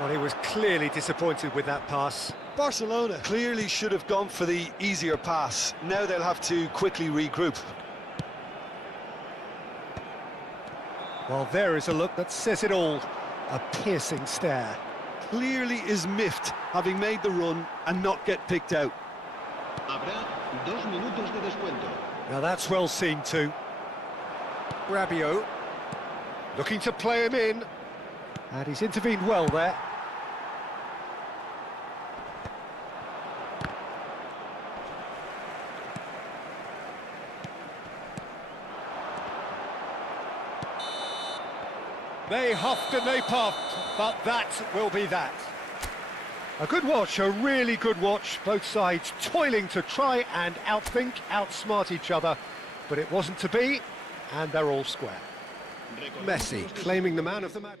Well, he was clearly disappointed with that pass. Barcelona clearly should have gone for the easier pass. Now they'll have to quickly regroup. Well, there is a look that says it all. A piercing stare. Clearly is miffed, having made the run and not get picked out. Habrá 2 minutos de descuento. Now that's well seen too. Rabiot looking to play him in. And he's intervened well there. They huffed and they puffed, but that will be that. A good watch, a really good watch. Both sides toiling to try and outthink, outsmart each other. But it wasn't to be, and they're all square. Messi claiming the man of the match.